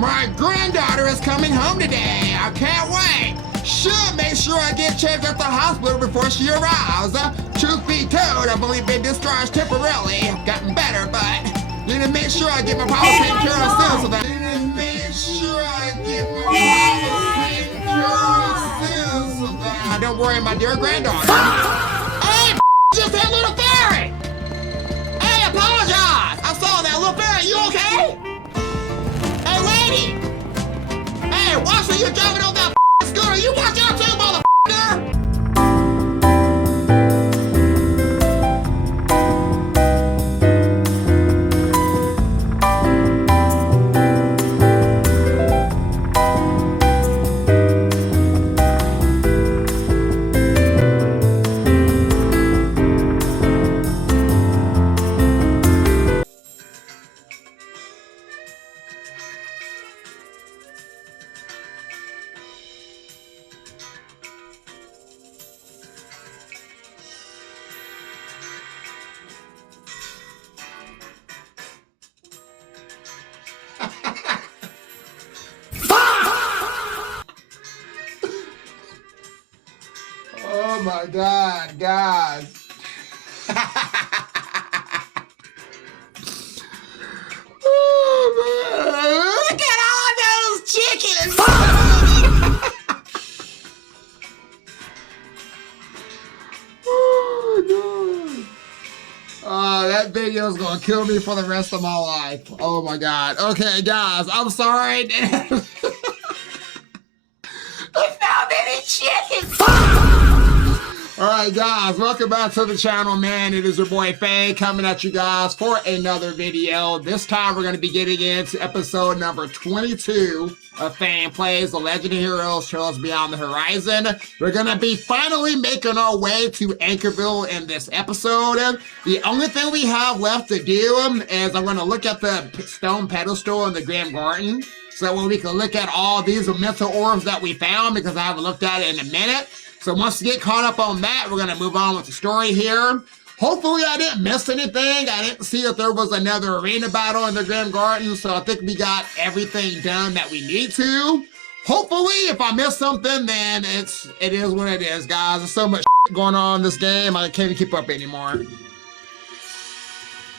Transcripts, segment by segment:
My granddaughter is coming home today. I can't wait. Should make sure I get checked at the hospital before she arrives. Truth be told, I've only been discharged temporarily. I've gotten better, but need to make sure I get my power taken care of soon. So that need to make sure I get my power taken care of soon. So that don't worry, my dear granddaughter. Hey, just that little fairy. Hey, apologize. I saw that little fairy. You okay? Hey, lady. Hey, watch where you're driving on that scooter. You watch out too, motherfucker. Oh my God, guys. Oh man. Look at all those chickens. Oh God. Oh, that video is gonna kill me for the rest of my life. Oh my God. Okay, guys, I'm sorry. There's not many chickens. Alright guys, welcome back to the channel, man. It is your boy Fang coming at you guys for another video. This time we're going to be getting into episode number 22 of Fang Plays The Legend of Heroes Trails Beyond the Horizon. We're going to be finally making our way to Anchorville in this episode. The only thing we have left to do is I'm going to look at the stone pedestal in the Grand Garden, so that way we can look at all these mental orbs that we found, because I haven't looked at it in a minute. So once we get caught up on that, we're going to move on with the story here. Hopefully I didn't miss anything. I didn't see if there was another arena battle in the Grand Garden, so I think we got everything done that we need to. Hopefully, if I missed something, then it is what it is, guys. There's so much going on in this game, I can't even keep up anymore.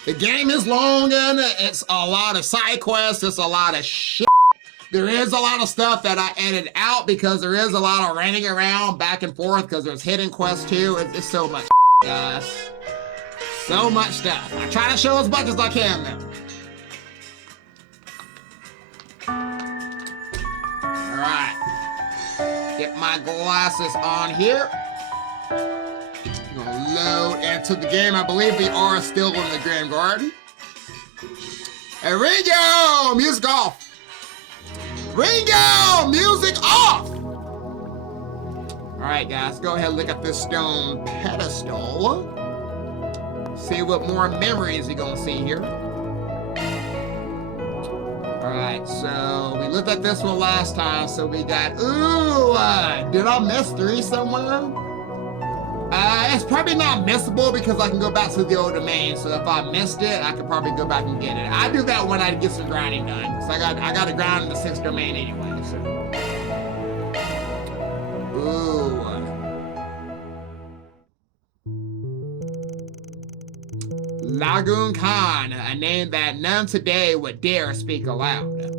The game is long, and it's a lot of side quests. It's a lot of shit. There is a lot of stuff that I edited out because there is a lot of running around back and forth because there's hidden quests too. It's so much, guys. So much stuff. I try to show as much as I can though. Alright. Get my glasses on here. Gonna load into the game. I believe we are still in the Grand Garden. Hey, Ringo! Music off! Ringo! Music off! Alright guys, go ahead and look at this stone pedestal. See what more memories you're gonna see here. Alright, so we looked at this one last time, so we got, ooh, did I miss 3 somewhere? It's probably not missable because I can go back to the old domain, so if I missed it, I could probably go back and get it. I do that when I get some grinding done, because I got to grind in the 6th domain anyway, so. Ooh. Lagoon Khan, a name that none today would dare speak aloud.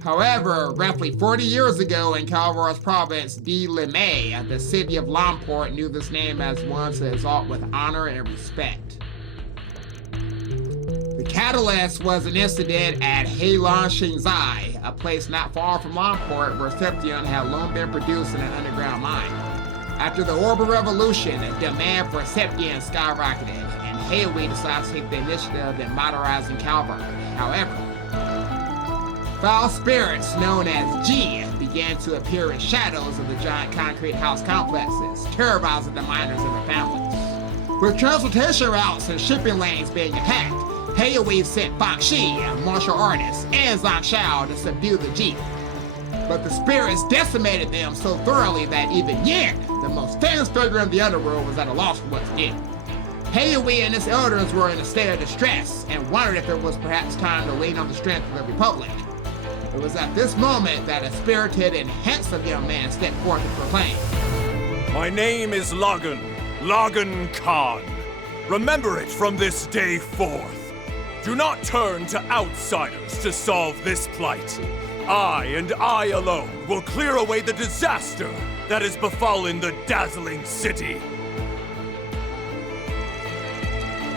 However, roughly 40 years ago in Calvar's province, de Limay, the city of Lomport knew this name as one to exalt with honor and respect. The catalyst was an incident at Heilong Shenzai, a place not far from Lomport where Septium had long been produced in an underground mine. After the Orbital Revolution, demand for Septium skyrocketed, and Heiwei decided to take the initiative in modernizing Calvar. However, foul spirits known as G began to appear in shadows of the giant concrete house complexes, terrorizing the miners and their families. With transportation routes and shipping lanes being attacked, Heiwei sent Fang Shi, martial artists, and Zhang Shao to subdue the G. But the spirits decimated them so thoroughly that even Yin, the most famous figure in the underworld, was at a loss for what to do. Heiwei and his elders were in a state of distress and wondered if there was perhaps time to lean on the strength of the Republic. It was at this moment that a spirited and handsome young man stepped forth to proclaim, "My name is Lagan Khan. Remember it from this day forth. Do not turn to outsiders to solve this plight. I and I alone will clear away the disaster that has befallen the dazzling city."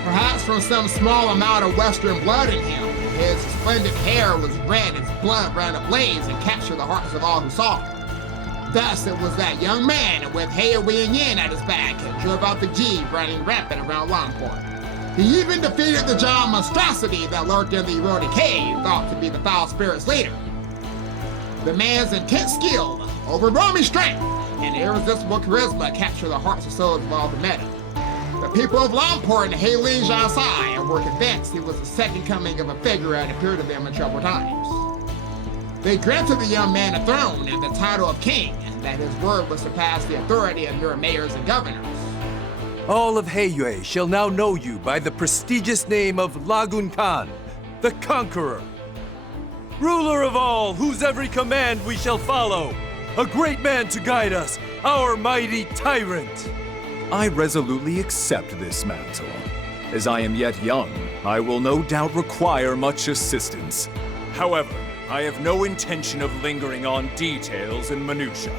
Perhaps from some small amount of Western blood in him, his splendid hair was red as blood ran ablaze and captured the hearts of all who saw him. Thus, it was that young man with Hei Wing Yin at his back and drove out the Jeep running rampant around Longport. He even defeated the giant monstrosity that lurked in the eroded cave, thought to be the foul spirit's leader. The man's intense skill, overwhelming strength, and irresistible charisma captured the hearts and souls of all who met him. The people of Longport and Heilin Jiansai were convinced he was the second coming of a figure that appeared to them in troubled times. They granted the young man a throne and the title of king, and that his word would surpass the authority of your mayors and governors. All of Heiyue shall now know you by the prestigious name of Lagun Khan, the Conqueror. Ruler of all, whose every command we shall follow. A great man to guide us, our mighty tyrant. I resolutely accept this mantle. As I am yet young, I will no doubt require much assistance. However, I have no intention of lingering on details and minutiae.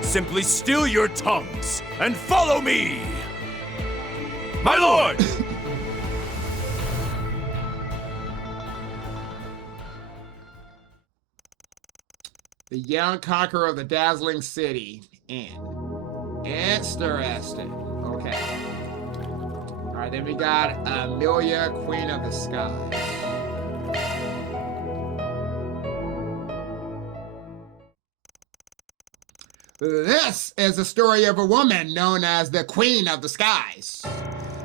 Simply still your tongues and follow me! My lord! The young conqueror of the dazzling city. Interesting. Okay. Alright, then we got Amelia, Queen of the Skies. This is the story of a woman known as the Queen of the Skies.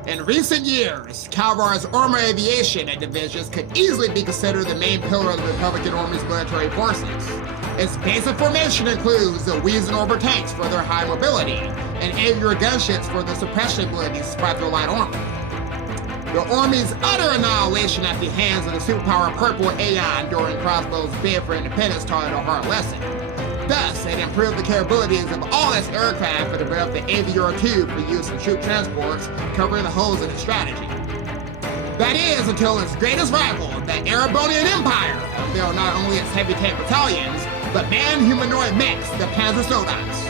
In recent years, Calvar's Armored Aviation Divisions could easily be considered the main pillar of the Republican Army's military forces. Its basic formation includes the Weezen-Orbit tanks for their high mobility, and aviator gunships for their suppression abilities despite their light armor. The Army's utter annihilation at the hands of the superpower Purple Aeon during Crossbow's bid for independence taught it a hard lesson. Thus, it improved the capabilities of all its aircraft and developed the Aviator 2 for use in troop transports, covering the holes in its strategy. That is, until its greatest rival, the Erebonian Empire, unveiled not only its heavy tank battalions, but man-humanoid mechs, the Panzer Soldats.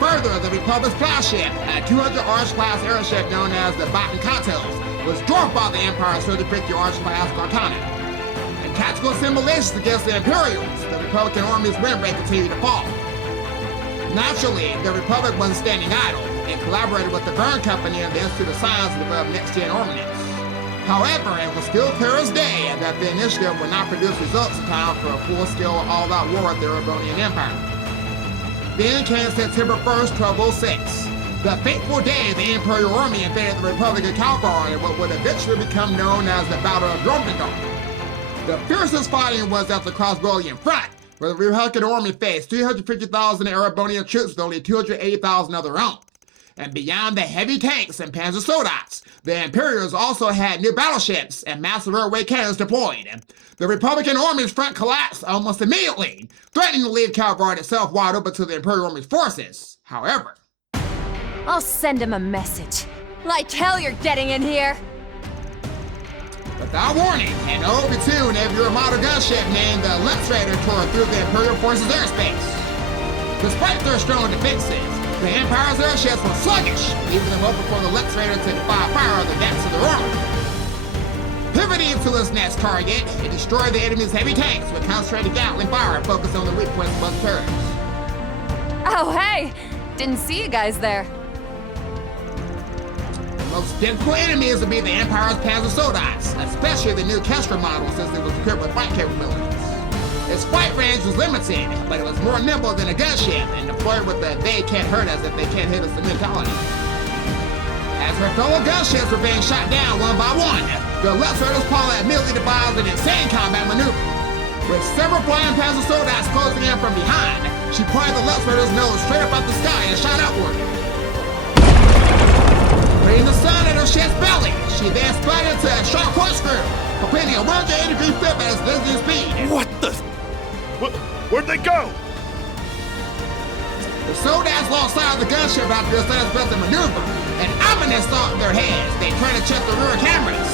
Further, the Republic's flagship, a 200 Arch-class airship known as the Baton Katos, was dwarfed by the Empire's 3050 Arch-class Gartana. In tactical simulations against the Imperials, the Republican Army's wind rate continued to fall. Naturally, the Republic wasn't standing idle. It collaborated with the Byrne Company and the Institute of Science to develop next-gen armaments. However, it was still clear as day that the initiative would not produce results in time for a full-scale, all-out war with the Erebonian Empire. Then came September 1st, 1206. The fateful day the Imperial Army invaded the Republic of Calvar in what would eventually become known as the Battle of Jormungandr. The fiercest fighting was at the Crossbowlian front, where the Republican Army faced 350,000 Erebonian troops with only 280,000 of their own. And beyond the heavy tanks and Panzer Soldats, the Imperials also had new battleships and massive airway cannons deployed. The Republican Army's front collapsed almost immediately, threatening to leave Calvar itself wide open to the Imperial Army's forces. However, I'll send him a message. Like hell you're getting in here! without warning, an OB-2 Navy Armada gunship named the Lex Raider tore through the Imperial Forces' airspace. Despite their strong defenses, the Empire's airships were sluggish, leaving them open for the Lex Raider to defy fire on the decks of their armor. Pivoting to its next target, it destroyed the enemy's heavy tanks with concentrated Gatling fire focused on the weak points above the turrets. Oh, hey! Didn't see you guys there. The most difficult enemies would be the Empire's Panzer Soldats, especially the new Kestra model since it was equipped with fight capabilities. Its fight range was limited, but it was more nimble than a gunship and deployed with the "they can't hurt us if they can't hit us" mentality. As her fellow gunships were being shot down one by one, the Lex Raider's pilot immediately devised an insane combat maneuver. With several flying Panzer Soldats closing in from behind, she pointed the Lex Raider's nose straight up at the sky and shot upward. Putting the sun at her ship's belly, she then spun into a sharp corkscrew, completing a 180-degree flip at its dizzying speed. What the? Where'd they go? The soldiers lost sight of the gunship after this unexpected maneuver, and ominous thought in their heads. They turned to check the rear cameras.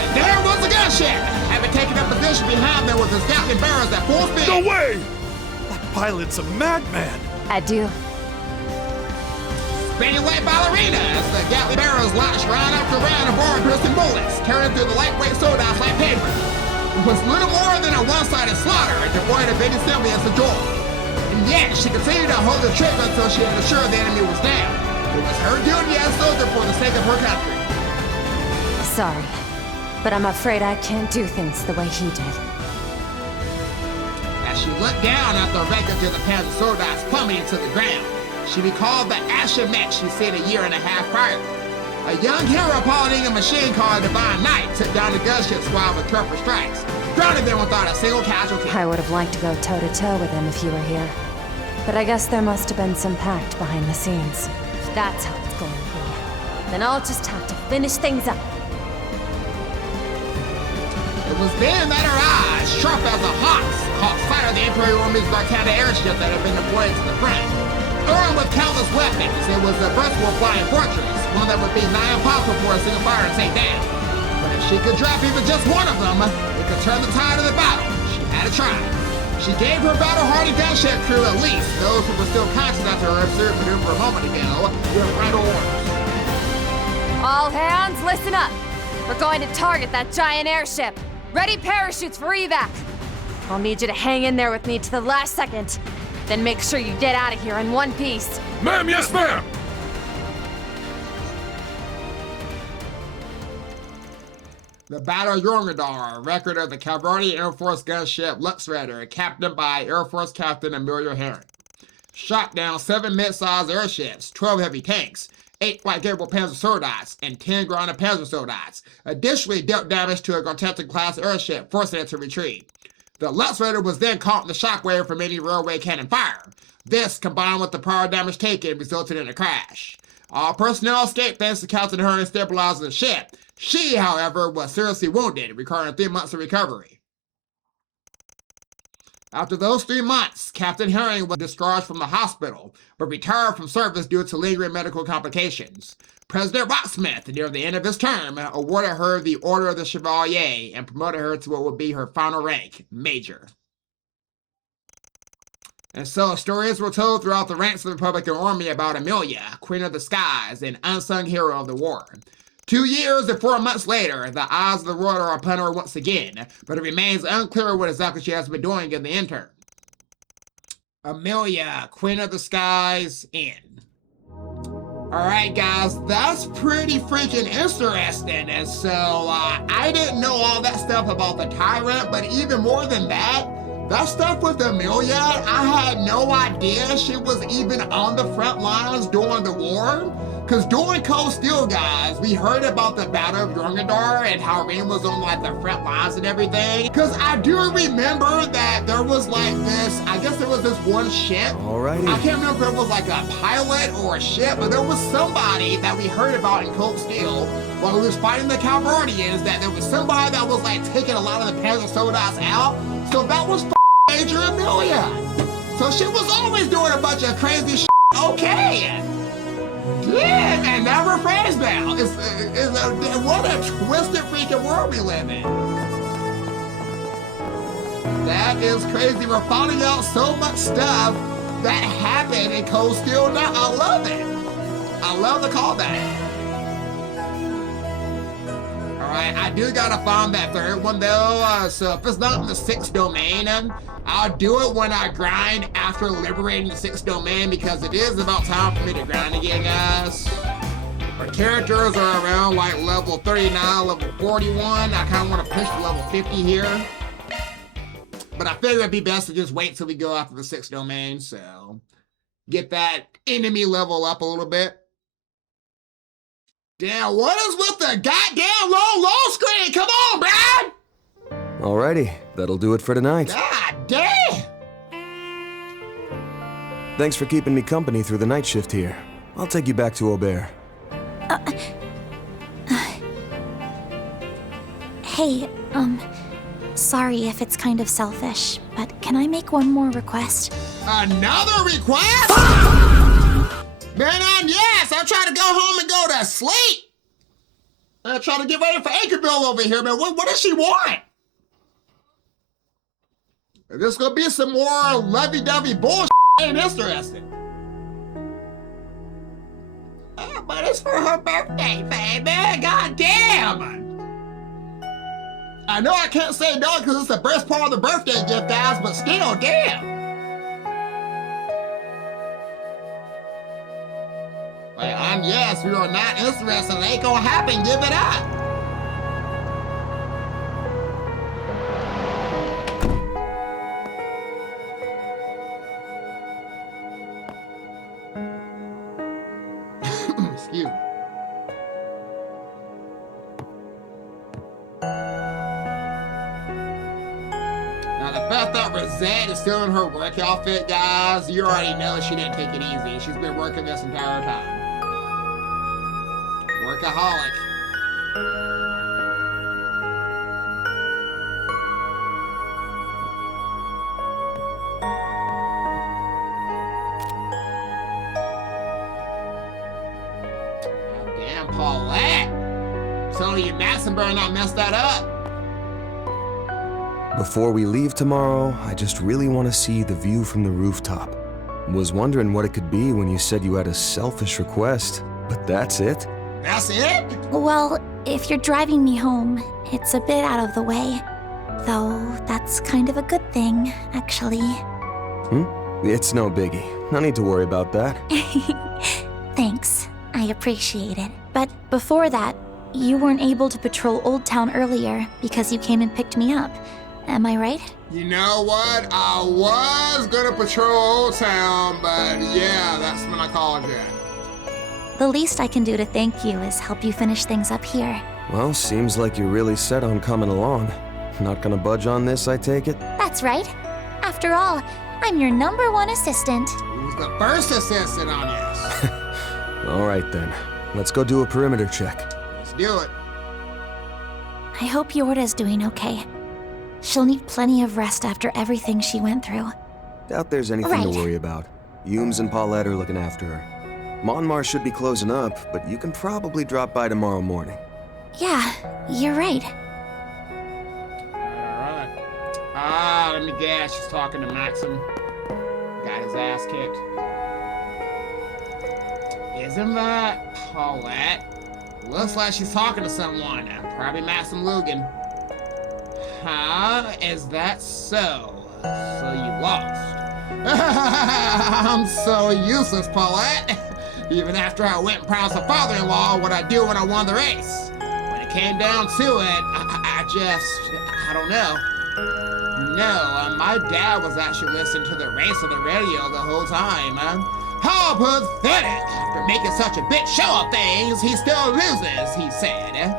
And there was the gunship, having taken up position behind them with his Gatling barrels at full speed. No way! That pilot's a madman! Adieu. Spinning like ballerinas, the Gatling barrels launched round after round of arm-piercing bullets, tearing through the lightweight soldiers like paper. It was little more than a one-sided slaughter, devoid of any semblance of joy. And yet, she continued to hold the trigger until she had assured the enemy was down. It was her duty as a soldier for the sake of her country. Sorry, but I'm afraid I can't do things the way he did. As she looked down at the wreckage of the Panzer soldiers plummeting to the ground, she recalled the ashen mech she'd seen a year and a half prior. A young hero piloting a machine called Divine Knight took down the gunship squad with triple strikes, drowning them without a single casualty. I would have liked to go toe-to-toe with him if you were here. But I guess there must have been some pact behind the scenes. If that's how it's going to be, then I'll just have to finish things up. It was then that her eyes, sharp as a hawk's, caught sight of the Imperial Army's Darkana airship that had been deployed to the front. Armed with countless weapons, it was a versatile flying fortress, one that would be nigh impossible for a single fighter to take down. But if she could drop even just one of them, it could turn the tide of the battle. She had to try. She gave her battle-hardy gunship crew at least those who were still conscious after her absurd maneuver a moment ago with vital orders. All hands, listen up! We're going to target that giant airship. Ready parachutes for evac. I'll need you to hang in there with me to the last second. Then make sure you get out of here in one piece. Ma'am, yes, ma'am! The Battle of Jormungandr, a record of the Cavalry Air Force gunship Lux Raider, captained by Air Force Captain Amelia Herring. Shot down 7 mid-sized airships, 12 heavy tanks, 8 light-capable Panzer soldiers, and 10 grounded Panzer soldiers. Additionally, dealt damage to a Gortenten-class airship, forcing it to retreat. The Lux Raider was then caught in the shockwave from any railway cannon fire. This, combined with the power damage taken, resulted in a crash. All personnel escaped thanks to Captain Herring stabilizing the ship. She, however, was seriously wounded, requiring 3 months of recovery. After those 3 months, Captain Herring was discharged from the hospital, but retired from service due to lingering medical complications. President Rocksmith, near the end of his term, awarded her the Order of the Chevalier and promoted her to what would be her final rank, Major. And so stories were told throughout the ranks of the Republican Army about Amelia, Queen of the Skies, an unsung hero of the war. 2 years and 4 months later, the eyes of the world are upon her once again, but it remains unclear what exactly she has been doing in the interim. Amelia, Queen of the Skies, end. Alright guys, that's pretty freaking interesting, and so I didn't know all that stuff about the Tyrant, but even more than that stuff with Amelia, I had no idea she was even on the front lines during the war. Because during Cold Steel, guys, we heard about the Battle of Jormungandr and how Rain was on like the front lines and everything. Because I do remember that there was like this, I guess there was this one ship. Alrighty. I can't remember if it was like a pilot or a ship, but there was somebody that we heard about in Cold Steel while we was fighting the Calvardians, that there was somebody that was like taking a lot of the Panzer soldiers out. So that was Major Amelia. So she was always doing a bunch of crazy shit. Okay. Yeah, and now we're friends now. What a twisted freaking world we live in. That is crazy. We're finding out so much stuff that happened in Cold Steel now. I love it. I love the callback. Alright, I do gotta find that third one though, so if it's not in the 6th domain, I'll do it when I grind after liberating the 6th domain, because it is about time for me to grind again, guys. Our characters are around like level 39, level 41. I kinda wanna push to level 50 here. But I figure it'd be best to just wait till we go after the 6th domain, so get that enemy level up a little bit. Damn, what is with the goddamn low screen? Come on, Brad! Alrighty, that'll do it for tonight. God damn! Thanks for keeping me company through the night shift here. I'll take you back to Aubert. Hey, Sorry if it's kind of selfish, but can I make one more request? Another request? Man, yes, I'm trying to go home and go to sleep. I'm trying to get ready for Anchorville over here, man. What does she want? If there's gonna be some more lovey-dovey bullshit, ain't interesting. Oh, but it's for her birthday, baby. God damn. I know I can't say no because it's the best part of the birthday gift, guys, but still, damn. Like, yes, we are not interested. It ain't gonna happen. Give it up. Excuse me. Now, the fact that Rosette is still in her work outfit, guys, you already know she didn't take it easy. She's been working this entire time. Workaholic. Oh, damn, Paulette. I'm telling you, Madison better not mess that up. Before we leave tomorrow, I just really want to see the view from the rooftop. Was wondering what it could be when you said you had a selfish request, but that's it? That's it? Well, if you're driving me home, it's a bit out of the way. Though, that's kind of a good thing, actually. It's no biggie. No need to worry about that. Thanks. I appreciate it. But before that, you weren't able to patrol Old Town earlier because you came and picked me up. Am I right? You know what? I was gonna patrol Old Town, but yeah, that's when I called you. The least I can do to thank you is help you finish things up here. Well, seems like you're really set on coming along. Not gonna budge on this, I take it? That's right. After all, I'm your #1 assistant. Who's the first assistant on this? All right then. Let's go do a perimeter check. Let's do it. I hope Yorda's doing okay. She'll need plenty of rest after everything she went through. Doubt there's anything Right. to worry about. Humes and Paulette are looking after her. Monmar should be closing up, but you can probably drop by tomorrow morning. Yeah, you're right. Alright. Let me guess. She's talking to Maxim. Got his ass kicked. Isn't that Paulette? Looks like she's talking to someone. Probably Maxim Lugan. Huh? Is that so? So you lost. I'm so useless, Paulette. Even after I went and promised my father-in-law what I'd do when I won the race. When it came down to it, I don't know. No, my dad was actually listening to the race on the radio the whole time. How pathetic! After making such a big show of things, he still loses, he said.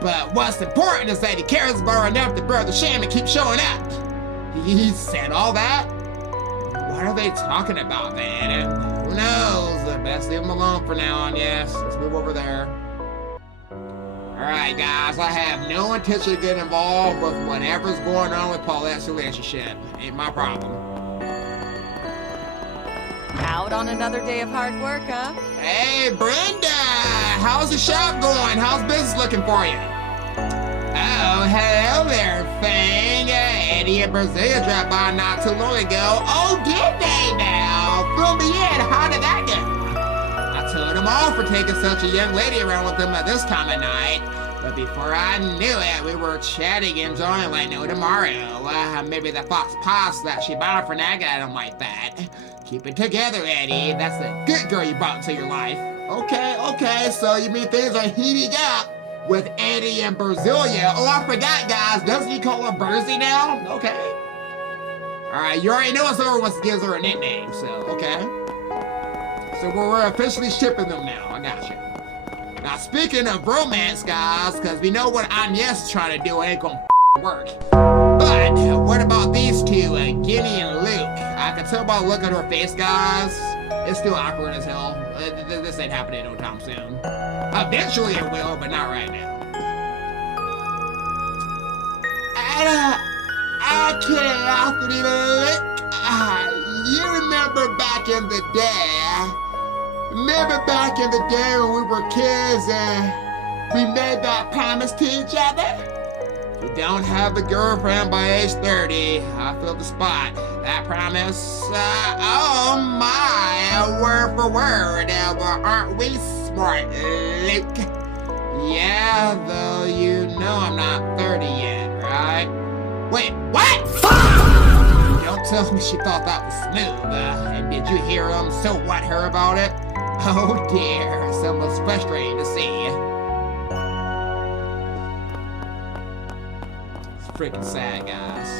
But what's important is that he cares about enough to bear the shame and keep showing up. He said all that? What are they talking about, man? Who knows? Best leave him alone for now on, yes. Let's move over there. Alright, guys, I have no intention of getting involved with whatever's going on with Paulette's relationship. Ain't my problem. Out on another day of hard work, huh? Hey, Brenda! How's the shop going? How's business looking for you? Oh, hello there, Fang. Eddie and Brazil dropped by not too long ago. Oh, did they now? Fill me in. How did that go? I told them all for taking such a young lady around with them at this time of night. But before I knew it, we were chatting and enjoying like no tomorrow. Maybe the fox pops that she bought for Naga, I don't like that. Keep it together, Eddie. That's the good girl you brought into your life. Okay, so you mean things are heating up with Eddie and Berzilia. Oh, I forgot, guys. Doesn't he call her Berzy now? Okay. Alright, you already know it's over once he gives her a nickname, so, okay. So we're officially shipping them now. I got you. Now, speaking of romance, guys, because we know what Agnes is trying to do, it ain't gonna work. But what about these two, Ginny and Luke? I can tell by the look at her face, guys. It's still awkward as hell. This ain't happening no time soon. Eventually it will, but not right now. Okay, Anthony, look. You remember back in the day? Remember back in the day when we were kids and we made that promise to each other? If you don't have a girlfriend by age 30, I'll fill the spot. That promise? Oh my, word for word. But aren't we smart, Luke? Yeah, though you know I'm not 30 yet, right? Wait, what? Don't tell me she thought that was smooth. And did you hear him? So what her about it? Oh dear, it's almost frustrating to see. It's freaking sad, guys.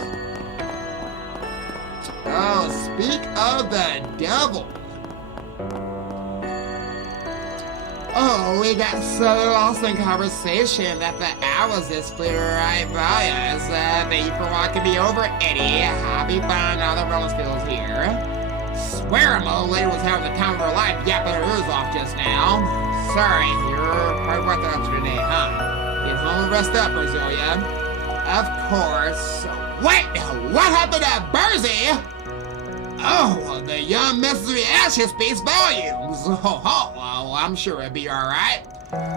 Oh, speak of the devil. Oh, we got so lost in conversation that the hours just flew right by us. Thank you for walking me over, Eddie. I'll be fine now that Rowan feels here. Swear my old lady was having the time of her life yapping her ears off just now. Sorry, you're probably worth it up today, huh? Get home and rest up, Brazilia. Of course. Wait, what happened to Burzy? Oh, the young mystery Ashes speaks volumes. Oh, I'm sure it'll be alright.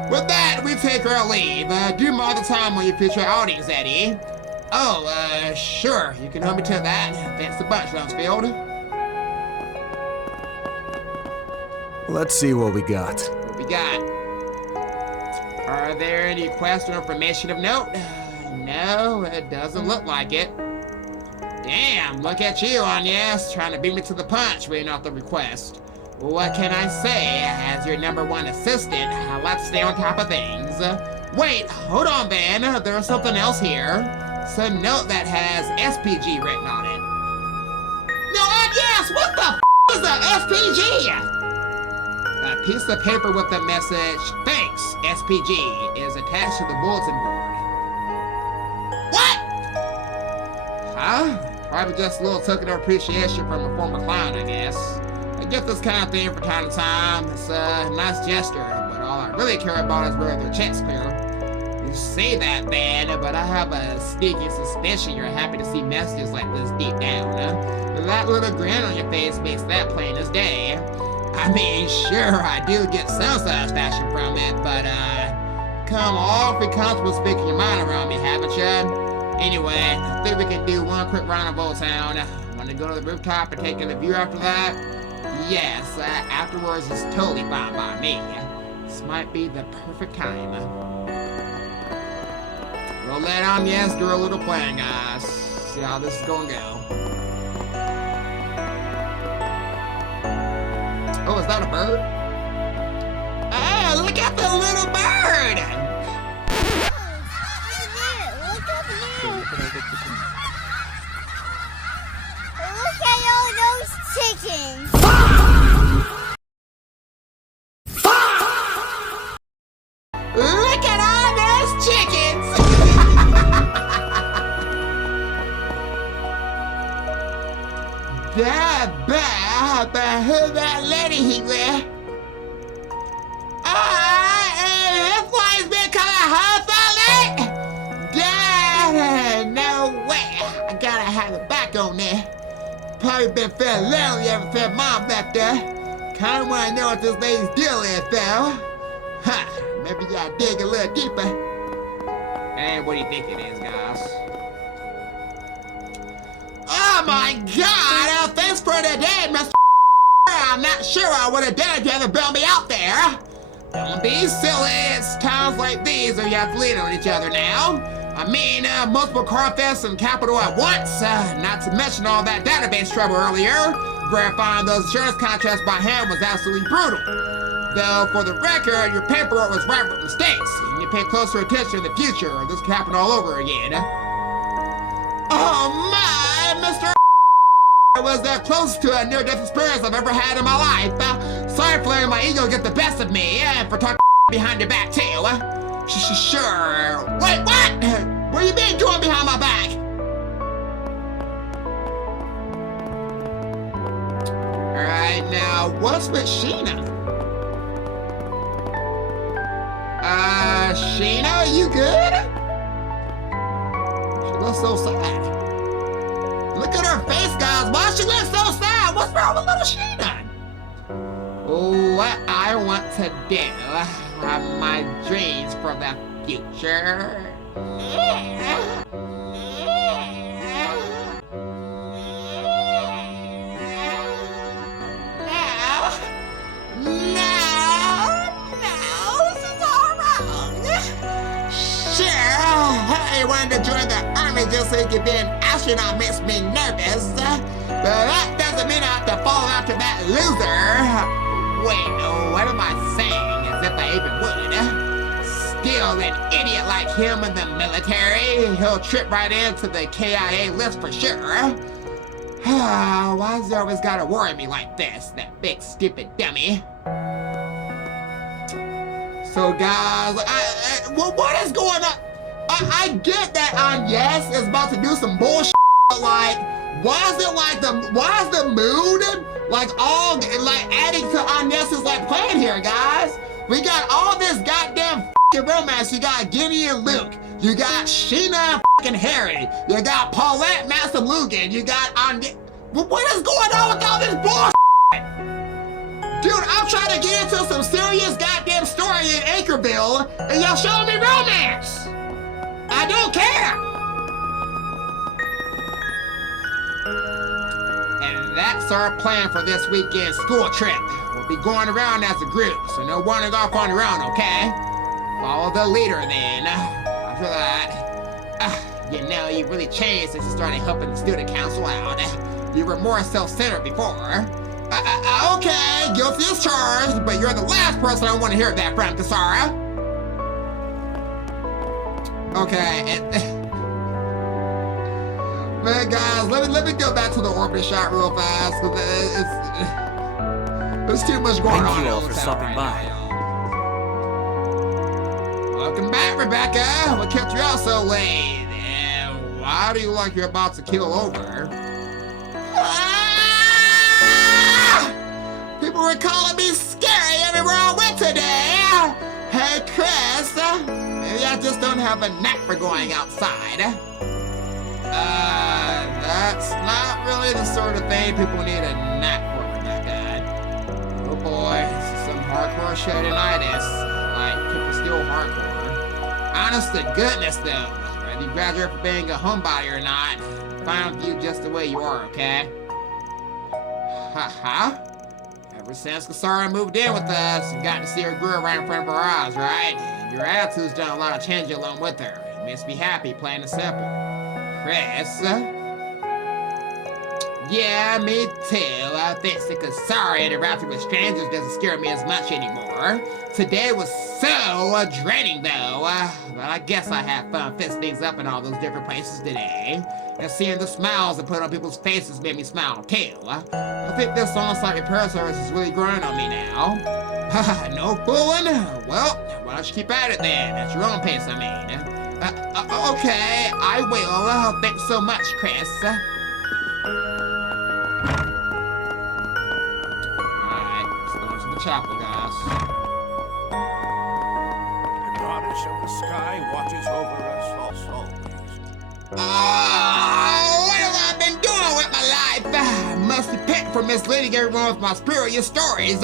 With that, we take our leave. Do more of the time on your future outings, Eddie. Oh, sure. You can hold me to that. Thanks a bunch, Lunsfield. Let's see what we got. What we got? Are there any questions or information of note? No, it doesn't look like it. Damn, look at you, Agnes, trying to beat me to the punch, reading off the request. What can I say? As your #1 assistant, I like to stay on top of things. Wait, hold on, Van. There's something else here. It's a note that has SPG written on it. No, Agnes, what the is the SPG? A piece of paper with the message, "Thanks, SPG," is attached to the bulletin board. What? Huh? Probably just a little token of appreciation from a former client, I guess. I get this kind of thing from time to time. It's a nice gesture, but all I really care about is whether their check's clear. You say that, Van, but I have a sneaky suspicion you're happy to see messages like this deep down, huh? That little grin on your face makes that plain as day. I mean, sure, I do get some satisfaction from it, but, come awfully comfortable speaking your mind around me, haven't you? Anyway, I think we can do one quick round of Old Town. Want to go to the rooftop and take in the view after that? Yes, afterwards is totally fine by me. This might be the perfect time. We'll let Agnes do a little playing, guys. See how this is gonna go. Oh, is that a bird? Oh, look at the little bird! Look at all those chickens! Look at all those chickens! That bad, but who that lady he with? This boy's been coming home so late? Dad, no way. I gotta have it back on there. Probably been feeling lonely ever since Mom left her. Kinda wanna know what this lady's deal is, though. Huh, maybe you gotta dig a little deeper. Hey, what do you think it is, guys? Oh my God! Thanks for the day, Mr. I'm not sure I would have done it if you hadn't bailed me out there. Don't be silly. It's times like these that you have to lean on each other now. I mean, multiple car thefts in capital at once. Not to mention all that database trouble earlier. Verifying those insurance contracts by hand was absolutely brutal. Though, for the record, your paperwork was ripe with mistakes. You need to pay closer attention in the future, or this could happen all over again. Oh my, Mr. was the closest to a near-death experience I've ever had in my life. Sorry for letting my ego get the best of me, and for talking behind your back, too. Sure. Wait, what? What you been doing behind my back? Alright, now, what's with Sheena? Sheena, you good? She looks so sad. Look at her face, guys. Why she look so sad? What's wrong with little Sheena? What I want to do, my dreams for the future. I wanted to join the army just so you could be an astronaut makes me nervous. But that doesn't mean I have to fall after that loser. Wait, what am I saying? As if I even would. Still an idiot like him in the military. He'll trip right into the KIA list for sure. Why does he always gotta worry me like this? That big stupid dummy. So guys, what is going on? I get that Agnes is about to do some bullshit, but like, why is the mood like all like adding to Agnes's like plan here, guys? We got all this goddamn romance. You got Ginny and Luke. You got Sheena and Harry. You got Paulette Massalugan. You got Agnes. What is going on with all this bullshit? Dude, I'm trying to get into some serious goddamn story in Anchorville, and y'all showing me romance. I don't care! And that's our plan for this weekend school trip. We'll be going around as a group, so no wandering off on your own, okay? Follow the leader then. After that, you know, you really changed since you started helping the student council out. You were more self-centered before. Okay, guilty as charged, but you're the last person I want to hear that from, Kasara. Okay, man, guys, let me go back to the orbit shot real fast, because there's too much going on. Thank you all for stopping by. Welcome back, Rebecca. What kept you out so late? And why do you look like you're about to keel over? People were calling me scary everywhere I went today. Hey, Chris. Maybe I just don't have a knack for going outside. That's not really the sort of thing people need a knack for, Rebecca. Oh boy, this is some hardcore shitinitis. Like, people still hardcore. Honest to goodness, though, whether you graduate from being a homebody or not, find you just the way you are, okay? Haha. Ever since Kasara moved in with us, you got to see her grow right in front of our eyes, right? And your attitude's done a lot of changing along with her. It makes me happy, plain and simple. Chris? Yeah, me too. Thanks to Kasara, interacting with strangers doesn't scare me as much anymore. Today was so draining, though. But I guess I had fun fixing things up in all those different places today. And seeing the smiles that put on people's faces made me smile, too. I think this on-site repair service is really growing on me now. No fooling? Well, why don't you keep at it then? At your own pace, I mean. Okay, I will. Thanks so much, Chris. Alright, let's go into the chapel, guys. The goddess of the sky watches over us always. What have I been doing with my life? Must repent for misleading everyone with my spurious stories.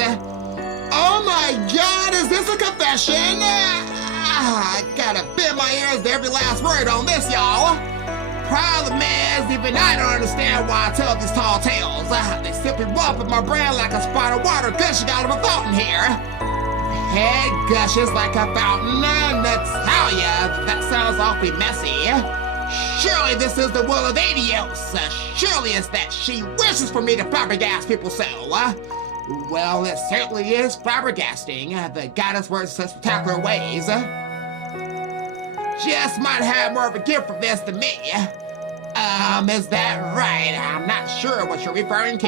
Oh my god, is this a confession? I gotta bend my ears to every last word on this, y'all. Problem is, even I don't understand why I tell these tall tales. They simply wump in my brain like a spot of water gushing out of a fountain here. Head gushes like a fountain, Natalia. That sounds awfully messy. Surely this is the will of Adios. Surely it's that she wishes for me to flabbergast people so. Well, it certainly is flabbergasting. The goddess works in such spectacular ways. Just might have more of a gift for this than me. Is that right? I'm not sure what you're referring to.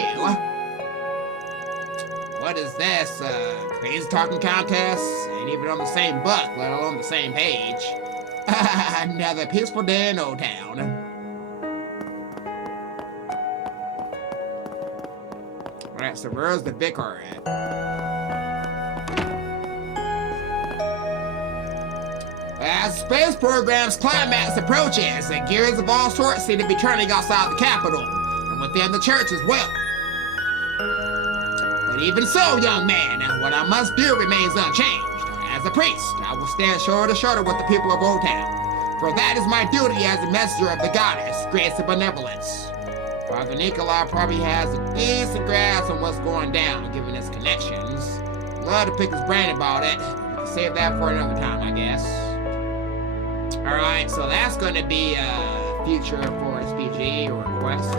What is this, crazy talking contest? Ain't even on the same book, let alone the same page. Another peaceful day in Old Town. Alright, so where's the vicar at? As the space program's climax approaches, the gears of all sorts seem to be turning outside the capital, and within the church as well. But even so, young man, what I must do remains unchanged. As a priest, I will stand shoulder to shoulder with the people of Old Town, for that is my duty as a messenger of the goddess, grace and benevolence. Father Nikolai probably has a decent grasp on what's going down, given his connections. Love to pick his brain about it. We can save that for another time, I guess. Alright, so that's going to be a future for SPG or quest.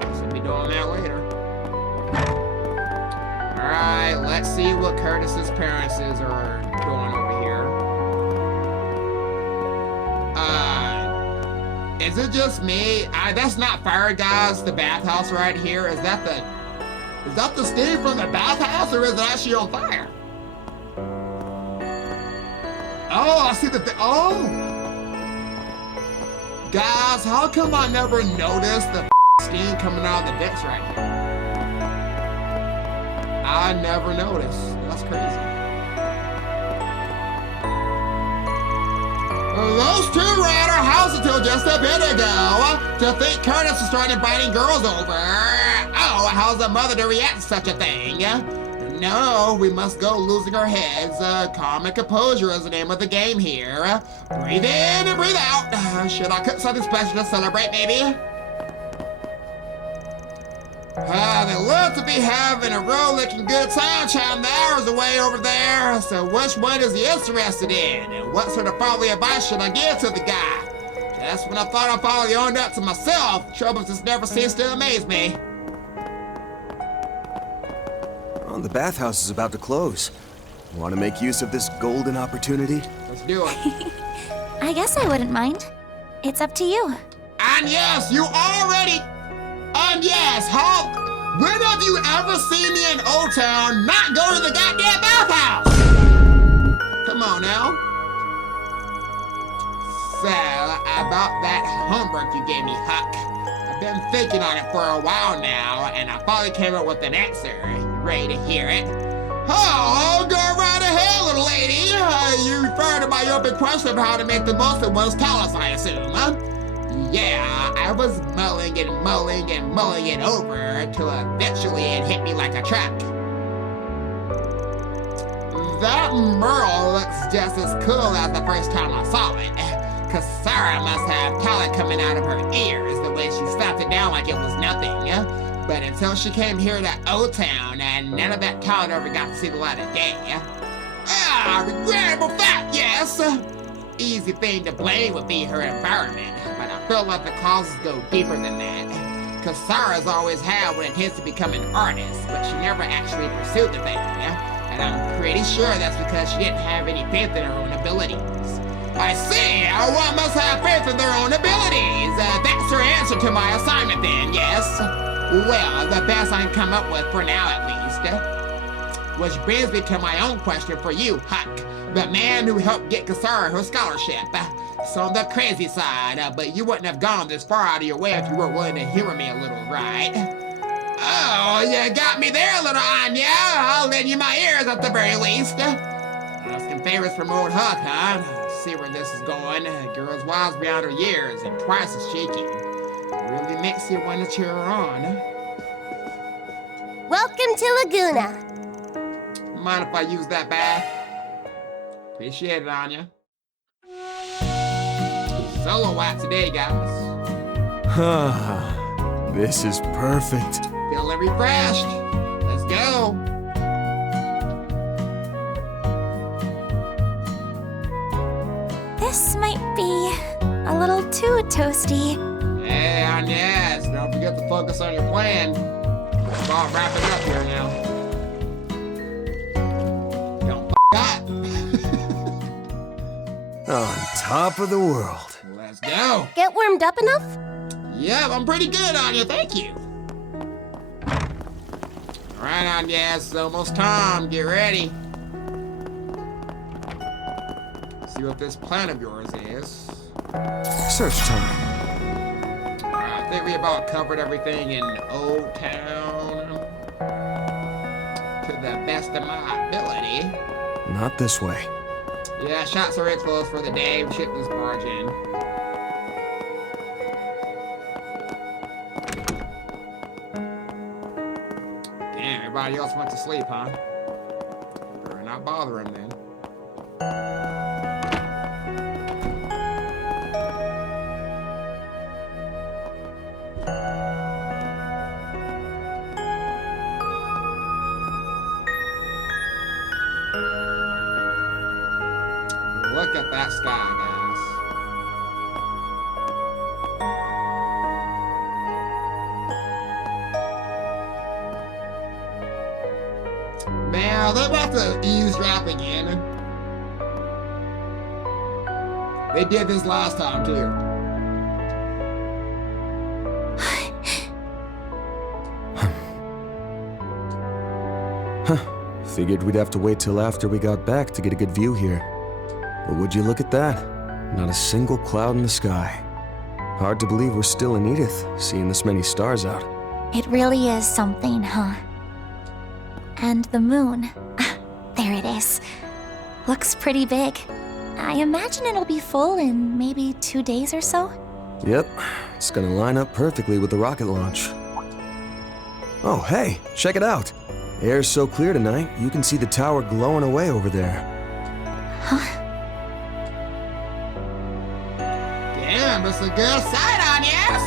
Guess we'll be doing that later. Alright, let's see what Curtis's parents are doing over here. Is it just me? That's not fire, guys. The bathhouse right here. Is that the steam from the bathhouse, or is it actually on fire? Oh, I see oh! Guys, how come I never noticed the steam coming out of the decks right here? I never noticed. That's crazy. Those two were at our house until just a bit ago. To think Curtis was starting inviting girls over. Oh, how's the mother to react to such a thing? No, we must go losing our heads. Calm and composure is the name of the game here. Breathe in and breathe out. Should I cook something special to celebrate, maybe? They look to be having a rollicking good time chiming the hours away over there. So which one is he interested in? And what sort of fatherly advice should I give to the guy? Just when I thought I finally owned up to myself, trouble just never seems to amaze me. Oh, the bathhouse is about to close. Want to make use of this golden opportunity? Let's do it. I guess I wouldn't mind. It's up to you. And yes, you already... And yes, Hulk, when have you ever seen me in Old Town not go to the goddamn bathhouse? Come on now. So, about that homework you gave me, Huck. I've been thinking on it for a while now, and I finally came up with an answer. You ready to hear it? Oh, go right ahead, little lady. You refer to my open question of how to make the most of one's talents, I assume, huh? Yeah, I was mulling it over till eventually it hit me like a truck. That Merle looks just as cool as the first time I saw it. Cause Sarah must have talent coming out of her ears the way she slapped it down like it was nothing. But until she came here to Old Town, and none of that talent ever got to see the light of day. Regrettable fact, yes. Easy thing to blame would be her environment, but I feel like the causes go deeper than that. Cause Sarah's always had what it takes to become an artist, but she never actually pursued the thing. And I'm pretty sure that's because she didn't have any faith in her own abilities. I see, one must have faith in their own abilities. That's her answer to my assignment then, yes? Well, the best I can come up with for now at least. Which brings me to my own question for you, Huck. The man who helped get Kasara her scholarship. It's on the crazy side, but you wouldn't have gone this far out of your way if you were willing to humor me a little, right? Oh, you got me there, little Anya. I'll lend you my ears at the very least. Asking favors from old Huck, huh? See where this is going. Girl's wise beyond her years and twice as cheeky. Really makes you want to cheer her on. Welcome to Laguna. Mind if I use that bath? Appreciate it, Anya. Solo whack today, guys. This is perfect. Feeling refreshed. Let's go. This might be a little too toasty. Hey, Agnes, don't forget to focus on your plan. We're about wrapping up here now. Don't up. On top of the world. Let's go. Get warmed up enough? Yep, I'm pretty good, Anya, thank you. All right, Agnes, it's almost time. Get ready. See what this plan of yours is. Search time. I think we about covered everything in Old Town to the best of my ability. Not this way. Yeah, shots are closed for the day. We ship this barge in. Damn, everybody else went to sleep, huh? Better not bother him then. Look at that sky, guys. Man, are they about to eavesdrop again? They did this last time, too. Figured we'd have to wait till after we got back to get a good view here. But would you look at that? Not a single cloud in the sky. Hard to believe we're still in Edith, seeing this many stars out. It really is something, huh? And the moon. There it is. Looks pretty big. I imagine it'll be full in maybe 2 days or so. Yep, it's gonna line up perfectly with the rocket launch. Oh, hey, check it out. Air's so clear tonight, you can see the tower glowing away over there. Huh? Damn, it's a good sight, Agnes!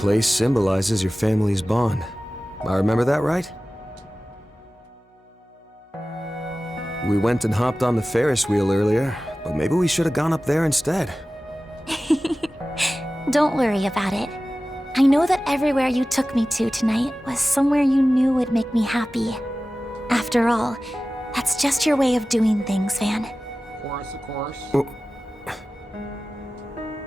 Place symbolizes your family's bond. I remember that right? We went and hopped on the Ferris wheel earlier, but maybe we should have gone up there instead. Don't worry about it. I know that everywhere you took me to tonight was somewhere you knew would make me happy. After all, that's just your way of doing things, Van. Of course, of course.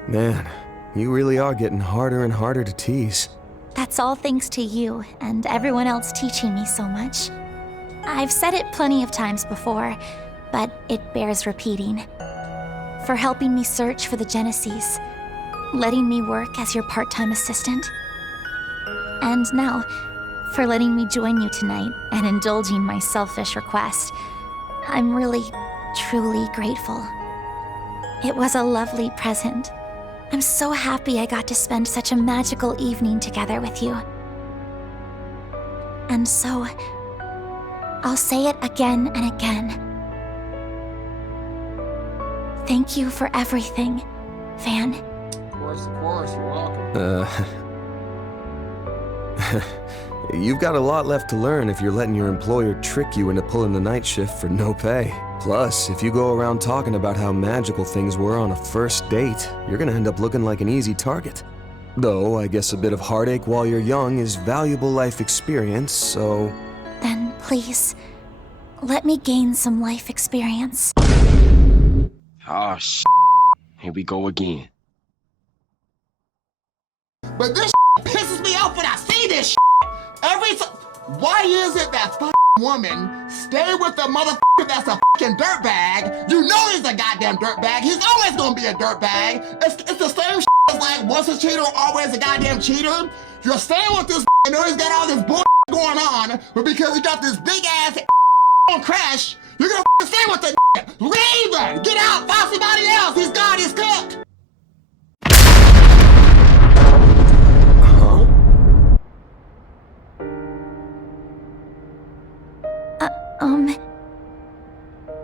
Man, you really are getting harder and harder to tease. That's all thanks to you and everyone else teaching me so much. I've said it plenty of times before, but it bears repeating. For helping me search for the Genesis, letting me work as your part-time assistant, and now, for letting me join you tonight and indulging my selfish request. I'm really, truly grateful. It was a lovely present. I'm so happy I got to spend such a magical evening together with you. And so, I'll say it again and again. Thank you for everything, Van. Of course, you're welcome. You've got a lot left to learn if you're letting your employer trick you into pulling the night shift for no pay. Plus, if you go around talking about how magical things were on a first date, you're gonna end up looking like an easy target. Though, I guess a bit of heartache while you're young is valuable life experience, so... Then please, let me gain some life experience. Oh, here we go again. But this pisses me off when I see this every time. Why is it that woman stay with the motherfucker that's a fucking dirtbag? You know he's a goddamn dirtbag. He's always gonna be a dirtbag. It's the same as like once a cheater, always a goddamn cheater. You're staying with this you know he's got all this bull going on, but because he got this big ass on crash, you're gonna stay with the leave him! Get out! Find somebody else! He's gone, he's cooked!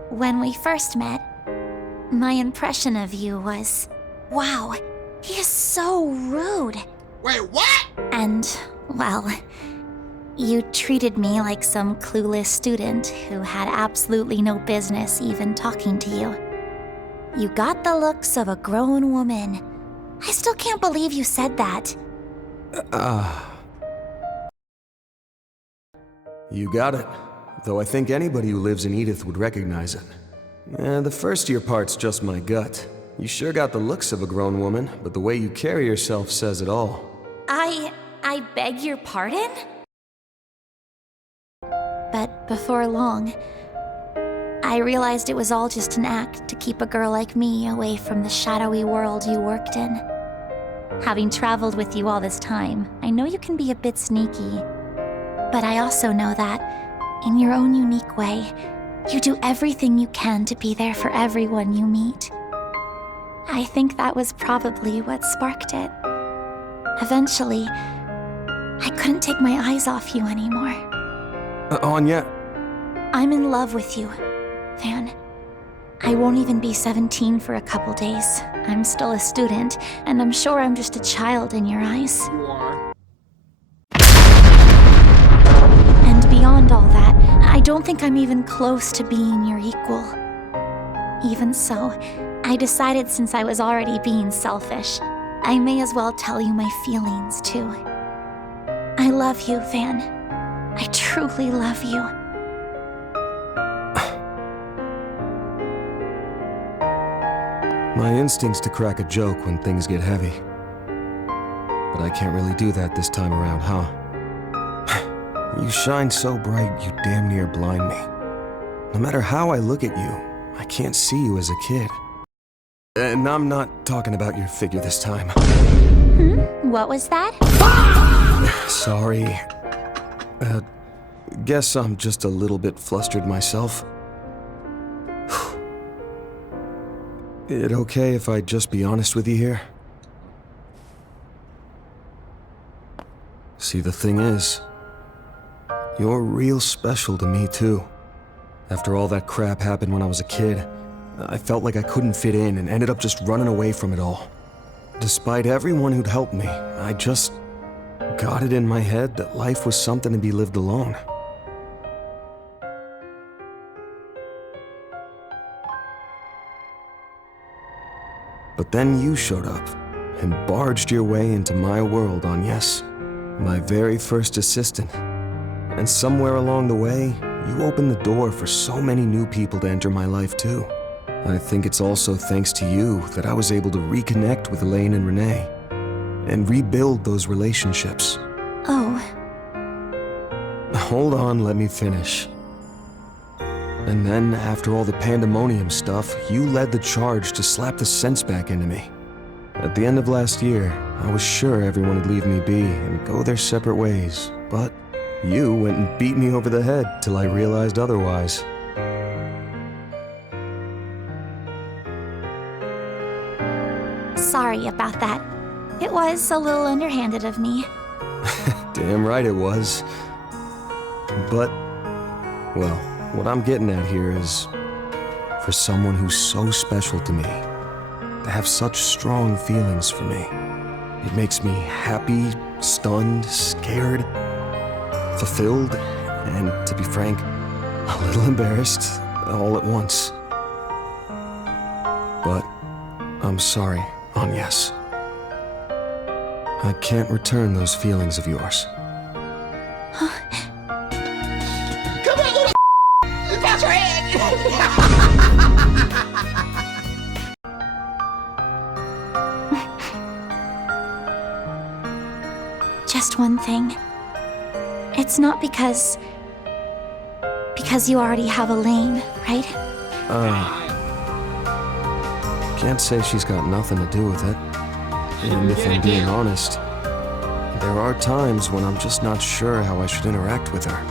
When we first met, my impression of you was, wow, he is so rude. Wait, what? And, well, you treated me like some clueless student who had absolutely no business even talking to you. You got the looks of a grown woman. I still can't believe you said that. You got it. Though I think anybody who lives in Edith would recognize it. The first year part's just my gut. You sure got the looks of a grown woman, but the way you carry yourself says it all. I beg your pardon? But before long, I realized it was all just an act to keep a girl like me away from the shadowy world you worked in. Having traveled with you all this time, I know you can be a bit sneaky. But I also know that, in your own unique way, you do everything you can to be there for everyone you meet. I think that was probably what sparked it. Eventually, I couldn't take my eyes off you anymore. Anya, I'm in love with you, Van. I won't even be 17 for a couple days. I'm still a student, and I'm sure I'm just a child in your eyes. You are. And beyond all that, I don't think I'm even close to being your equal. Even so, I decided since I was already being selfish, I may as well tell you my feelings too. I love you, Van. I truly love you. my instinct's to crack a joke when things get heavy. But I can't really do that this time around, huh? You shine so bright, you damn near blind me. No matter how I look at you, I can't see you as a kid. And I'm not talking about your figure this time. What was that? Sorry. Guess I'm just a little bit flustered myself. It okay if I just be honest with you here? See, the thing is, you're real special to me too. After all that crap happened when I was a kid, I felt like I couldn't fit in and ended up just running away from it all. Despite everyone who'd helped me, I just got it in my head that life was something to be lived alone. But then you showed up and barged your way into my world, Agnes, my very first assistant. And somewhere along the way, you opened the door for so many new people to enter my life too. I think it's also thanks to you that I was able to reconnect with Elaine and Renee and rebuild those relationships. Oh. Hold on, let me finish. And then, after all the pandemonium stuff, you led the charge to slap the sense back into me. At the end of last year, I was sure everyone would leave me be and go their separate ways, but you went and beat me over the head till I realized otherwise. Sorry about that. It was a little underhanded of me. Damn right it was. But, well, what I'm getting at here is, for someone who's so special to me, to have such strong feelings for me, it makes me happy, stunned, scared, fulfilled, and, to be frank, a little embarrassed all at once. But I'm sorry, Agnes. I can't return those feelings of yours. Come here, little Touch your head! Just one thing. It's not because you already have Elaine, right? Can't say she's got nothing to do with it. And if I'm being honest, there are times when I'm just not sure how I should interact with her.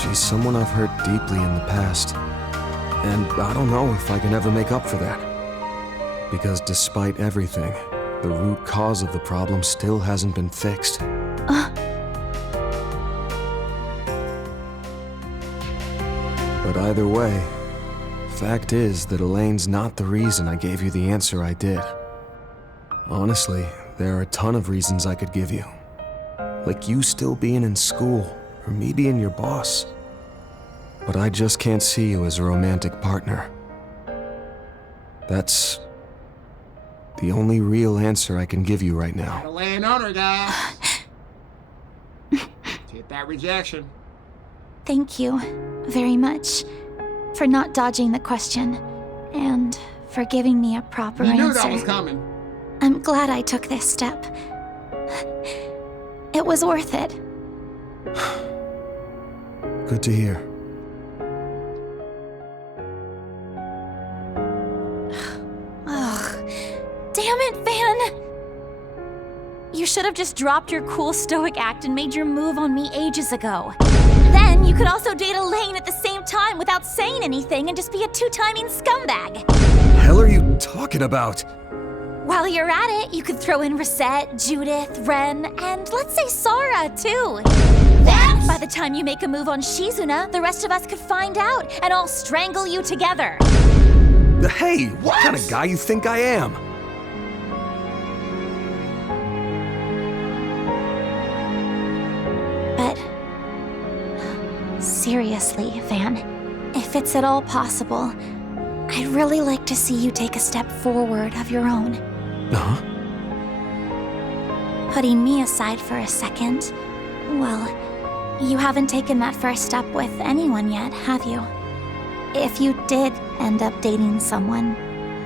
She's someone I've hurt deeply in the past, and I don't know if I can ever make up for that. Because despite everything, the root cause of the problem still hasn't been fixed. But either way, fact is that Elaine's not the reason I gave you the answer I did. Honestly, there are a ton of reasons I could give you. Like you still being in school, or me being your boss. But I just can't see you as a romantic partner. That's the only real answer I can give you right now. Gotta lay an honor, guys. Get that rejection. Thank you very much for not dodging the question and for giving me a proper You knew answer. that was coming. I'm glad I took this step. It was worth it. Good to hear. Ugh, You should have just dropped your cool stoic act and made your move on me ages ago. Then you could also date Elaine at the same time without saying anything and just be a two-timing scumbag. Hell are you talking about? While you're at it, you could throw in Rosette, Judith, Ren, and let's say Sora, too. Then, by the time you make a move on Shizuna, the rest of us could find out and all strangle you together. Hey, what kind of guy you think I am? But seriously, Van, if it's at all possible, I'd really like to see you take a step forward of your own. Huh? Putting me aside for a second, well, you haven't taken that first step with anyone yet, have you? If you did end up dating someone,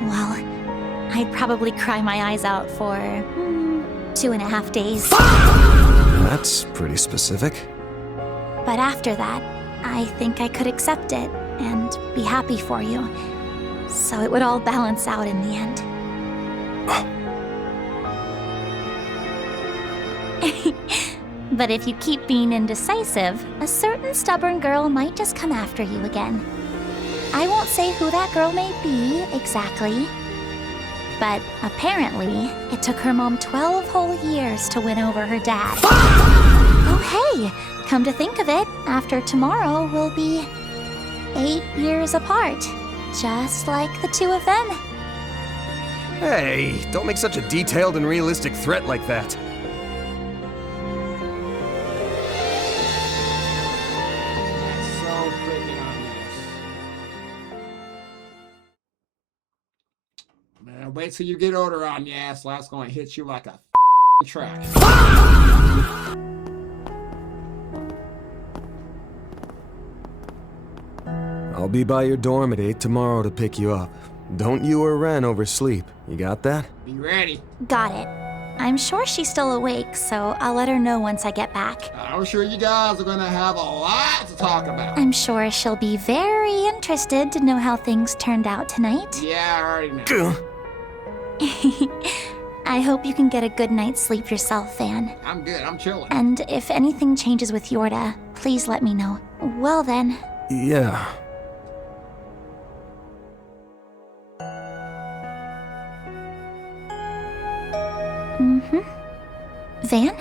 well, I'd probably cry my eyes out for 2.5 days. That's pretty specific. But after that, I think I could accept it and be happy for you. So it would all balance out in the end. But if you keep being indecisive, a certain stubborn girl might just come after you again. I won't say who that girl may be exactly, but apparently it took her mom 12 whole years to win over her dad. Oh hey, come to think of it, after tomorrow we'll be 8 years apart, just like the two of them. Hey, don't make such a detailed and realistic threat like that. Man, wait till you get older on your ass. That's gonna hit you like a truck. I'll be by your dorm at 8 tomorrow to pick you up. Don't you or Ren oversleep. You got that? Be ready. Got it. I'm sure she's still awake, so I'll let her know once I get back. I'm sure you guys are gonna have a lot to talk about. I'm sure she'll be very interested to know how things turned out tonight. Yeah, I already know. I hope you can get a good night's sleep yourself, Van. I'm good, I'm chilling. And if anything changes with Yorda, please let me know. Well then. Yeah. Van?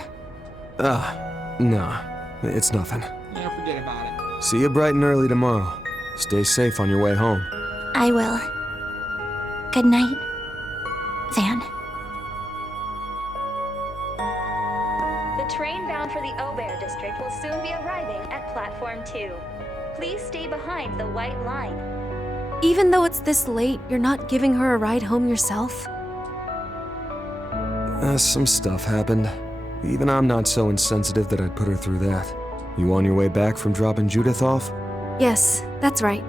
Nah. It's nothing. Yeah, forget about it. See you bright and early tomorrow. Stay safe on your way home. I will. Good night, Van. The train bound for the Aubert district will soon be arriving at platform 2. Please stay behind the white line. Even though it's this late, you're not giving her a ride home yourself? Some stuff happened. Even I'm not so insensitive that I'd put her through that. You on your way back from dropping Judith off? Yes, that's right.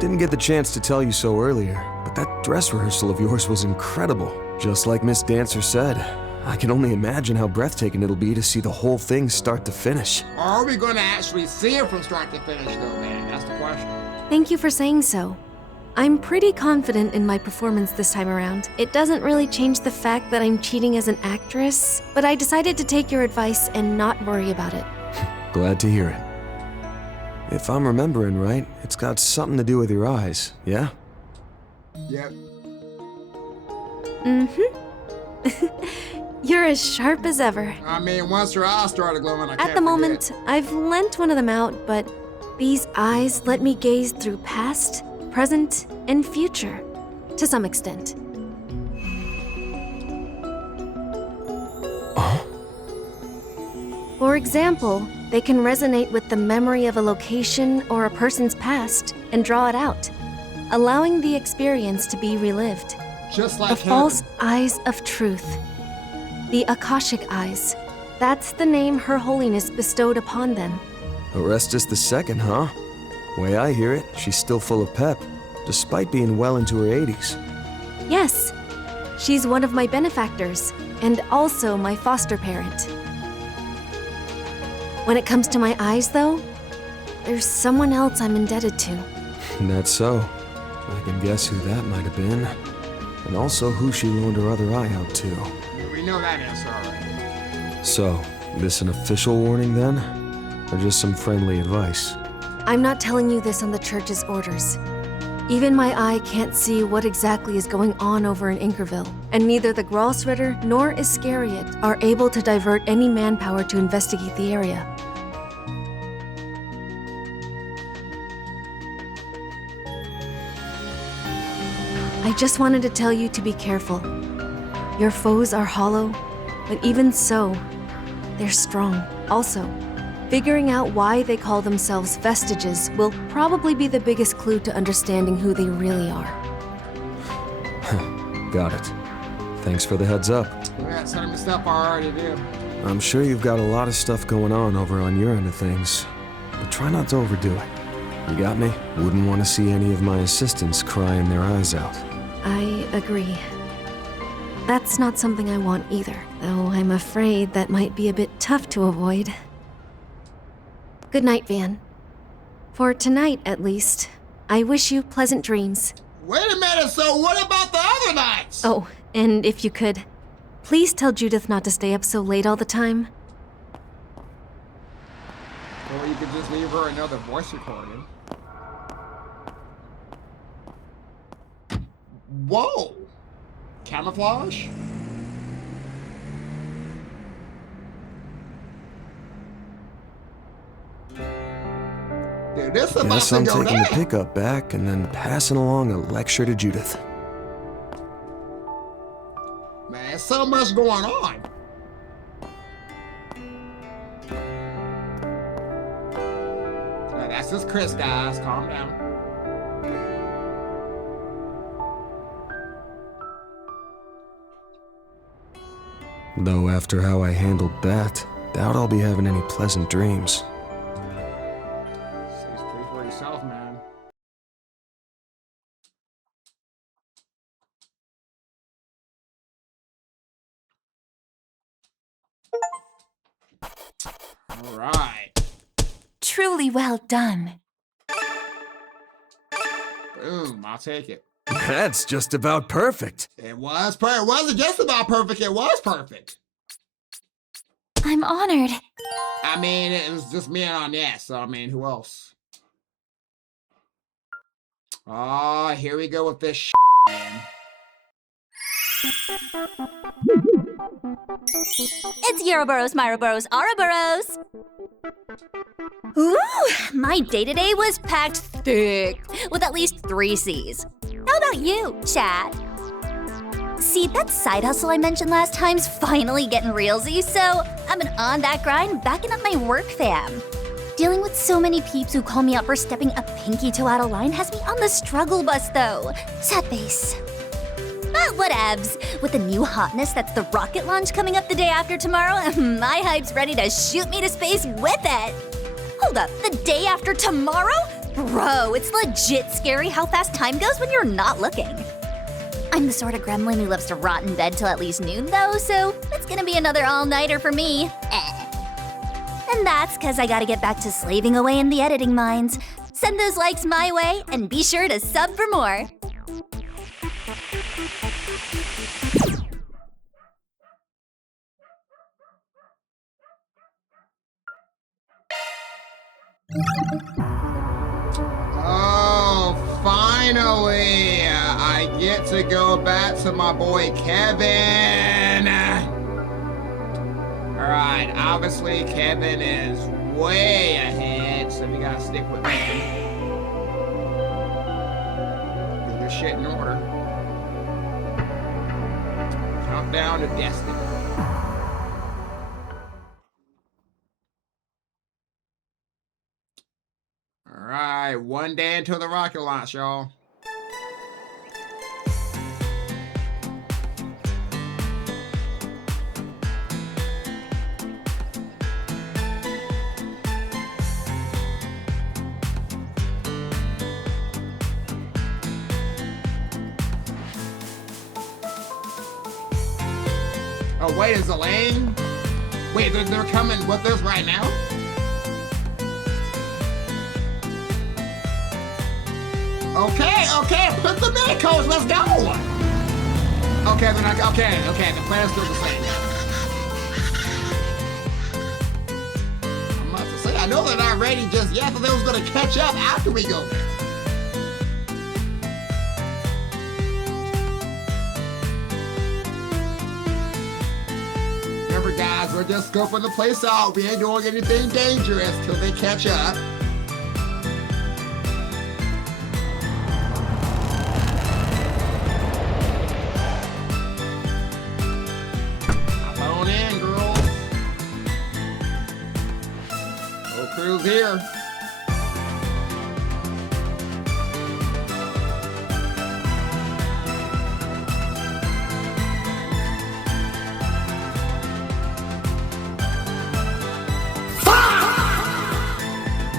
Didn't get the chance to tell you so earlier, but that dress rehearsal of yours was incredible. Just like Miss Dancer said, I can only imagine how breathtaking it'll be to see the whole thing start to finish. Are we gonna actually see it from start to finish though, man? That's the question. Thank you for saying so. I'm pretty confident in my performance this time around. It doesn't really change the fact that I'm cheating as an actress, but I decided to take your advice and not worry about it. Glad to hear it. If I'm remembering right, it's got something to do with your eyes, yeah? Yep. You're as sharp as ever. I mean, once her eyes started glowing, I can't At the moment, I've lent one of them out, but these eyes let me gaze through past, present, and future, to some extent. For example, they can resonate with the memory of a location or a person's past and draw it out, allowing the experience to be relived. Just like the false eyes of truth. The Akashic eyes. That's the name Her Holiness bestowed upon them. Orestes II, huh? Way I hear it, she's still full of pep, despite being well into her 80s. Yes, she's one of my benefactors, and also my foster parent. When it comes to my eyes, though, there's someone else I'm indebted to. That's so. I can guess who that might have been. And also who she loaned her other eye out to. We know that answer already. So, this an official warning then? Or just some friendly advice? I'm not telling you this on the church's orders. Even my eye can't see what exactly is going on over in Anchorville, and neither the Gralsritter nor Iscariot are able to divert any manpower to investigate the area. I just wanted to tell you to be careful. Your foes are hollow, but even so, they're strong. Also, figuring out why they call themselves vestiges will probably be the biggest clue to understanding who they really are. Got it. Thanks for the heads up. Yeah, some of the stuff I already do. I'm sure you've got a lot of stuff going on over on your end of things, but try not to overdo it. You got me? Wouldn't want to see any of my assistants crying their eyes out. I agree. That's not something I want either, though I'm afraid that might be a bit tough to avoid. Good night, Van. For tonight, at least, I wish you pleasant dreams. Wait a minute, so what about the other nights? Oh, and if you could, please tell Judith not to stay up so late all the time. Or you could just leave her another voice recording. Whoa! Camouflage? Dude, this is about Guess to I'm go taking down. the pickup back and then passing along a lecture to Judith. Man, there's so much going on. That's just Chris, guys. Calm down. Though after how I handled that, doubt I'll be having any pleasant dreams. Speak for yourself, man. All right. Truly well done. Boom, I'll take it. That's just about perfect. It wasn't just about perfect, it was perfect. I'm honored. I mean, it was just me and Agnes, so I mean, who else? Oh, here we go with this man. It's Euroboros, Myroboros, Ouroboros! Ooh, my day-to-day was packed thick, with at least 3 C's. How about you, Chad? See, that side hustle I mentioned last time's finally getting realsy, so I've been on that grind, backing up my work fam. Dealing with so many peeps who call me out for stepping a pinky toe out of line has me on the struggle bus, though. Sad face. But whatevs. With the new hotness that's the rocket launch coming up the day after tomorrow, my hype's ready to shoot me to space with it. Hold up, the day after tomorrow? Bro, it's legit scary how fast time goes when you're not looking. I'm the sort of gremlin who loves to rot in bed till at least noon, though, so it's gonna be another all-nighter for me. And that's because I gotta get back to slaving away in the editing mines. Send those likes my way, and be sure to sub for more. Oh, finally, I get to go back to my boy Kevin. All right, obviously Kevin is way ahead, so we gotta stick with him. Get this shit in order. Countdown to destiny. All right, one day until the rocket launch, y'all. Oh, wait, is Elaine? Wait, they're coming with us right now? Okay, put them in, coach. Let's go. Okay, they're not. Okay. The plan's still the same. I'm about to say, I know they're not ready just yet, but they was gonna catch up after we go there. Remember, guys, we're just scoping the place out. We ain't doing anything dangerous till they catch up. Crew's here.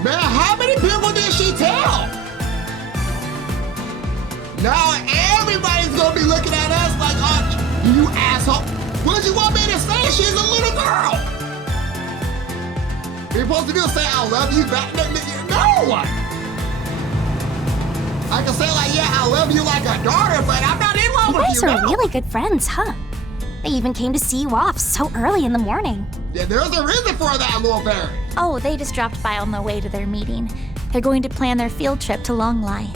Man, how many people did she tell? Now everybody's gonna be looking at us like, oh, you asshole. What do you want me to say? She's a little girl. You're supposed to do is say, I love you back. No! I can say like, yeah, I love you like a daughter, but I'm not in love with you. You guys are really good friends, huh? They even came to see you off so early in the morning. Yeah, there's a reason for that, little fairy. Oh, they just dropped by on the way to their meeting. They're going to plan their field trip to Longlai.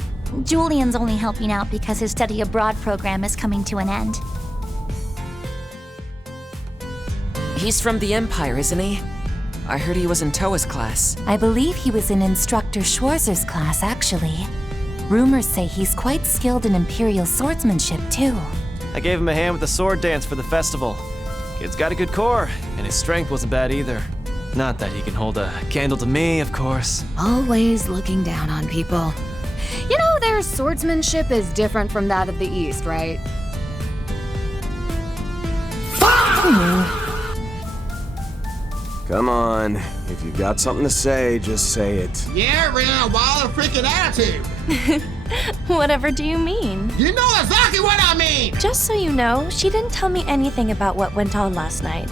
Julian's only helping out because his study abroad program is coming to an end. He's from the Empire, isn't he? I heard he was in Toa's class. I believe he was in Instructor Schwarzer's class, actually. Rumors say he's quite skilled in Imperial swordsmanship, too. I gave him a hand with the sword dance for the festival. Kid's got a good core, and his strength wasn't bad either. Not that he can hold a candle to me, of course. Always looking down on people. You know, their swordsmanship is different from that of the East, right? Come on. If you got something to say, just say it. Yeah, Ren, wild freaking attitude. Whatever do you mean? You know exactly what I mean! Just so you know, she didn't tell me anything about what went on last night.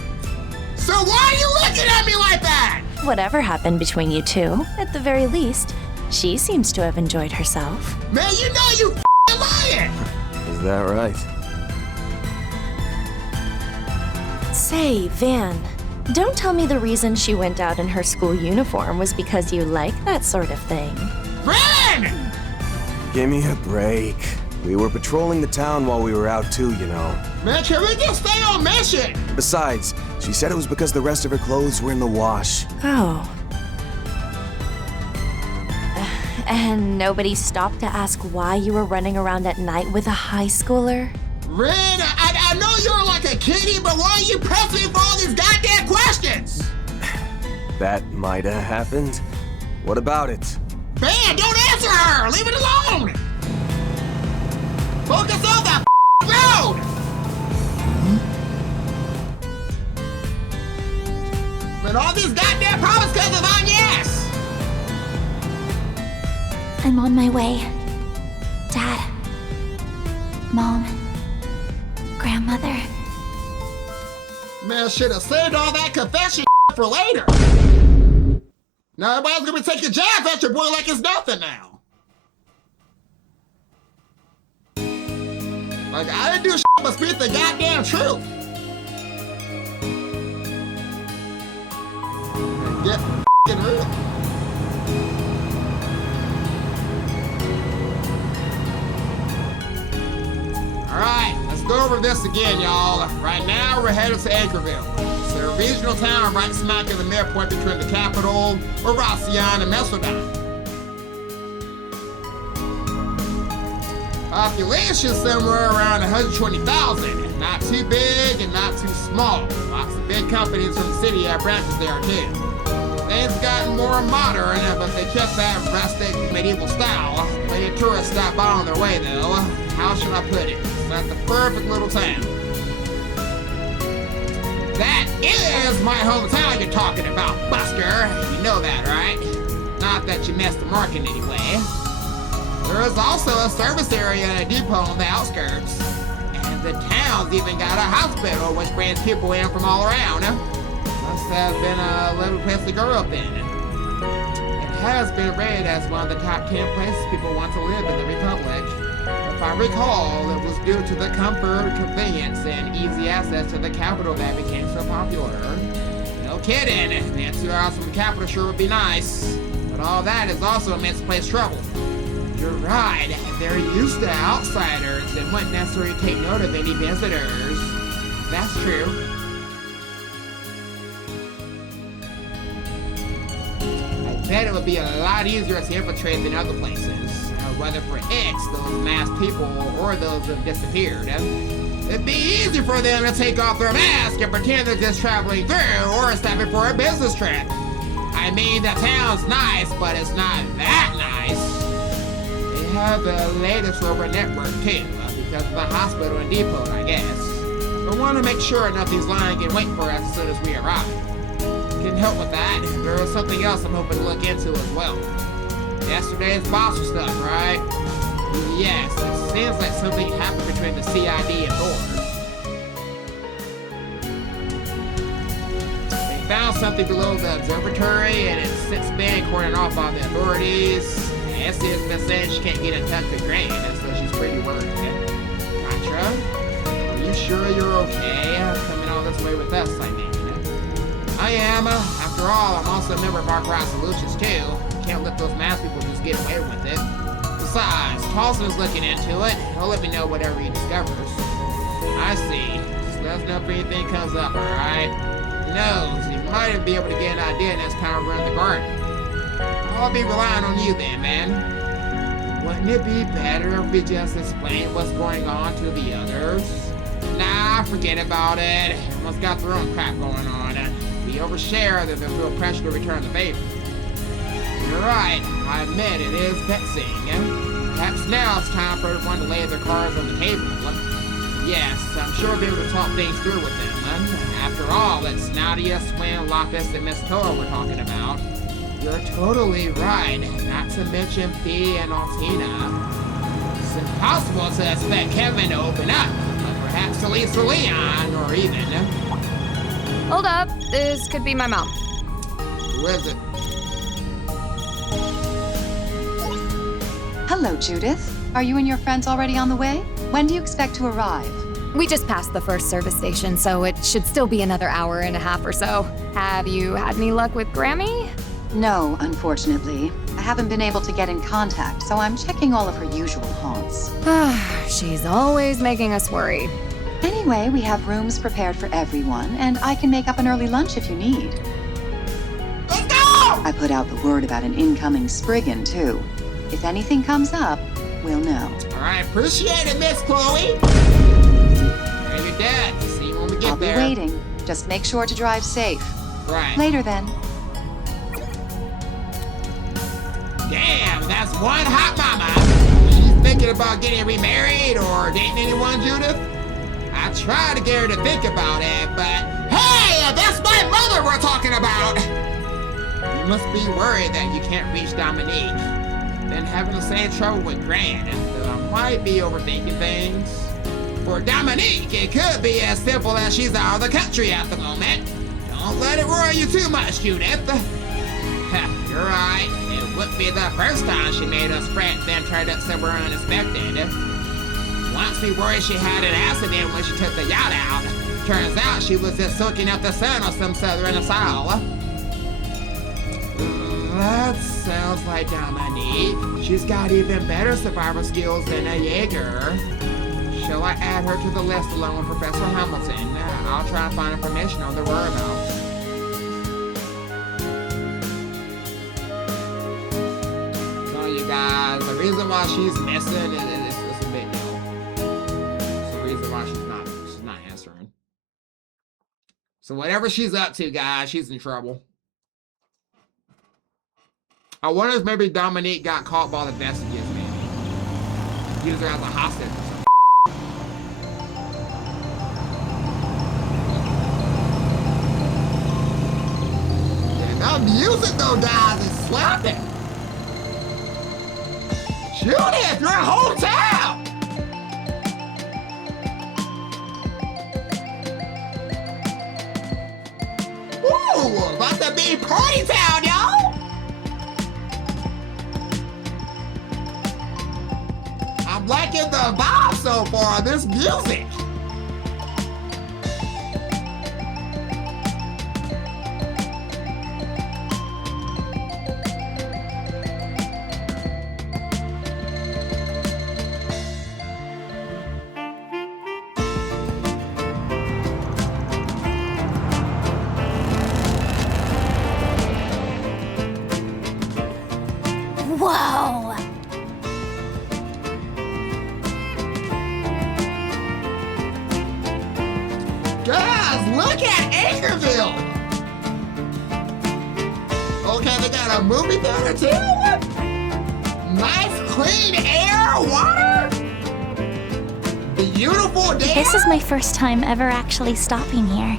So why are you looking at me like that? Whatever happened between you two, at the very least, she seems to have enjoyed herself. Man, you know you f***ing lying! Is that right? Say, Van, don't tell me the reason she went out in her school uniform was because you like that sort of thing. Ren! Give me a break. We were patrolling the town while we were out too, you know. Man, can we just stay on mission? Besides, she said it was because the rest of her clothes were in the wash. Oh. And nobody stopped to ask why you were running around at night with a high schooler? Ren, I know you're like a kiddie, but why are you pressing me for all these goddamn questions? That might have happened. What about it? Man, don't answer her! Leave it alone! Focus on that road! Man, all these goddamn problems because of Agnes! I'm on my way. Dad. Mom. Grandmother. Man, should have saved all that confession for later. Now everybody's gonna be taking jabs at your boy like it's nothing now. Like, I didn't do shit but speak the goddamn truth. Get f***ing real. Alright, let's go over this again, y'all. Right now, we're headed to Anchorville. It's a regional town right smack in the midpoint between the capital, Oracion, and Mesodon. Population somewhere around 120,000. Not too big and not too small. Lots of big companies from the city have branches there too. Things gotten more modern, but they kept that rustic medieval style. Plenty of tourists stop by on their way though. How should I put it? It's like the perfect little town. That is my hometown you're talking about, Buster. You know that, right? Not that you missed the mark in any way. There is also a service area and a depot on the outskirts. And the town's even got a hospital which brings people in from all around. Must have been a little place to grow up in. And has been rated as one of the top 10 places people want to live in the Republic. If I recall, it was due to the comfort, convenience, and easy access to the capital that became so popular. No kidding, being 2 hours from the capital sure would be nice. But all that is also a misplaced trouble. You're right, they're used to outsiders and wouldn't necessarily take note of any visitors. That's true. I bet it would be a lot easier to infiltrate than other places, whether for X, those masked people, or those who have disappeared. It'd be easy for them to take off their mask and pretend they're just traveling through or stopping for a business trip. I mean, the town's nice, but it's not that nice. They have the latest robot network too, because of the hospital and depot, I guess. I want to make sure nothing's lying in wait for us as soon as we arrive. Can help with that. There is something else I'm hoping to look into as well. Yesterday's Boston stuff, right? Yes, it seems like something happened between the CID and Thor. They found something below the observatory, and it's since been cordoned off by the authorities. Essie's been saying she can't get in touch with Grain, so she's pretty worried. Gotcha. Are you sure you're okay? Coming all this way with us, I mean. I am. After all, I'm also a member of Arkwright Solutions, too. Can't let those masked people just get away with it. Besides, Paulson is looking into it. He'll let me know whatever he discovers. I see. Just let us know if anything comes up, alright? Who knows? He might even be able to get an idea next time we're in the garden. I'll be relying on you then, man. Wouldn't it be better if we just explain what's going on to the others? Nah, forget about it. Everyone's got their own crap going on. If we overshare, then they'll feel pressure to return the favor. You're right. I admit it is vexing. Perhaps now it's time for everyone to lay their cards on the table. Yes, I'm sure we'll be able to talk things through with them. After all, it's Nadia, Swin, Lapis, and Miss Toa we're talking about. You're totally right. Not to mention Fee and Altina. It's impossible to expect Kevin to open up. But perhaps at least for Leon, or even... Hold up. This could be my mom. Who is it? Hello, Judith. Are you and your friends already on the way? When do you expect to arrive? We just passed the first service station, so it should still be another hour and a half or so. Have you had any luck with Grammy? No, unfortunately. I haven't been able to get in contact, so I'm checking all of her usual haunts. She's always making us worry. Anyway, we have rooms prepared for everyone, and I can make up an early lunch if you need. Let's go! I put out the word about an incoming Spriggan, too. If anything comes up, we'll know. Alright, appreciate it, Miss Chloe. And your dad. See you when we get there. I'll be waiting. Just make sure to drive safe. Right. Later, then. Damn, that's one hot mama. She's thinking about getting remarried or dating anyone, Judith? I tried to get her to think about it, but hey, that's my mother we're talking about. You must be worried that you can't reach Dominique. Then having the same trouble with Grant, though I might be overthinking things. For Dominique, it could be as simple as she's out of the country at the moment. Don't let it worry you too much, Judith. You're right. It wouldn't be the first time she made us fret, then turned up somewhere unexpected. Once we worried she had an accident when she took the yacht out. Turns out she was just soaking up the sun on some southern asile. That sounds like Dominique. She's got even better survival skills than a Jaeger. Shall I add her to the list along with Professor Hamilton? I'll try and find information on their whereabouts. So you guys, the reason why she's missing is a big deal. It's the reason why she's not answering. So whatever she's up to, guys, she's in trouble. I wonder if maybe Dominique got caught by the vestiges, maybe. Used her as a hostage or something. Yeah, that music though, guys, is slapping. Judith, you're a whole town! Ooh, about to be party town, y'all! so far on this music. Whoa! Guys, look at Anchorville! Okay, they got a movie theater too? Nice clean air, water! Beautiful day! This is my first time ever actually stopping here.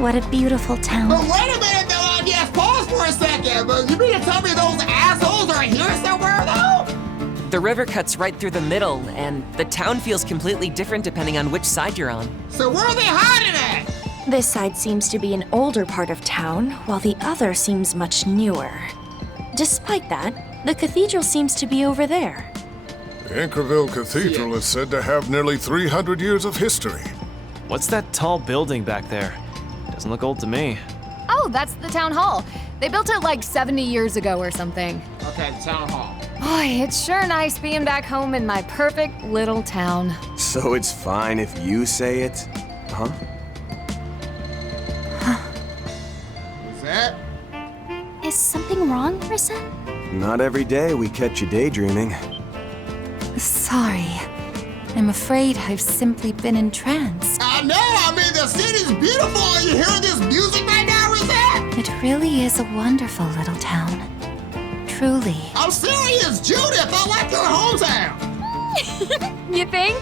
What a beautiful town. But wait a minute though, Agnes, pause for a second. But you mean to tell me those assholes are here somewhere though? The river cuts right through the middle, and the town feels completely different depending on which side you're on. So where are they hiding at? This side seems to be an older part of town, while the other seems much newer. Despite that, the cathedral seems to be over there. The Anchorville Cathedral is said to have nearly 300 years of history. What's that tall building back there? Doesn't look old to me. Oh, that's the town hall. They built it like 70 years ago or something. Okay, the town hall. Boy, it's sure nice being back home in my perfect little town. So it's fine if you say it, huh? Is that? Is something wrong, Rissa? Not every day we catch you daydreaming. Sorry. I'm afraid I've simply been entranced. I know! I mean, the city's beautiful! Are you hearing this music right now, Rosette? It really is a wonderful little town. Truly. I'm serious, Judith! I like your hometown! You think?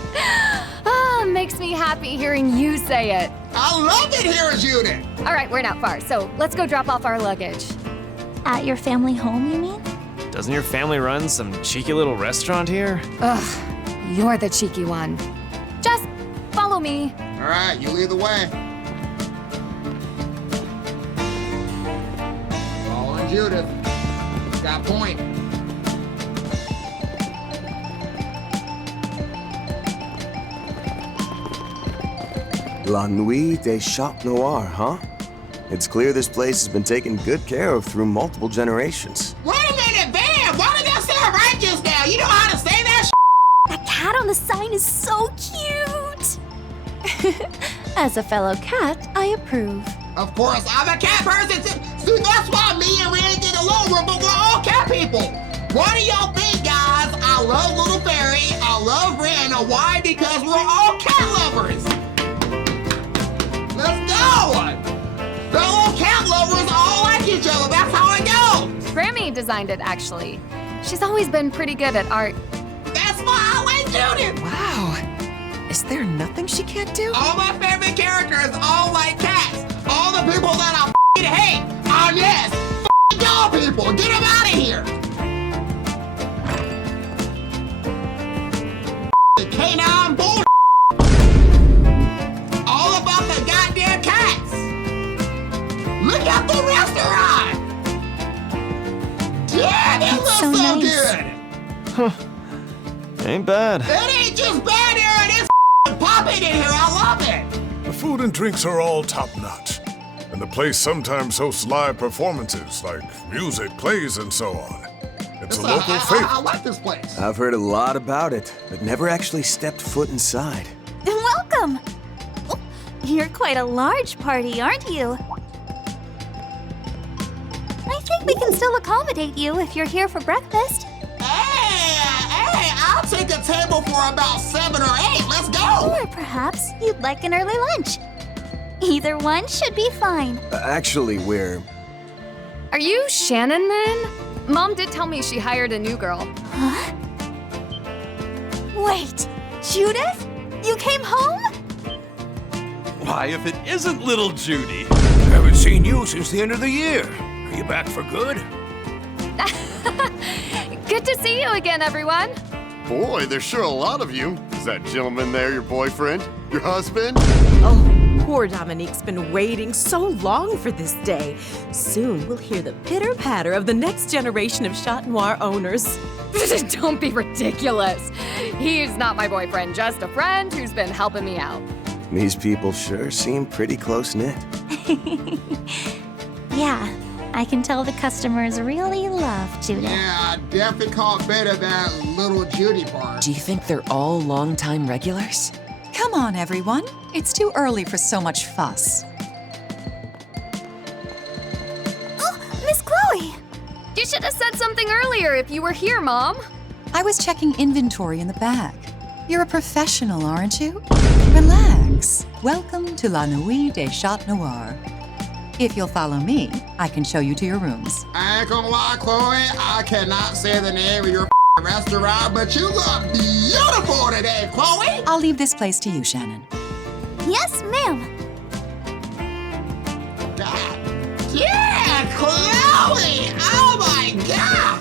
Ah, makes me happy hearing you say it. I love it here, Judith! All right, we're not far, so let's go drop off our luggage. At your family home, you mean? Doesn't your family run some cheeky little restaurant here? Ugh, you're the cheeky one. Just follow me. All right, you lead the way. Following Judith. Got point. La Nuit des Chats Noirs, huh? It's clear this place has been taken good care of through multiple generations. Wait a minute, Van! Why did that sound right just now? You know how to say that That cat on the sign is so cute! As a fellow cat, I approve. Of course, I'm a cat person too. See, that's why me and Ren get along, but we're all cat people. What do y'all think, guys? I love Little Fairy. I love Ren. Why? Because we're all cat lovers. Let's go! Fellow cat lovers all like each other. That's how it goes. Grammy designed it, actually. She's always been pretty good at art. That's why I like Judith. Wow. Is there nothing she can't do? All my favorite characters all like cats. All the people that I f***ing hate. Oh yes, f***ing y'all people. Get them out of here. The canine bullshit. All about the goddamn cats. Look at the restaurant. Yeah, it looks so nice. good. Ain't bad. It ain't just bad here. It is popping in here. I love it. The food and drinks are all top-notch. And the place sometimes hosts live performances like music, plays, and so on. It's a local favorite. I like this place. I've heard a lot about it, but never actually stepped foot inside. Welcome! Oh, you're quite a large party, aren't you? I think we can still accommodate you if you're here for breakfast. Hey, I'll take a table for about 7 or 8. Let's go. Or perhaps you'd like an early lunch. Either one should be fine. Actually, we're... Are you Shannon, then? Mom did tell me she hired a new girl. Huh? Wait, Judith? You came home? Why, if it isn't little Judy? Haven't seen you since the end of the year. Are you back for good? Good to see you again, everyone. Boy, there's sure a lot of you. Is that gentleman there your boyfriend? Your husband? Oh, Poor Dominique's been waiting so long for this day. Soon we'll hear the pitter-patter of the next generation of Chat Noir owners. Don't be ridiculous. He's not my boyfriend, just a friend who's been helping me out. These people sure seem pretty close-knit. Yeah, I can tell the customers really love Judith. Yeah, I definitely caught bit of that little Judy part. Do you think they're all long-time regulars? Come on, everyone. It's too early for so much fuss. Oh, Miss Chloe! You should have said something earlier if you were here, Mom. I was checking inventory in the back. You're a professional, aren't you? Relax. Welcome to La Nuit des Chat Noirs. If you'll follow me, I can show you to your rooms. I ain't gonna lie, Chloe, I cannot say the name of your restaurant, but you look beautiful today, Chloe! I'll leave this place to you, Shannon. Yes, ma'am. Yeah, Chloe! Oh my God!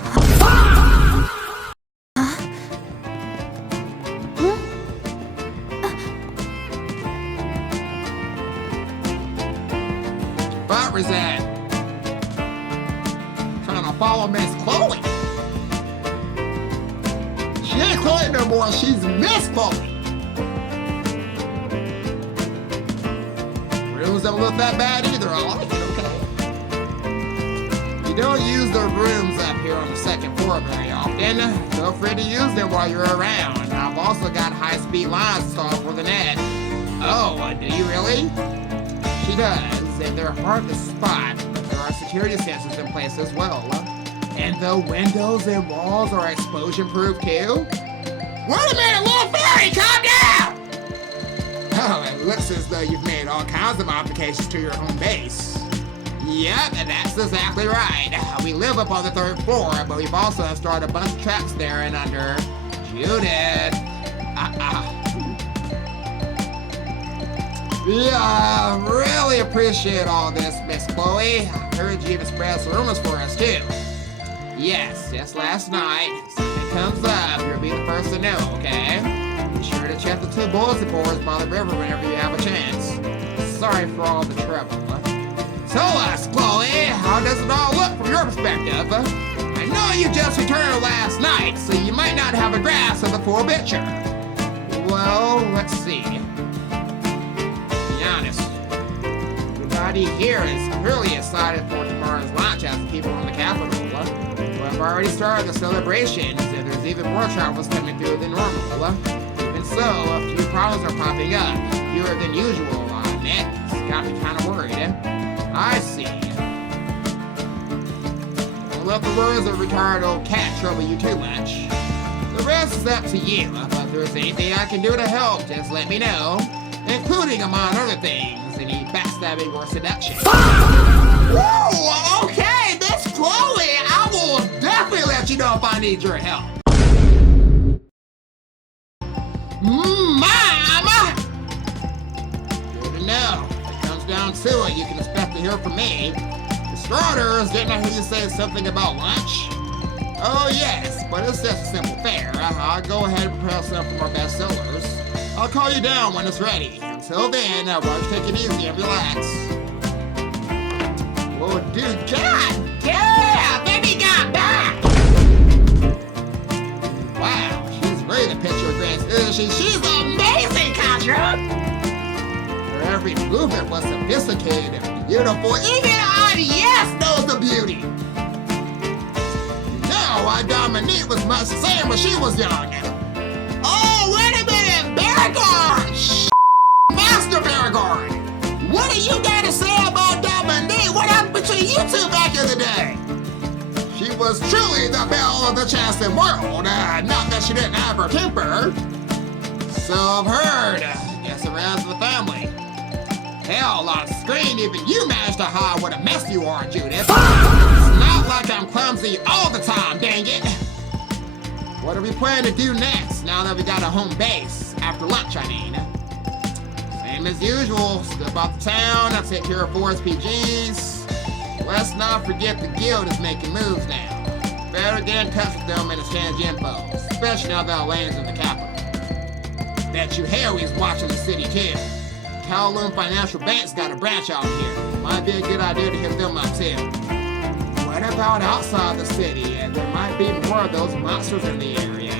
What was that? Trying to follow Miss Chloe. She ain't Chloe no more, she's Miss Chloe. Rooms don't look that bad either, I like it, okay? You don't use the rooms up here on the second floor very often. Feel free to use them while you're around. I've also got high-speed lines installed for the net. Oh, do you really? She does, and they're hard to spot, but there are security sensors in place as well. And the windows and walls are explosion-proof too? Wait a minute, little fairy, calm down! Oh, it looks as though you've made all kinds of modifications to your home base. Yep, and that's exactly right. We live up on the third floor, but we've also installed a bunch of traps there and under. Judith. Yeah, I really appreciate all this, Miss Chloe. I heard you even spread some rumors for us, too. Yes, just last night. If something comes up, you'll be the first to know, okay? Be sure to check the 2 bulletin boards by the river whenever you have a chance. Sorry for all the trouble. Tell us, Chloe, how does it all look from your perspective? I know you just returned last night, so you might not have a grasp of the full picture. Well, let's see. Everybody here is clearly excited for tomorrow's launch as the people in the capital. We've already started the celebrations, and there's even more travelers coming through than normal. Even so, a few problems are popping up, fewer than usual on it. It's got me kind of worried. I see. Don't let the words of retired old cat trouble you too much. The rest is up to you, but if there's anything I can do to help, just let me know. Including, among other things, any backstabbing or seduction. Whoa, okay, Miss Chloe, I will definitely let you know if I need your help. Mama! Good to know. If it comes down to it, you can expect to hear from me. For starters, didn't I hear you say something about lunch? Oh yes, but it's just a simple fare. I'll go ahead and prepare some from our best sellers. I'll call you down when it's ready. Until then, why don't you take it easy and relax. Whoa, dude, God damn! Baby got back! Wow, she's really the picture of Grace, isn't she? She's amazing, Contra! Her every movement was sophisticated and beautiful. Even Agnes knows the beauty! You know, Dominique was much the same when she was young. Oh, wait a minute! Barragard! Master Barragard! What do you got to say about Dominique? What happened between you two back in the day? She was truly the belle of the Chancellor world. Not that she didn't have her temper. So I've heard. Guess the rest of the family. Hell, on screen, even you managed to hide what a mess you are, Judith. It's not like I'm clumsy all the time, dang it. What are we planning to do next, now that we got a home base? After lunch, I mean. Same as usual, scope out the town, I'll take care of Forest PGs. Let's not forget the guild is making moves now. Better get in touch with them and exchange info, especially now that Elaine's in the capital. Bet you Harry's watching the city too. Kowloon Financial Bank's got a branch out here. Might be a good idea to hit them up too. What about outside the city? There might be more of those monsters in the area.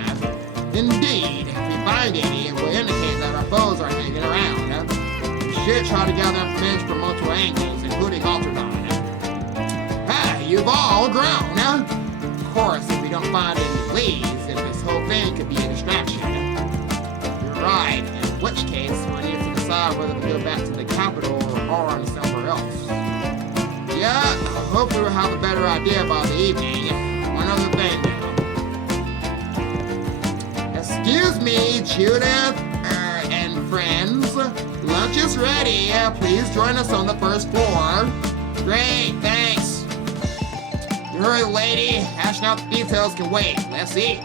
Indeed, if we find any, it will indicate that our foes are hanging around. We should try to gather information from multiple angles, including Alterdon. You've all grown. Of course, if we don't find any leads, then this whole thing could be a distraction. You're right, in which case, we need to decide whether to go back to the capital or on somewhere else. Yeah, hopefully we'll have a better idea by the evening. One other thing now. Excuse me, Judith and friends. Lunch is ready. Please join us on the first floor. Great, thanks. Hurry, lady. Hashing out the details can wait. Let's eat.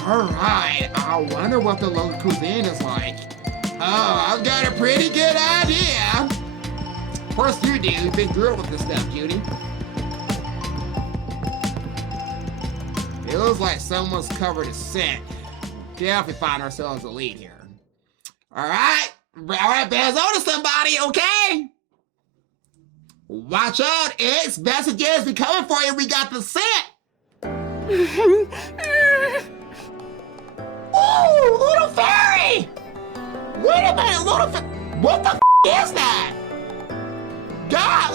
Alright, I wonder what the local cuisine is like. Oh, I've got a pretty good idea. Of course you do. You've been grilled with this stuff, Judy. Feels like someone's covered a scent. Definitely find ourselves a lead here. Alright, bears on to somebody, okay? Watch out, it's vestiges. We coming for you. We got the set. Ooh, little fairy! Wait a minute, little what the is that? God,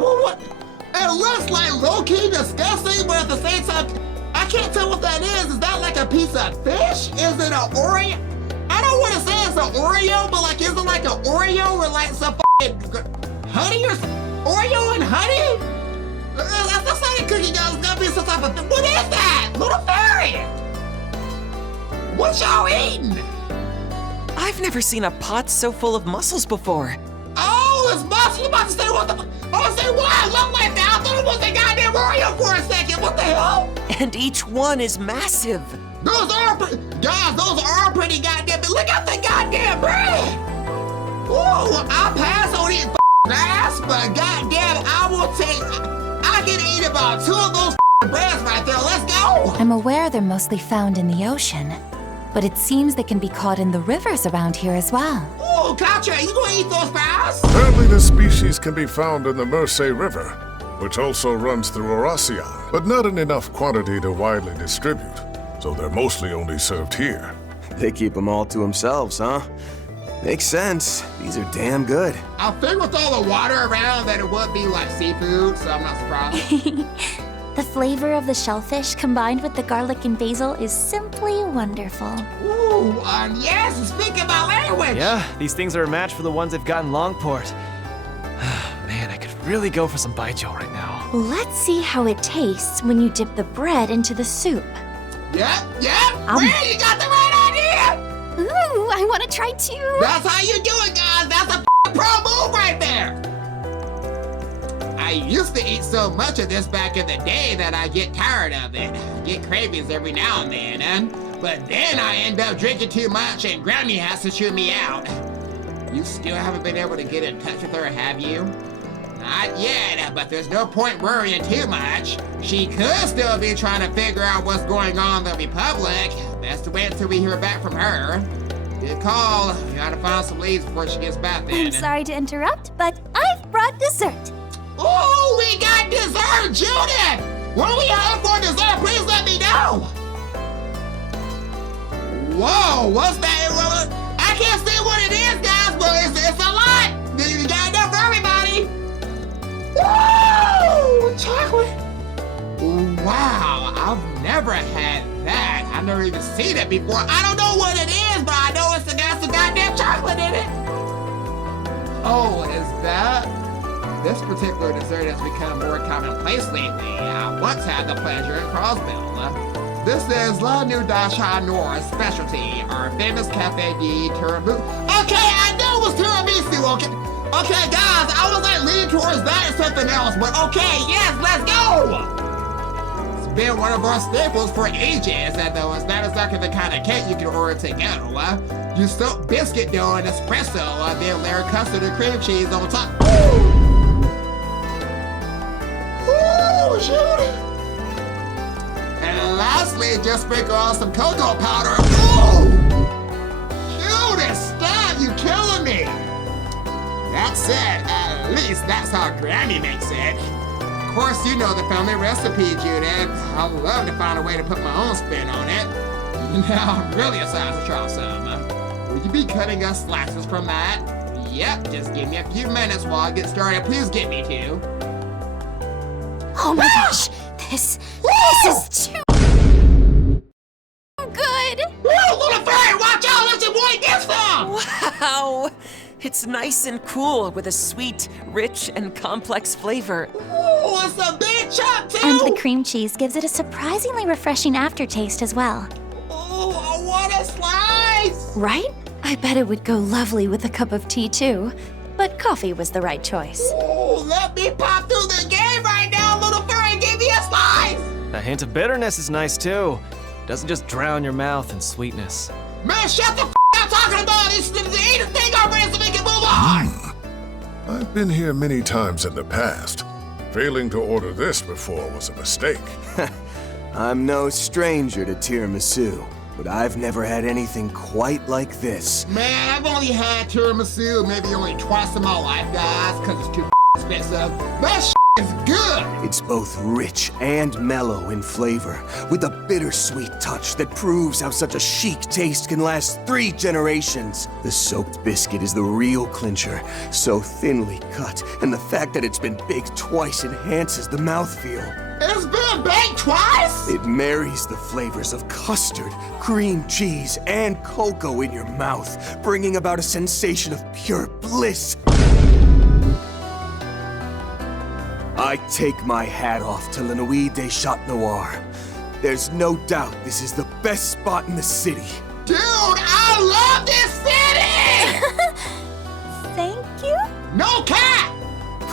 what? It looks like low-key disgusting, but at the same time, I can't tell what that is. Is that like a piece of fish? Is it an Oreo? I don't want to say it's an Oreo, but like, is it like an Oreo or like some honey or Oreo and honey? That's not a cookie, guys. It's gotta be some type of thing. What is that? Little fairy! What y'all eating? I've never seen a pot so full of mussels before. Oh, it's mussels. You about to say what the I was say why it looked like that. I thought it was a goddamn Oreo for a second. What the hell? And each one is massive. Those are pretty goddamn. Look at the goddamn bread. Ooh, I'll pass on eating grass, but goddamn, I can eat about 2 of those breads right there. Let's go. I'm aware they're mostly found in the ocean, but it seems they can be caught in the rivers around here as well. Ooh, Katya, you gonna eat those fries? Apparently this species can be found in the Mersey River, which also runs through Oracion, but not in enough quantity to widely distribute, so they're mostly only served here. They keep them all to themselves, huh? Makes sense. These are damn good. I figured with all the water around that it would be like seafood, so I'm not surprised. The flavor of the shellfish combined with the garlic and basil is simply wonderful. Ooh, yes, speaking about language. Yeah, these things are a match for the ones they've got in Longport. Man, I could really go for some baijiu right now. Let's see how it tastes when you dip the bread into the soup. Yep, Ray, you got the right idea! Ooh, I want to try too. That's how you do it, guys. That's a pro move right there. I used to eat so much of this back in the day that I get tired of it. I get cravings every now and then, but then I end up drinking too much and Grammy has to chew me out. You still haven't been able to get in touch with her, have you? Not yet, but there's no point worrying too much. She could still be trying to figure out what's going on in the Republic. Best to wait until we hear back from her. Good call. We gotta find some leads before she gets back then. I'm sorry to interrupt, but I've brought dessert. Oh, we got dessert, Judith! When we have for dessert, please let me know! Whoa, what's that? I can't see what it is, guys, but it's a lot! You got enough for everybody! Woo! Chocolate! Wow, I've never had that. I've never even seen it before. I don't know what it is, but I know it's got some goddamn chocolate in it! Oh, is that? This particular dessert has become more commonplace lately. I once had the pleasure in Crosville. This is La New Dasha Nora's specialty, our famous Cafe de Tiramisu. Okay, I knew it was tiramisu, okay, guys, I was like leaning towards that or something else, but okay, yes, let's go! It's been one of our staples for ages, and though it's not exactly the kind of cake you can order to go. You soak biscuit dough in espresso, then layer custard and cream cheese on top. Ooh, Judy! And lastly, just sprinkle on some cocoa powder. Ooh! Judy, stop! You killing me! makes it. At least that's how Grammy makes it. Of course, you know the family recipe, Judith. I'd love to find a way to put my own spin on it. Now I'm really excited to try some. Would you be cutting us slices from that? Yep, just give me a few minutes while I get started. Please get me to. Oh my gosh, this is too good. Whoa, little fairy, watch out! Where's your boy this from? Wow! It's nice and cool with a sweet, rich, and complex flavor. Ooh, it's a big chop too! And the cream cheese gives it a surprisingly refreshing aftertaste as well. Oh, what a slice! Right? I bet it would go lovely with a cup of tea too. But coffee was the right choice. Ooh, let me pop through the game right now, little fairy! Give me a slice! A hint of bitterness is nice too. Doesn't just drown your mouth in sweetness. Man, shut the f*** up talking about this! Eat a thing already so we can move on! I've been here many times in the past. Failing to order this before was a mistake. I'm no stranger to tiramisu, but I've never had anything quite like this. Man, I've only had tiramisu maybe only twice in my life, guys, because it's too expensive. That is good! It's both rich and mellow in flavor, with a bittersweet touch that proves how such a chic taste can last 3 generations. The soaked biscuit is the real clincher, so thinly cut, and the fact that it's been baked twice enhances the mouthfeel. It's been baked twice? It marries the flavors of custard, cream cheese, and cocoa in your mouth, bringing about a sensation of pure bliss. I take my hat off to La Nuit des Chat Noir. There's no doubt this is the best spot in the city. Dude, I love this city! Thank you? No cap!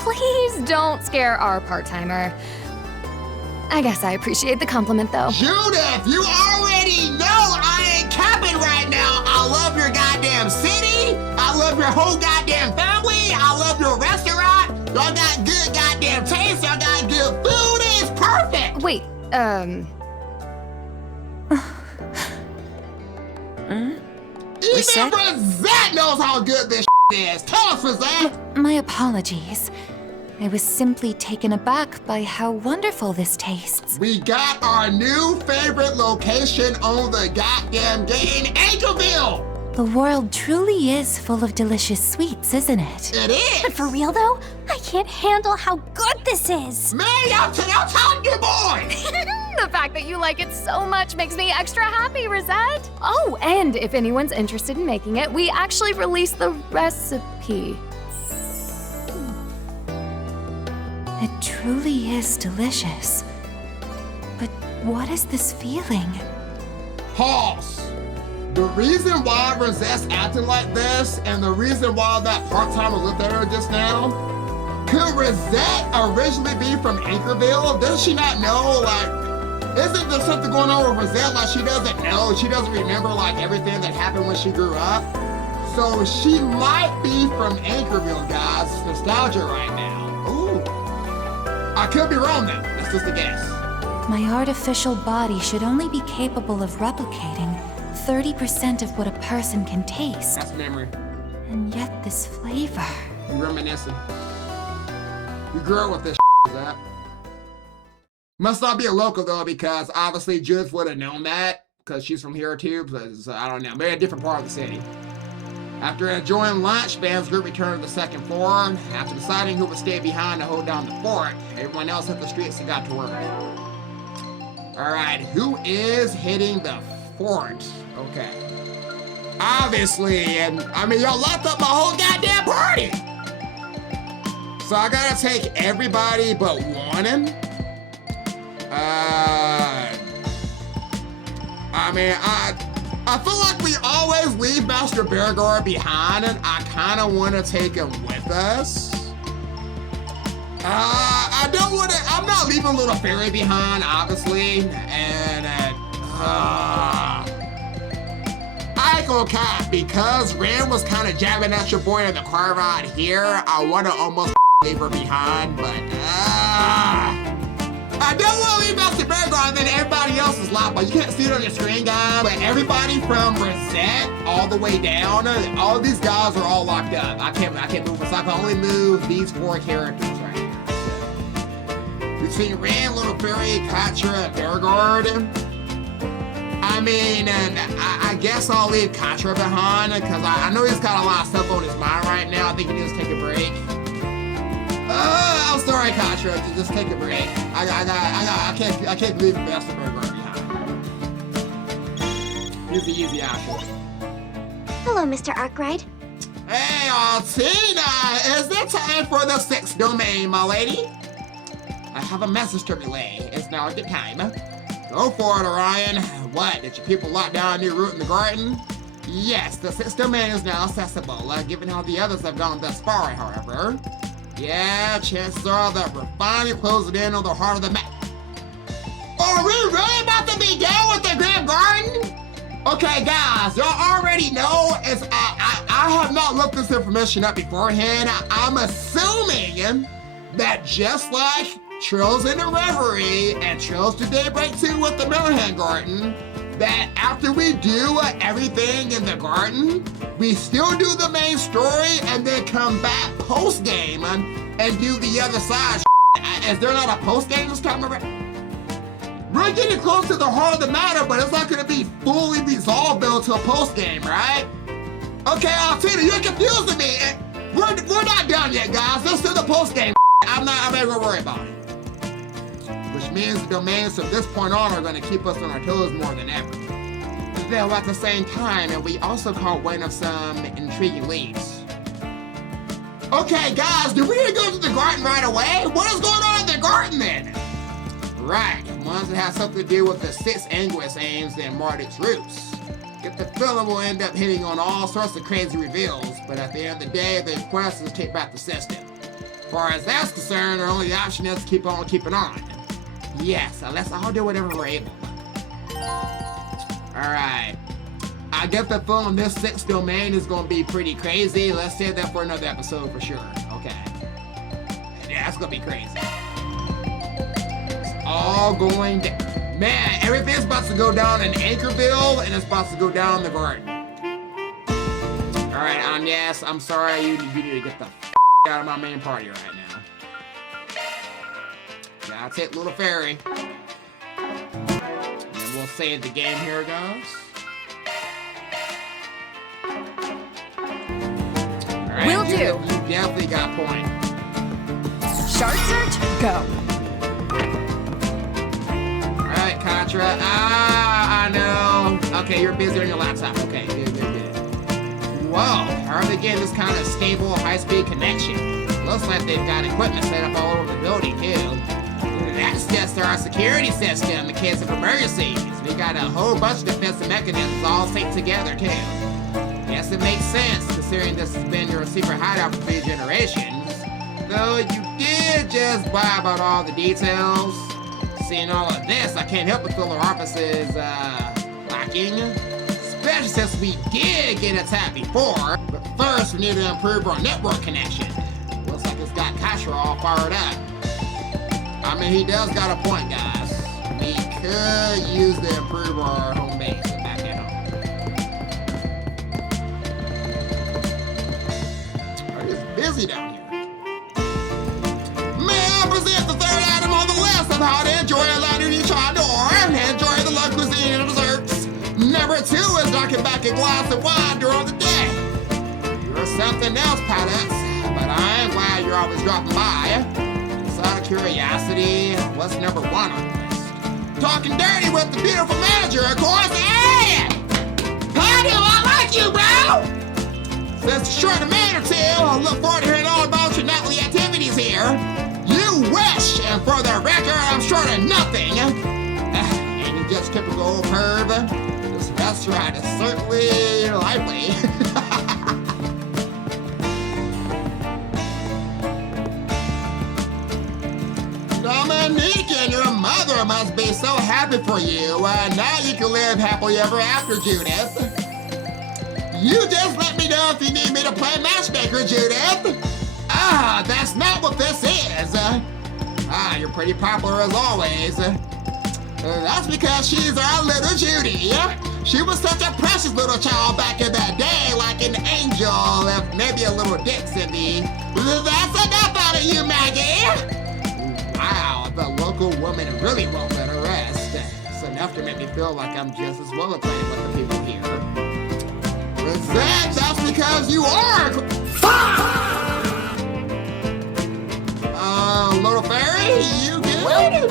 Please don't scare our part-timer. I guess I appreciate the compliment, though. Judith, you already know I ain't capping right now. I love your goddamn city. I love your whole goddamn family. I love your restaurant. Y'all got good goddamn taste. Y'all got good food. It's perfect. Wait, Even Rosette knows how good this is. Tell us, Rosette. My apologies. I was simply taken aback by how wonderful this tastes. We got our new favorite location on the goddamn game, Anchorville. The world truly is full of delicious sweets, isn't it? It is. But for real though, I can't handle how good this is. Man, y'all telling your boy. The fact that you like it so much makes me extra happy, Rosette. Oh, and if anyone's interested in making it, we actually released the recipe. It truly is delicious. But what is this feeling? Pause. The reason why Rosette's acting like this, and the reason why that part-timer looked at her just now, could Rosette originally be from Anchorville? Does she not know, like, isn't there something going on with Rosette? Like, she doesn't know, she doesn't remember, like, everything that happened when she grew up? So she might be from Anchorville, guys. It's nostalgia right now. Ooh. I could be wrong, though. That's just a guess. My artificial body should only be capable of replicating 30% of what a person can taste. That's memory. And yet this flavor. I'm reminiscing. You grew up with this that. Must not be a local though, because obviously Judith would have known that, because she's from here too, because I don't know, maybe a different part of the city. After enjoying lunch, Van's group returned to the second floor. After deciding who would stay behind to hold down the fort, everyone else hit the streets and got to work. Alright, who is hitting the fort? Okay. Obviously, and I mean, y'all locked up my whole goddamn party! So I gotta take everybody but one in? I mean, I feel like we always leave Master Bearguard behind, and I kinda wanna take him with us. I don't wanna, I'm not leaving Little Fairy behind, obviously, and I ain't gonna cap, because Ram was kind of jabbing at your boy in the car ride here. I want to almost leave her behind, but I don't want to leave Master Burger and then everybody else is locked, but you can't see it on your screen, guys. But everybody from Rosette all the way down, all of these guys are all locked up. I can't move, so I can only move these 4 characters right here. So, we've seen Ren, Little Fairy, Katra, and Beauregard. I mean, and I guess I'll leave Katra behind because I know he's got a lot of stuff on his mind right now. I think he needs to take a break. I'm sorry, Katra. Just take a break. I can't leave Master Burger behind. Here's the easy option. Hello, Mr. Arkwright. Hey, Altina, is it time for the 6th domain, my lady? I have a message to relay. It's now a good time. Go for it, Orion. What, did your people lock down a new route in the garden? Yes, the 6th domain is now accessible, given how the others have gone thus far, however. Yeah, chances are that we're finally closing in on the heart of the map. Are we really about to be done with the Grand Garden? Okay, guys, y'all already know I have not looked this information up beforehand. I'm assuming that just like Trails into Reverie and Trails to Daybreak 2 with the Millhand Garden, that after we do everything in the garden, we still do the main story and then come back post-game and do the other side. Is there not a post-game this time around? We're getting close to the heart of the matter, but it's not going to be fully resolved though until post-game, right? Okay, Altina, you're confusing me. We're not done yet, guys. Let's do the post-game. I'm not going to worry about it. Which means the domains from this point on are going to keep us on our toes more than ever. Though at the same time, and we also caught wind of some intriguing leads. Okay, guys, do we need to go to the garden right away? What is going on in the garden then? Right, ones that have something to do with the 6 Anguis aims and Marduk's roots. Get the feeling we'll end up hitting on all sorts of crazy reveals, but at the end of the day, the quest is to take back the system. As far as that's concerned, our only option is to keep on keeping on. Yes, let's all do whatever we're able. Alright. I get the feeling this 6th domain is going to be pretty crazy. Let's save that for another episode for sure. Okay. Yeah, it's going to be crazy. It's all going down. Man, everything's about to go down in Anchorville and it's about to go down in the garden. Alright, Agnes, I'm sorry. You need to get the out of my main party right now. That's it, Little Fairy. And we'll save the game here, guys. Right, Will do. You definitely got a point. Shark search, go. Alright, Katra. I know. Okay, you're busy on your laptop. Okay, good. Whoa, how are they getting this kind of stable, high-speed connection? Looks like they've got equipment set up all over the building, too. That's just our security system in case of emergencies. We got a whole bunch of defensive mechanisms all synced together, too. Yes, it makes sense, considering this has been your secret hideout for 3 generations. Though you did just blab about all the details. Seeing all of this, I can't help but feel our office is, lacking. Especially since we did get attacked before. But first, we need to improve our network connection. Looks like it's got Katra all fired up. I mean, he does got a point, guys. We could use to improve our home base back at home. It's busy down here. May I present the 3rd item on the list of how to enjoy a Lanuti Chador and enjoy the love cuisine and desserts. Number 2 is knocking back a glass of wine during the day. You're something else, Paddocks, but I'm glad you're always dropping by. Out of curiosity, what's number 1 on the list? Talking dirty with the beautiful manager, of course. Hey! How do I like you, bro? Since a short a minute or 2, I look forward to hearing all about your nightly activities here. You wish, and for the record, I'm short of nothing. And you just typical old perv. This restaurant is certainly lively. Dominique and your mother must be so happy for you. Now you can live happily ever after, Judith. You just let me know if you need me to play matchmaker, Judith. Ah, that's not what this is. Ah, you're pretty popular as always. That's because she's our little Judy. She was such a precious little child back in that day, like an angel, if maybe a little dick, Cindy. That's enough out of you, Maggie! Wow, the local woman really won't let her rest. It's enough to make me feel like I'm just as well acquainted with the people here. That's because you are... Little fairy, you good?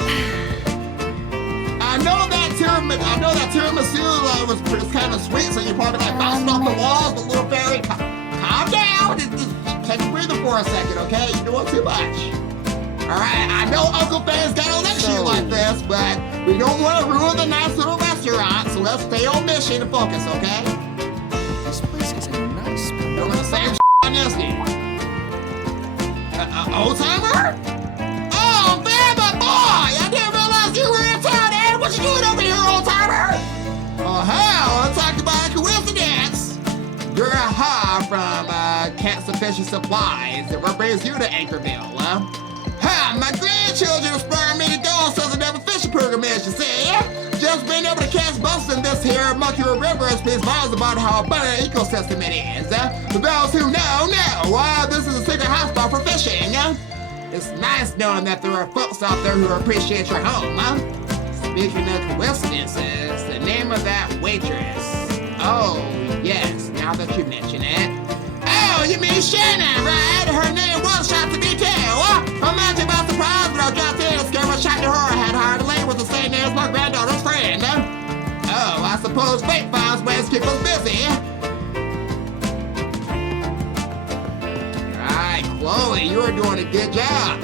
I know that tiramisu was kind of sweet, so you probably got bouncing off the walls, but little fairy, calm down. Just take a breather for a second, okay? You're doing too much. Alright, I know Uncle Fang's got a lecture like this, but we don't want to ruin the nice little restaurant, so let's stay on mission and focus, okay? This place is a nice spot. Doing the same on Disney. Old timer? Oh, man, my boy! I didn't realize you were in town, Ed! What you doing over here, old timer? Oh, hell, I talked about a coincidence. You're from Cat Sufficient Supplies. What brings you to Anchorville, my grandchildren inspired me to go on such a fishing pilgrimage, you see? Just being able to catch boats in this here Monkey River speaks volumes about how abundant an ecosystem it is. For those who know, this is a secret hotspot for fishing. It's nice knowing that there are folks out there who appreciate your home. Speaking of coincidences, the name of that waitress. Oh, yes, now that you mention it. Oh, you mean Shannon, right? Her name was shot to detail. Imagine my surprise when I dropped in and scared my shot to her. I had hired a lady with the same name as my granddaughter's friend. Oh, I suppose fate finds ways to keep us busy. Alright, Chloe, you are doing a good job.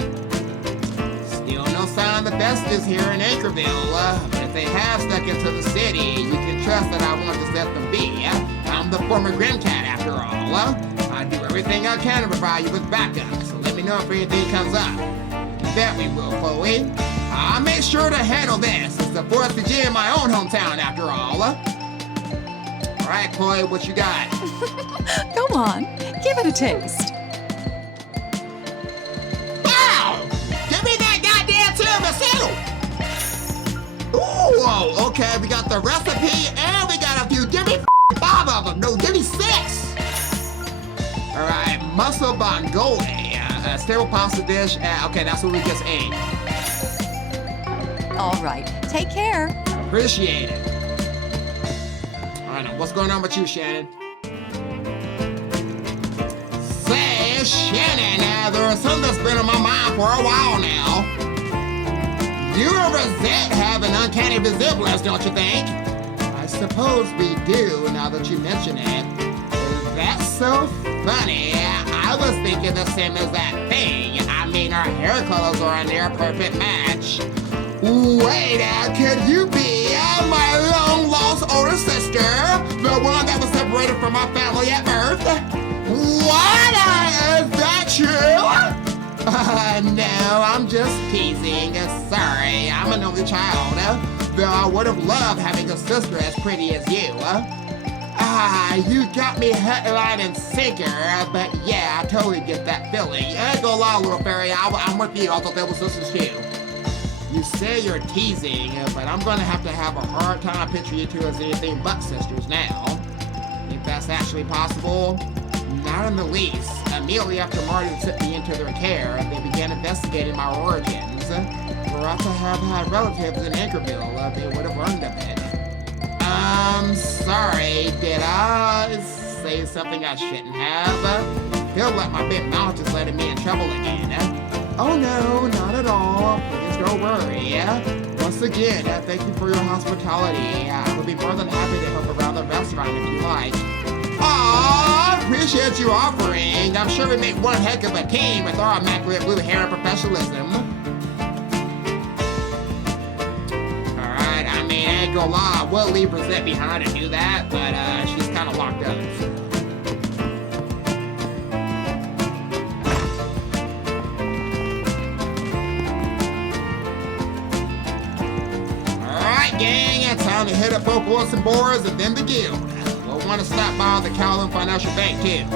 Still no sign of the vestiges here in Anchorville, but if they have stuck into the city, you can trust that I won't just let them be. I'm the former Grim Cat after all. I do everything I can to provide you with backup, so let me know if anything comes up. You bet we will, Chloe. I'll make sure to handle this. It's the 4th of July in my own hometown after all. Alright, Chloe, what you got? Go on, give it a taste. Wow! Give me that goddamn tiramisu! Ooh, okay, we got the recipe and we got a few. Give me 5 of them. No, give me 6. Alright, mussel bongole, stable pasta dish. Okay, that's what we just ate. All right, take care. Appreciate it. Alright, now what's going on with you, Shannon? Say, Shannon, there is something that's been on my mind for a while now. You and Rosette have an uncanny visibility, don't you think? I suppose we do, now that you mention it. That's so funny. I was thinking the same as that thing. I mean, our hair colors are a near perfect match. Wait, could you be my long-lost older sister? The one that was separated from my family at birth? What? Is that true? No, I'm just teasing. Sorry, I'm an only child. Though I would have loved having a sister as pretty as you. You got me headline and sinker, but yeah, I totally get that feeling. Go along, little fairy, I'm with you, I thought they were sisters too. You say you're teasing, but I'm gonna have a hard time picturing you two as anything but sisters now. Think that's actually possible? Not in the least. Immediately after Marty took me into their care, they began investigating my origins. For us to have had relatives in Anchorville, they would have learned of it. Sorry, did I say something I shouldn't have? Feel like my big mouth is letting me in trouble again. Oh no, not at all. Please don't worry. Once again, thank you for your hospitality. I would be more than happy to help around the restaurant if you like. Aw, appreciate you offering. I'm sure we make one heck of a team with our immaculate blue hair and professionalism. I ain't gonna lie, I will leave Rosette behind and do that, but she's kind of locked up. Alright, gang, it's time to hit up both Willis and Boris and then the guild. We'll want to stop by the Calhoun Financial Bank, too.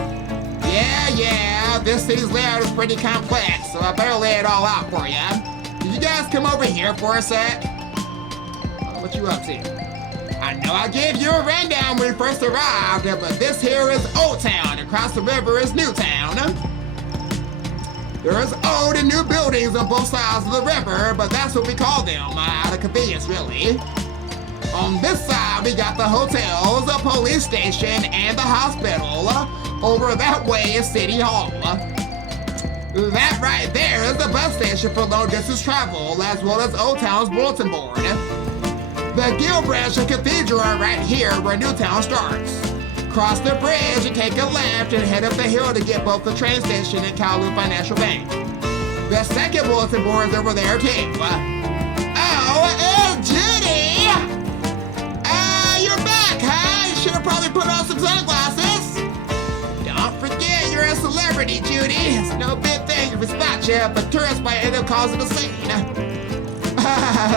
Yeah, this city's layout is pretty complex, so I better lay it all out for you. you guys come over here for a sec? What you up to? I know I gave you a rundown when we first arrived, but this here is Old Town. Across the river is New Town. There is old and new buildings on both sides of the river, but that's what we call them, out of convenience, really. On this side, we got the hotels, the police station, and the hospital. Over that way is City Hall. That right there is the bus station for long-distance travel, as well as Old Town's bulletin board. The Guild Branch and Cathedral are right here where Newtown starts. Cross the bridge and take a left and head up the hill to get both the train station and Kowloon Financial Bank. The second bulletin board is over there too. Oh, Judy! You're back, huh? You should have probably put on some sunglasses. Don't forget you're a celebrity, Judy. It's no big thing if we spot you, but tourists might end up causing a scene.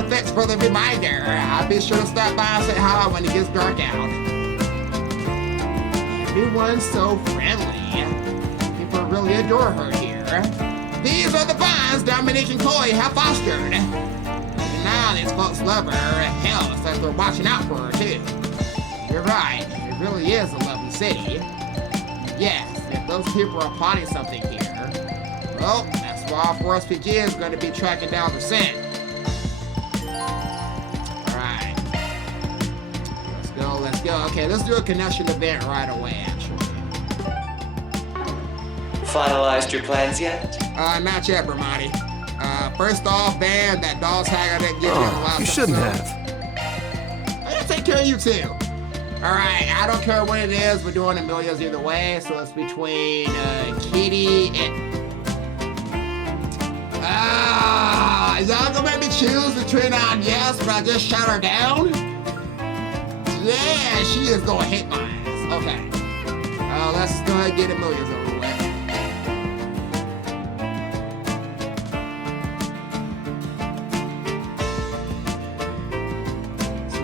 Thanks for the reminder. I'll be sure to stop by and say hi when it gets dark out. Everyone's so friendly. People really adore her here. These are the bonds Dominique and Chloe have fostered. And now these folks love her. Hell, it's like they're watching out for her too. You're right. It really is a lovely city. Yes, if those people are plotting something here, well, that's why Forest PG is going to be tracking down the scent. Let's go. Okay, let's do a connection event right away, actually. Finalized your plans yet? Not yet, Bramati. First off, man, that dog tag I didn't give you in the last you shouldn't episode. have. I gotta take care of you, too. Alright, I don't care what it is, we're doing Amelia's either way, so it's between, Kitty and... y'all gonna make me choose between Agnes, but I just shut her down? Yeah, she is gonna hit my ass. Okay. Let's just go ahead and get Amelia's over with.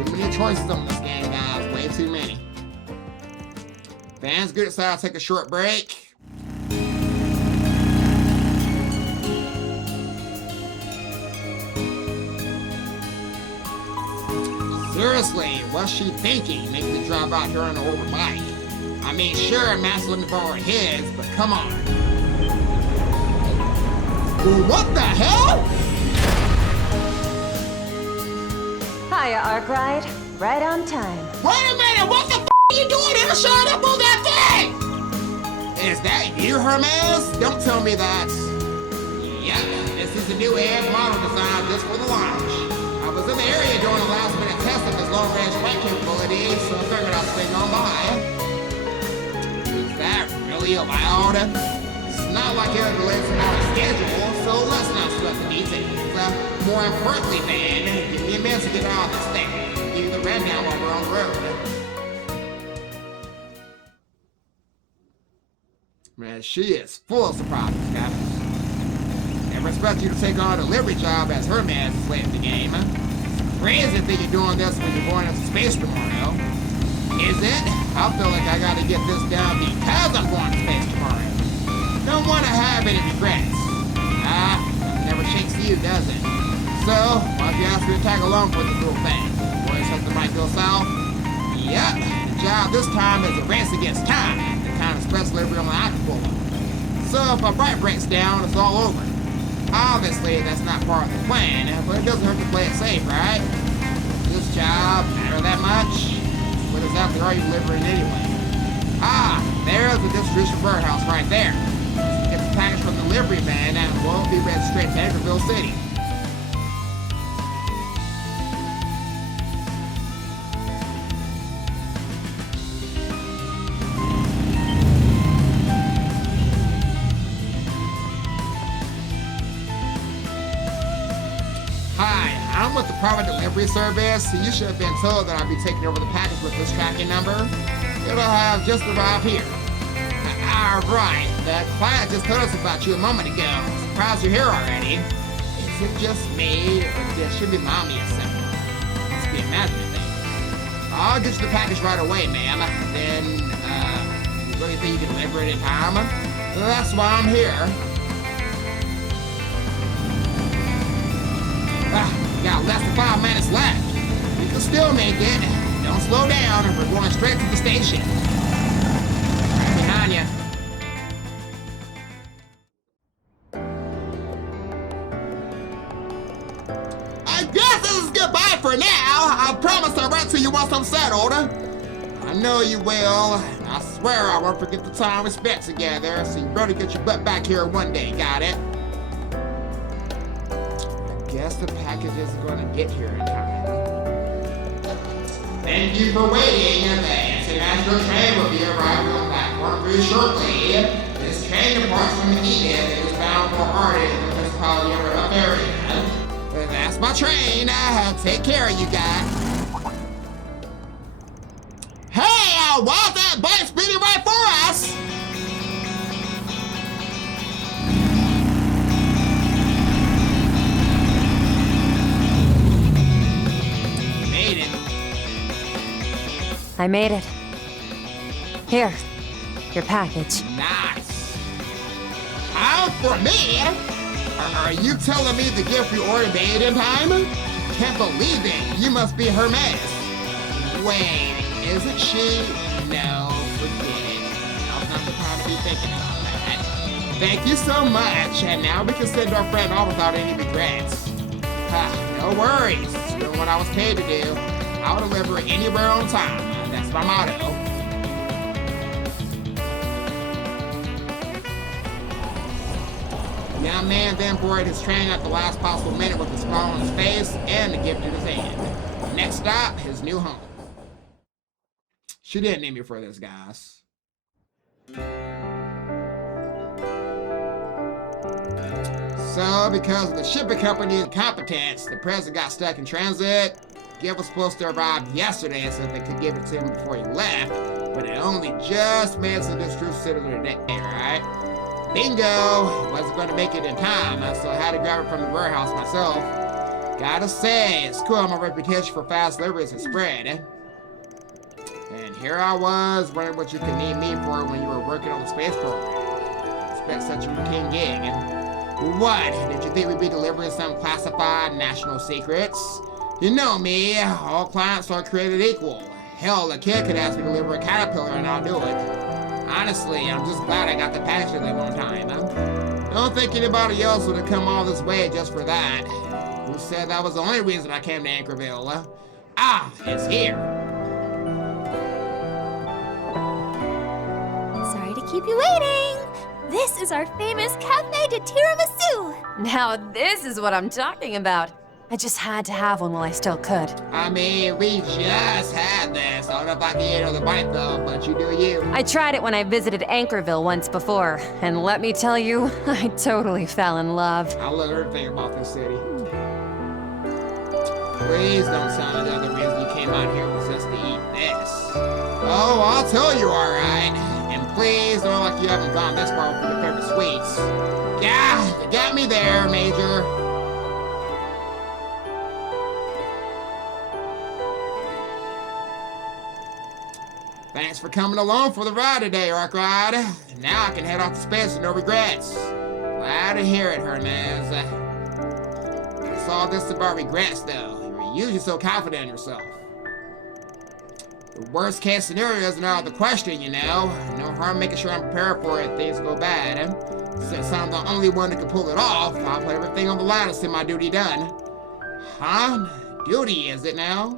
Too many choices on this game, guys. Way too many. Fans good, so I'll take a short break. Seriously, what's she thinking? Make me drive out here on an old bike. I mean, sure, Matt's let me borrow his, but come on. Well, what the hell? Hiya, Arkwright. Right on time. Wait a minute, what the f are you doing here showing up on that thing? Is that you, Hermes? Don't tell me that. Yeah, this is a new air model design just for the launch. I was in the area during the last minute test of this long-range flight capability, so I figured I'd swing on by. Is that really allowed? It's not like it relates to our schedule, so let's not stress the details. More importantly, man, give me a minute to get out of this thing. Give you the rundown while we're on the road. Man, she is full of surprises, guys. Never expect you to take on a delivery job as Hermes is late in the game. Crazy to think you're doing this when you're going into space tomorrow. Is it? I feel like I gotta get this down because I'm going to space tomorrow. Don't want to have any regrets. Never shakes you, does it? So, why don't you ask me to tag along for this little thing? Boy, something might go south? Yep, the job this time is a race against time. The kind of express delivery only I can pull off. So if my bike breaks down, it's all over. Obviously, that's not part of the plan, but it doesn't hurt to play it safe, right? Does this job matter that much? What exactly are you delivering anyway? There's the distribution warehouse right there. Get the package from the delivery van and we'll be ready straight to Anchorville City. Hi, I'm with the private delivery service. You should have been told that I'd be taking over the package with this tracking number. It'll have just arrived here. Right, the client just told us about you a moment ago. Surprised you're here already. Is it just me, or should be mommy or something? Must be imagining things. I'll get you the package right away, ma'am. Then, you really think you can deliver it in time? Well, that's why I'm here. We got less than 5 minutes left. We can still make it. Don't slow down, and we're going straight to the station. Right behind you. I guess this is goodbye for now. I promise I'll write to you once I'm settled. I know you will. And I swear I won't forget the time we spent together, so you better get your butt back here one day, got it? I guess the package isn't going to get here in time. Thank you for waiting. The international train will be arriving on platform 3 shortly. This train departs from Eden and is bound for Arden in the municipality of area. That's my train. Take care of you guys. Hey, why's that bike speeding right for us? Made it. I made it. Here, your package. Nice. How for me? Are you telling me the gift you ordered made in time? Can't believe it. You must be Hermes. Wait, isn't she? No, forget it. Now's not the time to be thinking about that. Thank you so much, and now we can send our friend off without any regrets. No worries. Doing what I was paid to do. I'll deliver anywhere on time. That's my motto. The young man then boarded his train at the last possible minute with a smile on his face and a gift in his hand. Next stop, his new home. She didn't name me for this, guys. So, because of the shipping company's incompetence, the president got stuck in transit. Gift was supposed to arrive yesterday so they could give it to him before he left, but it only just made it to this true citizen today, right? Bingo! Wasn't going to make it in time, so I had to grab it from the warehouse myself. Gotta say, it's cool how my reputation for fast deliveries has spread. And here I was, wondering what you could need me for when you were working on the space program. Expect such a routine gig. What? Did you think we'd be delivering some classified national secrets? You know me, all clients are created equal. Hell, a kid could ask me to deliver a caterpillar and I'll do it. Honestly, I'm just glad I got the package delivered on time. Don't think anybody else would have come all this way just for that. Who said that was the only reason I came to Anchorville? It's here. Sorry to keep you waiting. This is our famous Cafe de Tiramisu. Now this is what I'm talking about. I just had to have one while I still could. I mean, we just had this. I don't know if I can eat on the bite though, but you do you. I tried it when I visited Anchorville once before, and let me tell you, I totally fell in love. I love everything about this city. Please don't tell me the other reason you came out here was just to eat this. Oh, I'll tell you, all right. And please don't look like you haven't gone this far for your favorite sweets. Yeah, you got me there, Major. Thanks for coming along for the ride today, Arkrod. Now I can head off to space with no regrets. Glad to hear it, Hermes. It's all this about regrets, though. You're usually so confident in yourself. The worst case scenario isn't out of the question, you know. No harm making sure I'm prepared for it if things go bad. Since I'm the only one that can pull it off, I'll put everything on the line to see my duty done. Huh? Duty, is it now?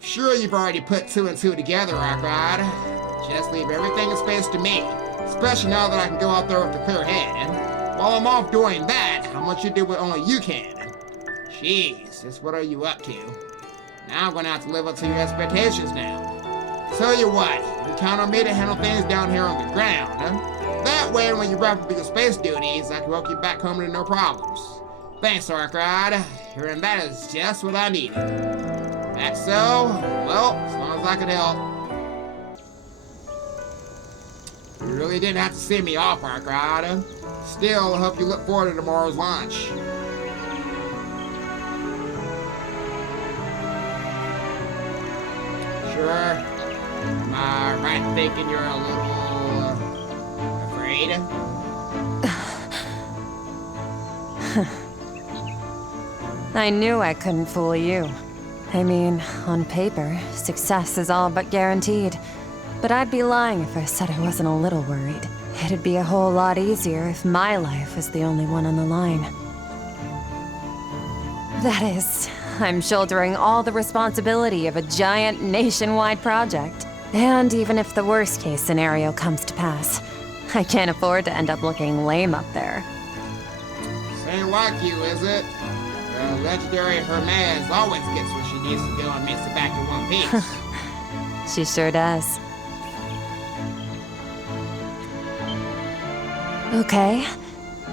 Sure, you've already put 2 and 2 together, Arkrod. Just leave everything in space to me, especially now that I can go out there with a clear head. While I'm off doing that, I want you to do what only you can. Jeez, just what are you up to? Now I'm gonna have to live up to your expectations now. Tell you what, you can count on me to handle things down here on the ground. That way, when you wrap up your space duties, I can welcome you back home to no problems. Thanks, Arkrod. Hearing that is just what I needed. That's so? Well, as long as I can help. You really didn't have to send me off, Arkrod. Still, I hope you look forward to tomorrow's lunch. Sure. Am I right in thinking you're a little... afraid? I knew I couldn't fool you. I mean, on paper, success is all but guaranteed. But I'd be lying if I said I wasn't a little worried. It'd be a whole lot easier if my life was the only one on the line. That is, I'm shouldering all the responsibility of a giant nationwide project. And even if the worst case scenario comes to pass, I can't afford to end up looking lame up there. This ain't like you, is it? The legendary Hermes always gets what she needs to do and makes it back in one piece. She sure does. Okay,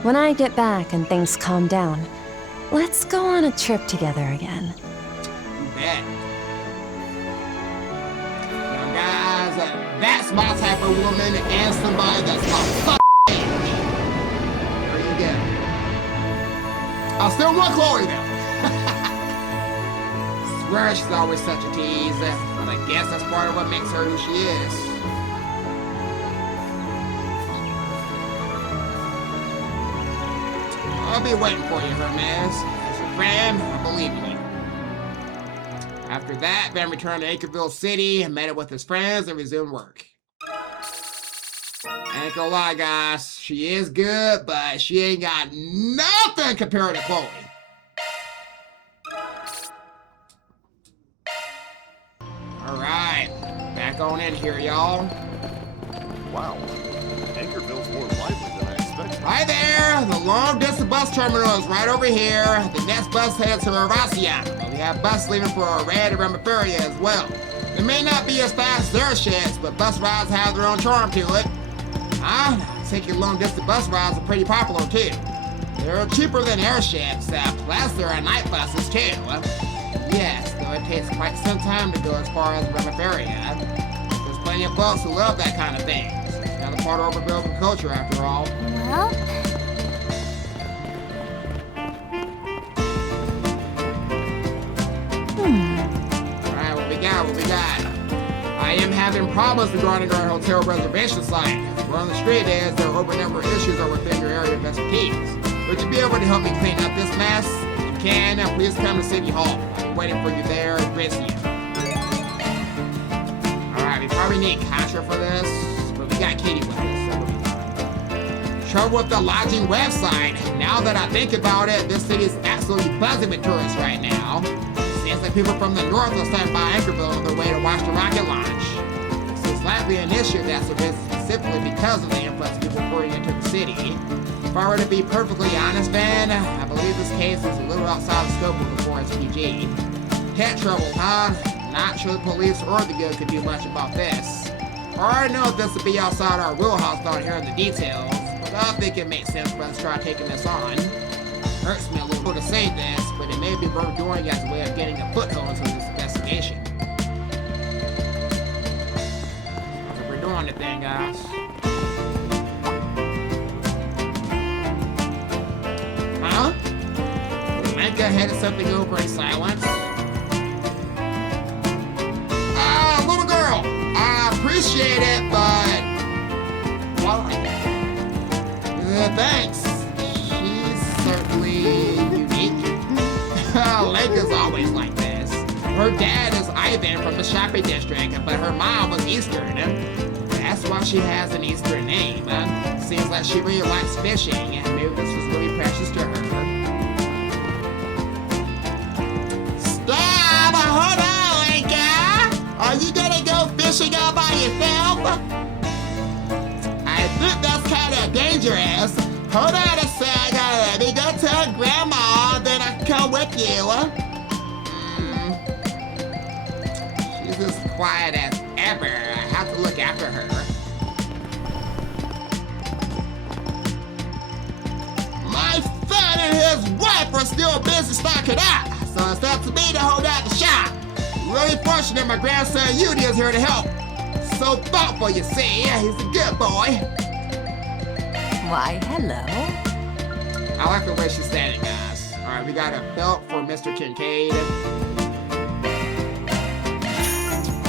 when I get back and things calm down, let's go on a trip together again. You bet. Now guys, that's my type of woman and somebody that's my f***ing age. There you go. I still want Chloe though. Swear she's always such a tease, but I guess that's part of what makes her who she is. I'll be waiting for you, Hermes. As a friend, I believe in you. After that, Ben returned to Anchorville City, met up with his friends, and resumed work. I ain't gonna lie, guys. She is good, but she ain't got nothing compared to Chloe. Alright, back on in here, y'all. Wow, Anchorville's more lively than I expected. Hi there! The long-distance bus terminal is right over here. The next bus heads to Arasia. We have bus leaving for Red and Ramaferia as well. They may not be as fast as their ships, but bus rides have their own charm to it. Taking long-distance bus rides are pretty popular too. They're cheaper than airships, plus there are night buses too. Yes, though it takes quite some time to go as far as Ramaferia. There's plenty of folks who love that kind of thing. It's another part of urban culture after all. Well... Alright, what we got? I am having problems regarding our hotel reservation site. Word on the street is there are over a number of issues over within your area of expertise. Would you be able to help me clean up this mess? If you can, please come to City Hall. I'll be waiting for you there in Gracie. Alright, we probably need Contra for this, but we got Kitty with us, so we'll be fine. Trouble with the lodging website. Now that I think about it, this city is absolutely buzzing with tourists right now. Seems like people from the north are sent by Anchorville on their way to watch the rocket launch. So it's likely an issue that's arisen specifically because of the influx of people pouring into the city. If I were to be perfectly honest, Ben, I believe this case is a little outside the scope of the Forest PG. Pet trouble, huh? Not sure the police or the guild could do much about this. I already know this would be outside our wheelhouse down here in the details, but I think it makes sense for us to try taking this on. Hurts me a little to say this, but it may be worth doing as a way of getting a foothold into this investigation. So we're doing it then, guys. Huh? Lenka headed something over in silence. Little girl, I appreciate it, but... why? Thanks. Certainly unique. Lenka's always like this. Her dad is Ivan from the shopping district, but her mom was Eastern. That's why she has an Eastern name. Seems like she really likes fishing, and maybe this was really precious to her. Stop! Hold on, Lenka! Are you gonna go fishing all by yourself? I think that's kind of dangerous. Hold on a sec, let me go tell Grandma, then I can come with you. She's as quiet as ever. I have to look after her. My son and his wife are still busy stocking up, so it's up to me to hold out the shop. Really fortunate my grandson Yudi is here to help. So thoughtful, you see. He's a good boy. Why, hello. I like the way she said it, guys. Alright, we got a belt for Mr. Kincaid.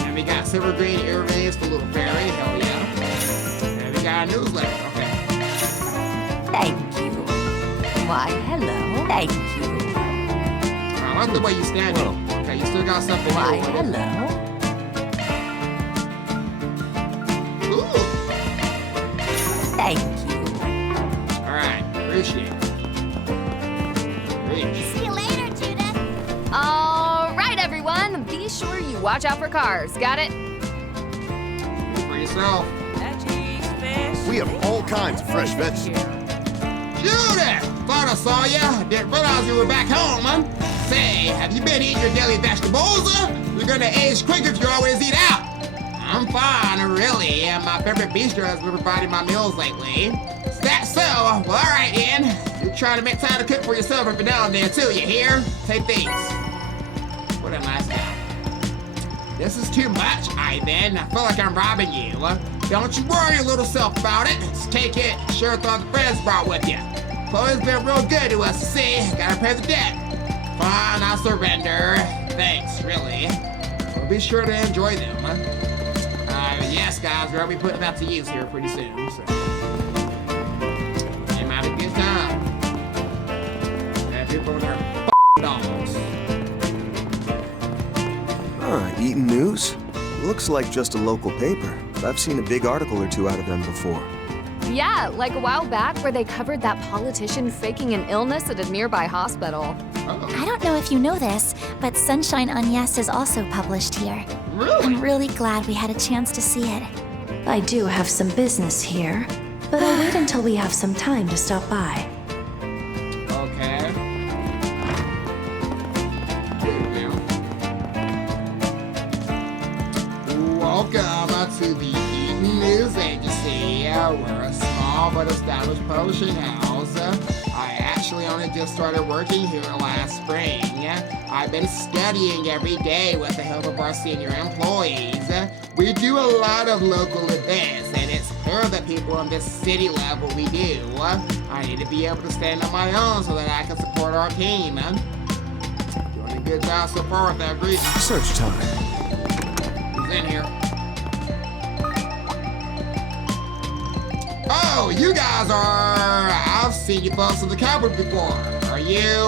And we got silver green earrings for Little Fairy, hell yeah. And we got a newsletter, okay. Thank you. Why, hello. Thank you. I like the way you stand up. Okay, you still got something to do. Hello. Ooh. Thank you. Alright, appreciate it. See you later, Judith. All right, everyone. Be sure you watch out for cars. Got it? For yourself. We have all kinds of fresh vegetables. Judith! Thought I saw ya. Didn't realize you were back home, huh? Say, have you been eating your daily vegetables? You're gonna age quick if you always eat out. I'm fine, really. My favorite bistro has been providing my meals lately. Is that so? Well, alright then. You're trying to make time to cook for yourself every now and then too, you hear? Take these. What a nice guy. This is too much, Ivan. I feel like I'm robbing you. Don't you worry your little self about it. Just take it. Sure thought the friends brought with you. Chloe's been real good to us, see? Gotta pay the debt. Fine, I'll surrender. Thanks, really. Well, be sure to enjoy them. Yes, guys, we're gonna be putting that to use here pretty soon, so. They might have a good time. And people with their dogs. Eaton News? Looks like just a local paper. I've seen a big article or two out of them before. Yeah, like a while back where they covered that politician faking an illness at a nearby hospital. I don't know if you know this, but Sunshine on Yes is also published here. Really? I'm really glad we had a chance to see it. I do have some business here, but I'll wait until we have some time to stop by. Okay. Welcome to the Eaton News Agency. We're a small but established publishing house. I actually only just started working here last spring. I've been studying every day with the help of our senior employees. We do a lot of local events, and it's clear that people in this city love what we do. I need to be able to stand on my own so that I can support our team. Doing a good job so far with that greeting. Search time. Who's in here? Oh, you guys are... I've seen you folks in the cupboard before. Are you...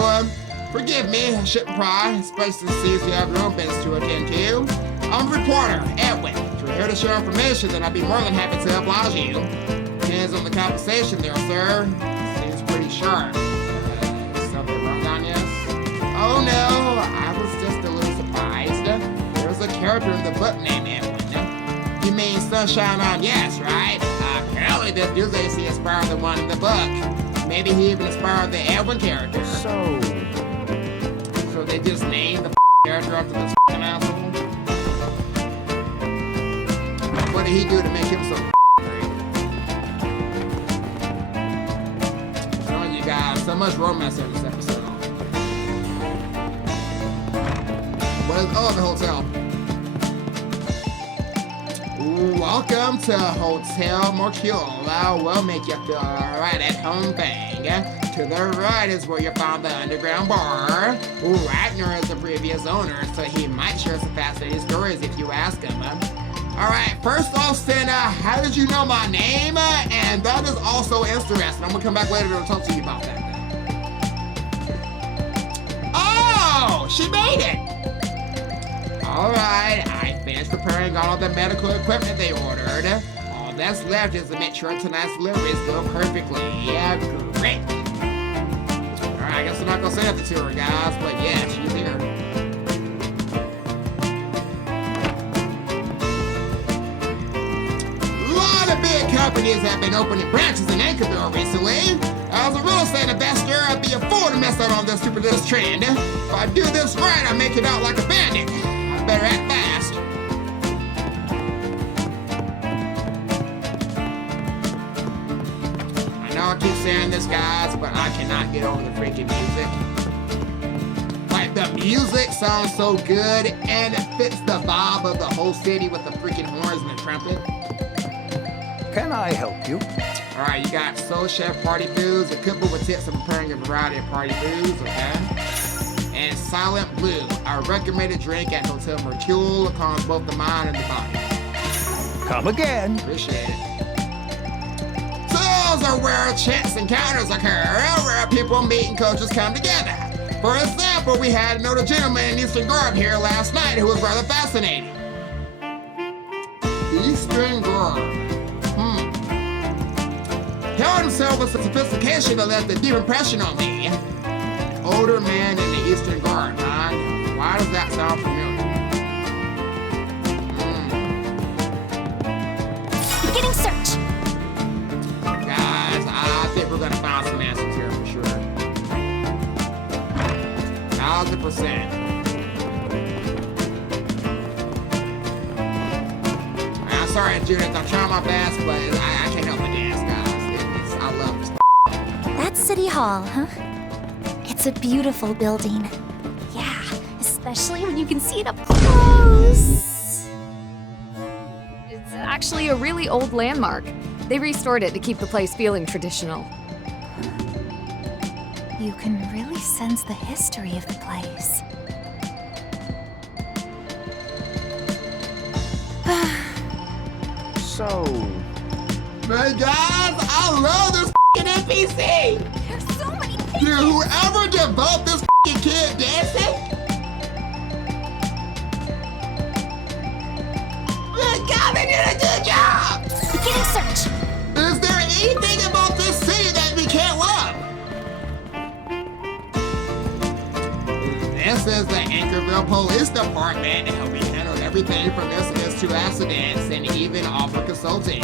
Forgive me, I shouldn't pry, especially since you have your own business to attend to. I'm the reporter, Edwin. If you're here to share information, then I'd be more than happy to oblige you. Depends on the compensation there, sir. Seems pretty sharp. Something wrong on you? Oh no, I was just a little surprised. There's a character in the book named Edwin. You mean Sunshine on Yes, right? Apparently this news agency inspired the one in the book. Maybe he even inspired the Edwin character. So they just named the character after this asshole? What did he do to make him so great? Oh, you guys, so much romance in this episode. What is, oh, the hotel. Welcome to Hotel Mercure. We'll make you feel right at home, Fang. To the right is where you'll find the underground bar. Ragnar is the previous owner, so he might share some fascinating stories if you ask him. Alright, first off, Santa, how did you know my name? And that is also interesting. I'm gonna come back later to talk to you about that. Oh, she made it! Alright, I finished preparing all of the medical equipment they ordered. All that's left is to make sure tonight's deliveries go perfectly. Yeah, great. Alright, I guess I'm not gonna say nothing to her, guys, but yeah, she's here. A lot of big companies have been opening branches in Anchorville recently. As a real estate investor, I'd be a fool to miss out on this super trend. If I do this right, I make it out like a bandit. I better act fast. I know I keep saying this, guys, but I cannot get over the freaking music. Like, the music sounds so good, and it fits the vibe of the whole city with the freaking horns and the trumpet. Can I help you? Alright, you got Soul Chef Party Foods, a couple with tips on preparing a variety of party foods, okay? And Silent Blue, our recommended drink at Hotel Mercure, calms both the mind and the body. Come again. Appreciate it. Those are where chance encounters occur, where people meet and cultures come together. For example, we had an older gentleman in Eastern garb here last night who was rather fascinating. Eastern garb. He held himself with a sophistication that left a deep impression on me. Older man in the Eastern garb, huh? Why does that sound familiar? Beginning search. Guys, I think we're gonna find some answers here for sure. 1,000%. I'm sorry, Judith. I'm trying my best, but I can't help but dance, guys. I love this. That's City Hall, huh? It's a beautiful building. Yeah, especially when you can see it up close. It's actually a really old landmark. They restored it to keep the place feeling traditional. You can really sense the history of the place. So, Man, guys, I love this NPC! There's so many things! Dude, whoever developed this kid dancing? Good God, they did a good job! Beginning search. Is there anything about this city that we can't love? This is the Anchorville Police Department, and we handled everything from incidents to accidents and even offer consulting.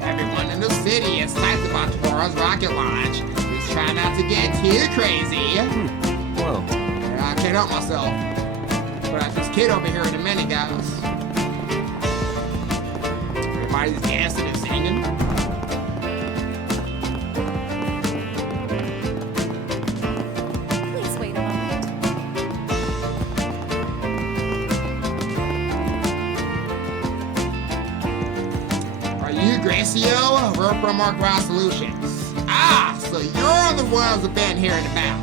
Everyone in the city is psyched about tomorrow's rocket launch. Just try not to get too crazy. Well, I can't help myself. But I this kid over here in a minute, guys. Everybody's dancing and singing. Please wait a moment. Are you Gracio? We're from Arkwright Solutions. Ah, so you're the ones who've been hearing about.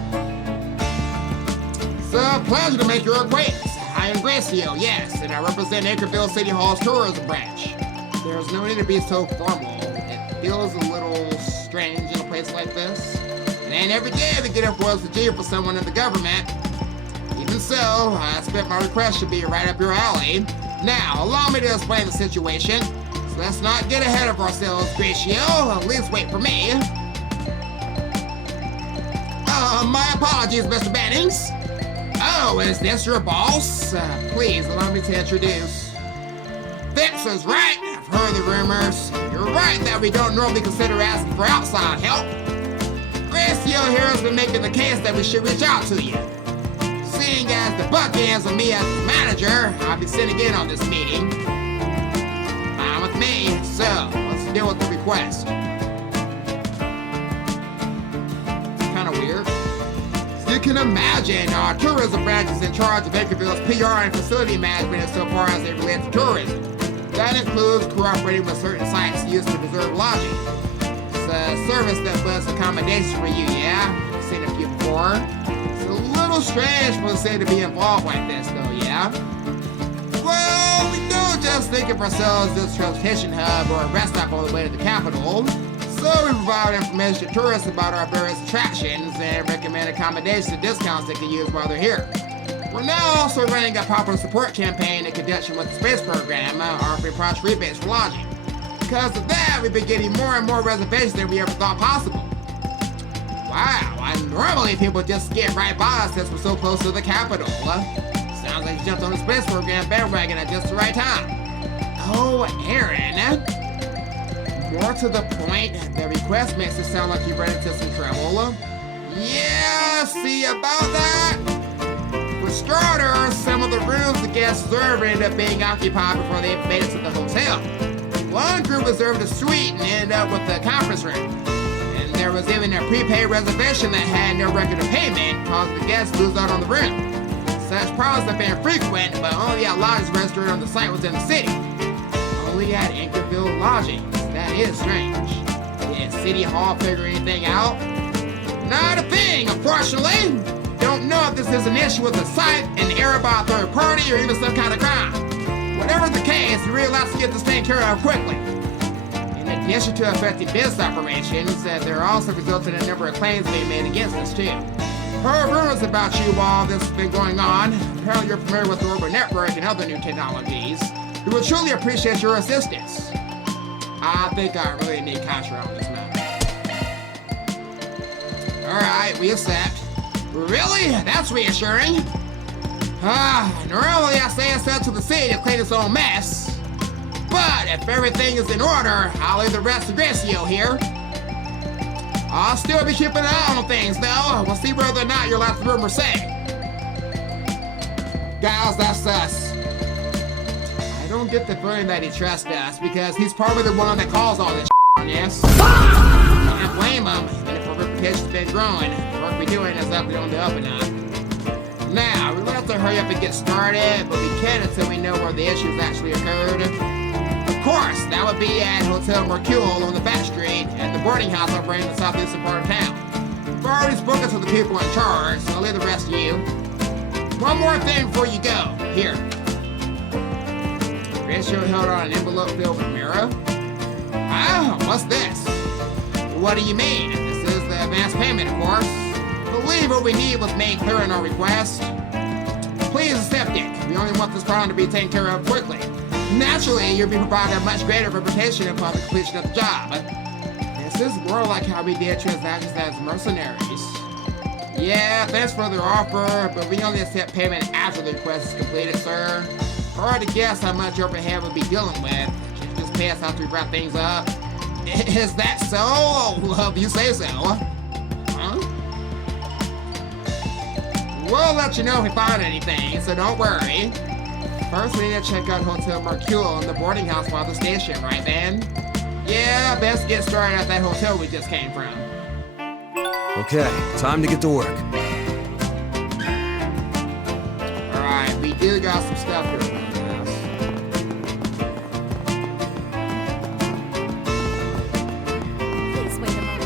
It's a pleasure to make your acquaintance. I am Gracio, yes, and I represent Anchorville City Hall's tourism branch. There's no need to be so formal. It feels a little strange in a place like this. It ain't every day we get a World's G for someone in the government. Even so, I expect my request should be right up your alley. Now, allow me to explain the situation. So let's not get ahead of ourselves, Gracio. At least wait for me. My apologies, Mr. Bennings. Oh, is this your boss? Please allow me to introduce. Fix is right. I've heard the rumors. You're right that we don't normally consider asking for outside help. Gracio here has been making the case that we should reach out to you. Seeing as the buck ends on me as the manager, I'll be sitting in on this meeting. Fine with me. So, let's deal with the request. Kind of weird. You can imagine our tourism branch is in charge of Anchorville's PR and facility management insofar as it relates to tourism. That includes cooperating with certain sites used to preserve lodging. It's a service that books accommodations for you, yeah? I've seen a few before. It's a little strange for the city to be involved like this, though, yeah? Well, we don't just think of ourselves as a transportation hub or a rest stop on the way to the capital. So we provide information to tourists about our various attractions and recommend accommodations and discounts they can use while they're here. We're now also running a popular support campaign in conjunction with the space program, offering price rebates for lodging. Because of that, we've been getting more and more reservations than we ever thought possible. Wow, normally people just skip right by us since we're so close to the capital. Sounds like you jumped on the space program bandwagon at just the right time. Oh, Aaron. More to the point, the request makes it sound like you ran into some trouble. Yeah, see about that? For starters, some of the rooms the guests reserved ended up being occupied before they made it to the hotel. One group reserved a suite and ended up with a conference room. And there was even a prepaid reservation that had no record of payment, causing the guests to lose out on the room. Such problems have been frequent, but only at lodges registered on the site within the city. Only at Anchorville Lodging. That is strange. Did City Hall figure anything out? Not a thing, unfortunately. Don't know if this is an issue with the site, an error by a third party, or even some kind of crime. Whatever the case, we really have to get this taken care of quickly. In addition to affecting business operations, there also resulted in a number of claims being made against us, too. Heard rumors about you while this has been going on. Apparently you're familiar with the Orbit Network and other new technologies. We would truly appreciate your assistance. I think I really need Contra on this matter. Alright, we accept. Really? That's reassuring. Normally I say it's up to the city to clean its own mess. But if everything is in order, I'll leave the rest to Gracio here. I'll still be keeping an eye on things, though. We'll see whether or not your last rumor say. Guys, that's us. I don't get the feeling that he trusts us, because he's probably the one that calls all this on this. I can't blame him, even if our reputation's been growing. The work we're doing is up on the up and up. Now, we're gonna have to hurry up and get started, but we can't until we know where the issues actually occurred. Of course, that would be at Hotel Mercure on the back street and the boarding house over in the southeastern part of town. I've already spoken to the people in charge, so I'll leave the rest to you. One more thing before you go. Here. Ratio held on an envelope filled with mirror. Oh, what's this? What do you mean? This is the advance payment, of course. I believe what we need was made clear in our request. Please accept it. We only want this problem to be taken care of quickly. Naturally, you'll be provided a much greater reputation upon the completion of the job. This is more like how we did transactions as mercenaries. Yeah, thanks for the offer, but we only accept payment after the request is completed, sir. Hard to guess how much overhead we'll be dealing with. Can't just pay us after we wrap things up. Is that so? Well, you say so. Huh? We'll let you know if we find anything, so don't worry. First, we need to check out Hotel Mercure and the boarding house while the station, right then? Yeah, best get started at that hotel we just came from. Okay, time to get to work. Alright, we do got some stuff here for the house. Please wait a moment.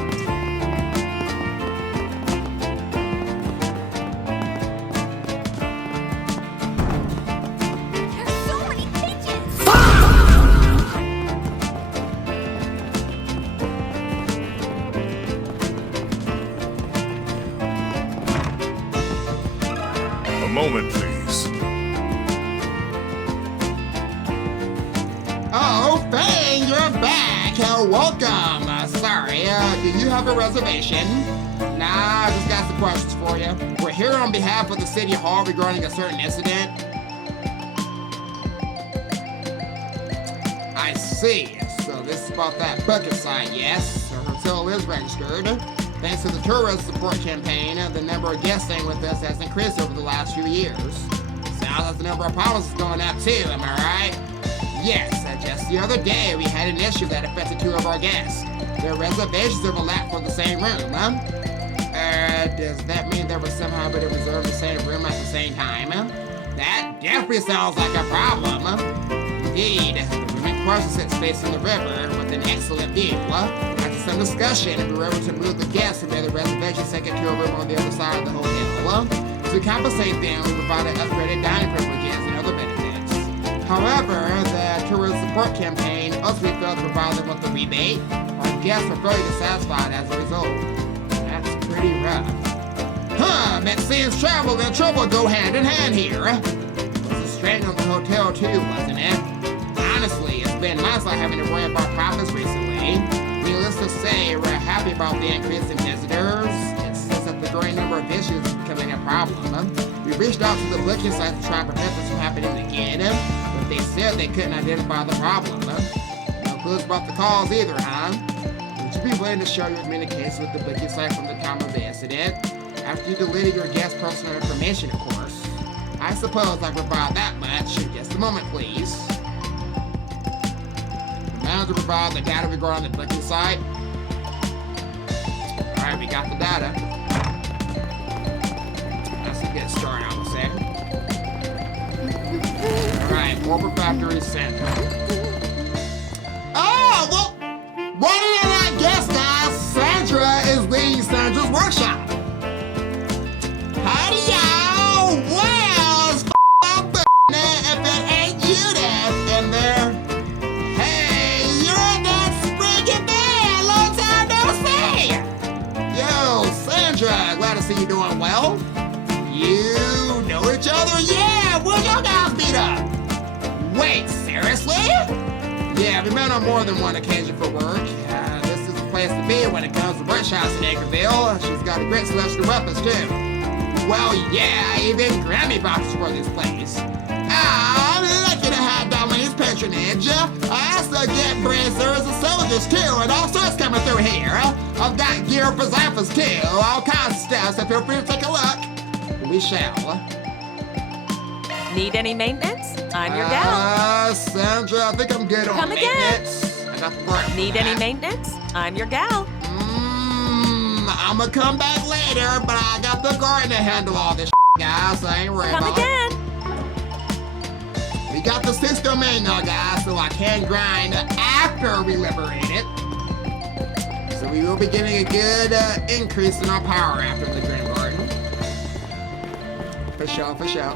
A moment, please. Oh, Fang, you're back! Welcome! Sorry, do you have a reservation? Nah, I just got some questions for you. We're here on behalf of the City Hall regarding a certain incident. I see. So this is about that bucket site, yes? The hotel is registered. Thanks to the tourist support campaign, the number of guests staying with us has increased over the last few years. Sounds like the number of problems is going up too, am I right? Yes, just the other day we had an issue that affected two of our guests. Their reservations overlap for the same room, huh? Does that mean they were somehow able to reserve the same room at the same time? That definitely sounds like a problem. Indeed, the room in question sits facing the river with an excellent view. After some discussion, we were able to move the guests and made the reservation second to a room on the other side of the hotel. To compensate them, we provided upgraded dining privileges and other benefits. However, the tourist support campaign ultimately failed to provide them with a rebate. Our guests were fairly dissatisfied as a result. That's pretty rough. It seems travel and trouble go hand in hand here. It was a strain on the hotel too, wasn't it? Honestly, it's been months like having to worry about profits recently. Needless to say, we're happy about the increase in visitors. It's just that the growing number of issues is becoming a problem. We reached out to the booking site to try and prevent this from happening again, but they said they couldn't identify the problem. No clues about the cause either, huh? Would you be willing to share your communication with the booking site from the time of the incident? After you deleted your guest's personal information, of course. I suppose I provide that much. Just a moment, please. To provide the data regarding the booking site. Alright, we got the data. That's a good start, I would say. Alright, Corporate Factory Center. Oh, well, what did I guess, guys? Sandra is leading Sandra's workshop. Howdy, y'all! Well, it's f***ing if it ain't you that's in there. Glad to see you doing well. Wait, seriously? Yeah, we met on more than one occasion for work. This is the place to be when it comes to Brush House in Anchorville. She's got a great selection of weapons, too. Well, yeah, even Grammy boxes for this place. I'm lucky to have Dominique's patronage. I also get bracers and soldiers, too, and all sorts coming through here. I've got gear for Zappers, too, all kinds of stuff, so feel free to take a look. We shall. Need any maintenance? I'm your gal. Sandra, I think I'm good on maintenance. I got the part. Need any maintenance? I'm your gal. I'm gonna come back later, but I got the garden to handle all this guys, so I ain't worried about again. it. We got the system in now, guys, so I can grind after we liberate it. So we will be getting a good increase in our power after the Grand Garden. For sure, for sure.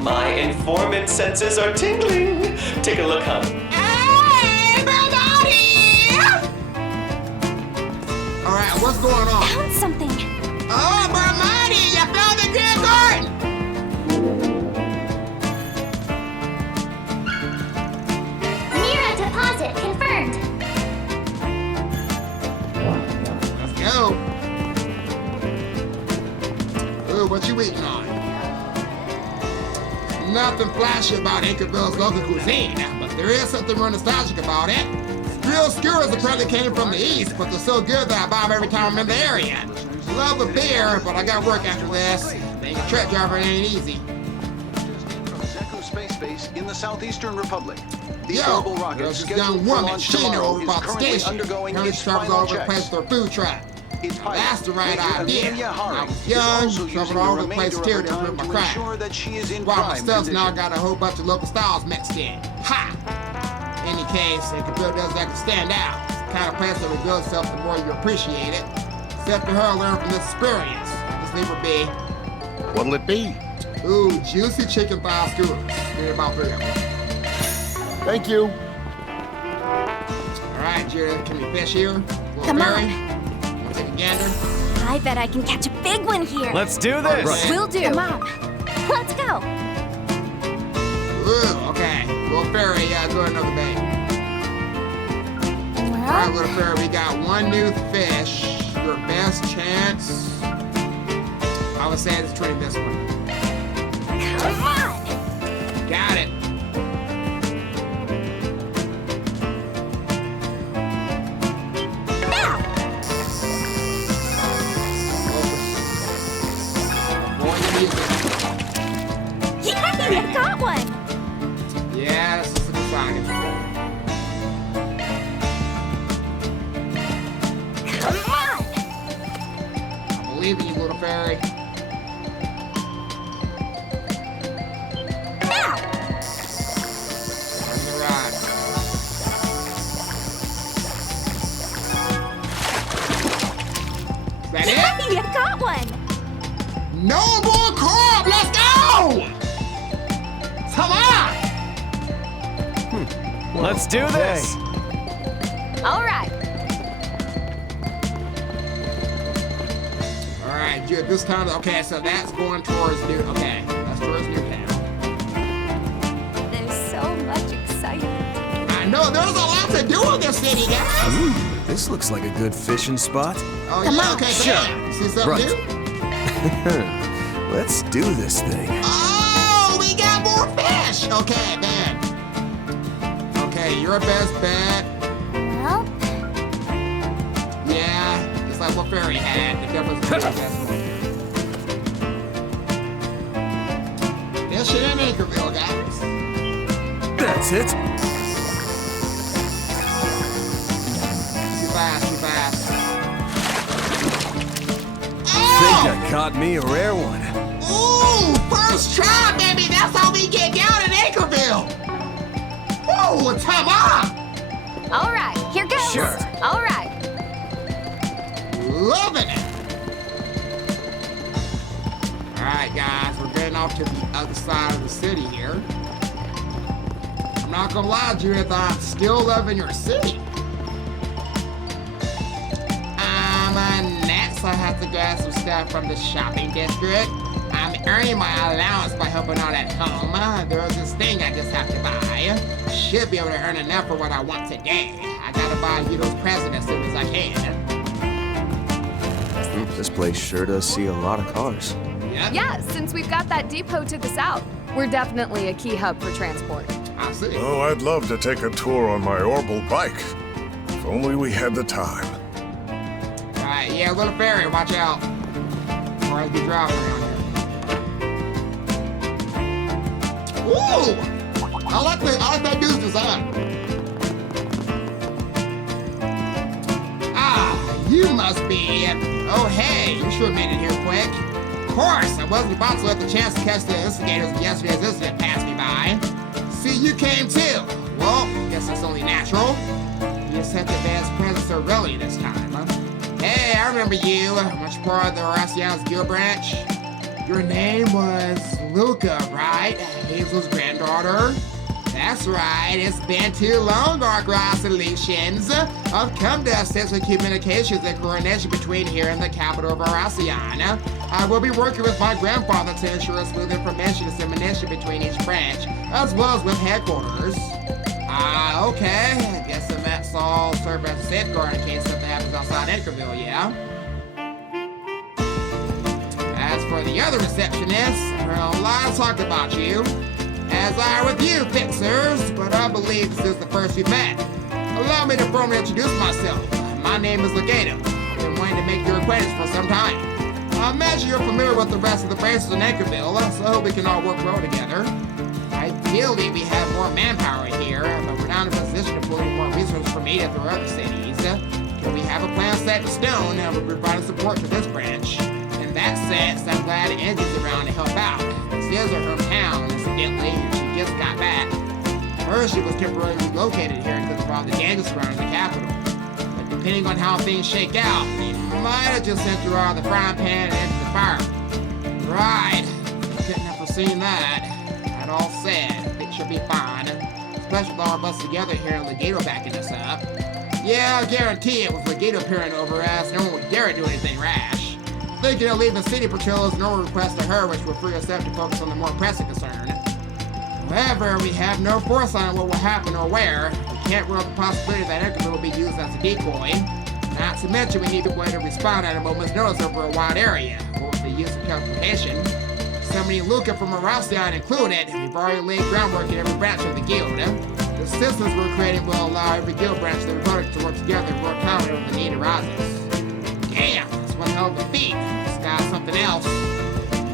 My informant senses are tingling. Take a look, huh? Hey, everybody! All right, what's going on? Found something. Oh, Bermani, you found the Grand Garden! Mira deposit confirmed. Let's go. Ooh, what you eating on? Nothing flashy about Anchorville's local cuisine, but there is something real nostalgic about it. Grilled skewers apparently came from the east, but they're so good that I buy them every time I'm in the area. Love a beer, but I got work after this. Being a truck driver ain't easy. From Zeku Space Base in the southeastern republic. The Yo, orbital rocket there's this scheduled young for woman, launch Sheena, tomorrow over is by the currently station. undergoing Currently its travels all final over the place checks. with her food truck. Its pilot, That's the right Major idea. Amelia I Hari, was is young, also traveled using all the over the place remainder too of her to time improve my to craft. ensure that she is in While my prime stuff's now condition. got a whole bunch of local styles mixed in. Ha! In any case, Anchorville does like to stand out. It's the kind of place that reveals itself the more you appreciate it. Except for her, learn from this experience. This thing would be. What'll it be? Ooh, juicy chicken thigh skewers. Give me about 3 of them. Thank you. All right, Jared, can we fish here? Come on. We'll take a gander. I bet I can catch a big one here. Let's do this. Right. Will do. Come on. Let's go. Ooh, okay. Little fairy, go another bait. All right, little fairy, we got one new fish. Your best chance. I would say it's trading this one. Come on. Got it. Now. Boy, the music. Yeah, you got one. Yeah, this is a good sign. Come on. I believe in you, little fairy. Now. Turn the rod. Is that it? You got one. No more carb! Let's go! Come on! Let's do this. All right. All right, dude, this time, okay, so that's going towards New, okay, that's towards Newtown. There's so much excitement. I know, there's a lot to do in this city, guys! Ooh, this looks like a good fishing spot. Oh, Come yeah, on. okay, Sure. bam. See something Right. new? Let's do this thing. Oh, we got more fish! Okay, man. Okay, your best bet. Well, Yeah, just like what Fairy had. The devil's the best one. This shit in Anchorville, guys. That's it. Too fast, too fast. Think I caught me a rare one. Ooh, first try, baby. That's how we get down in Anchorville. Ooh, come on. All right, here goes. Sure. All right. Loving it. All right, guys, we're getting off to the other side of the city here. I'm not gonna lie, Judith, I'm still loving your city. Next I have to grab some stuff from the shopping district. I I'm earning my allowance by helping out at home. There's this thing I just have to buy. Should be able to earn enough for what I want today. I gotta buy you those presents as soon as I can. This place sure does see a lot of cars. Yep. Yeah, since we've got that depot to the south, we're definitely a key hub for transport. I see. Oh, I'd love to take a tour on my orbital bike. If only we had the time. Right, yeah, little fairy, watch out. Or I'll be driving around here. Ooh! I like that dude's design. Ah, you must be. Oh, hey, you sure made it here quick. Of course, I wasn't about to let the chance to catch the instigators of yesterday's incident pass me by. See, you came too. Well, guess that's only natural. You sent the advanced presence so early this time, huh? Hey, I remember you. Much part of the Horacian's guild branch. Your name was Luca, right? Hazel's granddaughter? That's right, it's been too long, our solutions. I've come to assist with communications and coordination between here and the capital of Horacian. I will be working with my grandfather to ensure a smooth information dissemination between each branch, as well as with headquarters. Okay. I guess the Mets all serve as a safeguard in case something happens outside Anchorville, yeah? As for the other receptionists, well, a lot of talk about you. As I with you, fixers, but I believe this is the first we've met. Allow me to formally introduce myself. My name is Legato. I've been wanting to make your acquaintance for some time. I imagine you're familiar with the rest of the branches in Anchorville, so I hope we can all work well together. Ideally, we have more manpower here, but we're not in a position to pull any more resources from either through other cities. Can we have a plan set in stone and we're providing support to this branch? In that sense, I'm glad Angie's around to help out. This is her hometown, incidentally, and she just got back. First, she was temporarily relocated here because of all the dangers surrounding the capital. But depending on how things shake out, we might have just sent her out of the frying pan and into the fire. Right. Couldn't have foreseen that. That all said, I think she'll be fine. Especially with all of us together here and Legato backing us up. Yeah, I guarantee it, with Legato peering over us, no one would dare do anything rash. Thinking of leaving city patrols and no request to her, which will free us up to focus on the more pressing concern. However, we have no foresight on what will happen or where. We can't rule out the possibility that Anchorville will be used as a decoy. Not to mention, we need a way to respond at a moment's notice over a wide area, or with the use of teleportation. Somebody Luca from Horacian included, we've already laid groundwork in every branch of the guild. The systems we're creating will allow every guild branch that we're voting to work together and work together when the need arises. Damn, that's one hell of a feat. This guy's something else.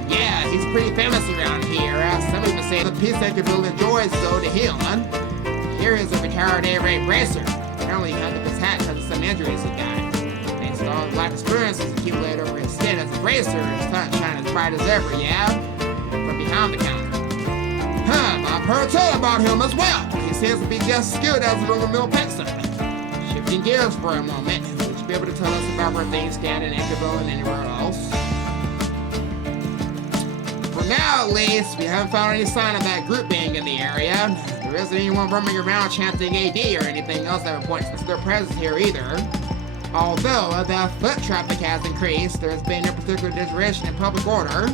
Yeah, he's pretty famous around here. Some even say the peace Anchorville enjoys so to him. Here is a retired A-rate racer. Apparently he hung up his hat because of some injuries he got. Thanks to all his life experiences accumulated over his stint as a racer, his sun shines as bright as ever, yeah? From behind the counter. I've heard tell about him as well. He seems to be just as good as a run-of-the-mill pencil. Shifting gears for a moment, would you be able to tell us about where things stand in Anchorville and anywhere else? For now, at least, we haven't found any sign of that group being in the area. There isn't anyone roaming around chanting AD or anything else that would point to their presence here either. Although the foot traffic has increased, there has been no particular deterioration in public order.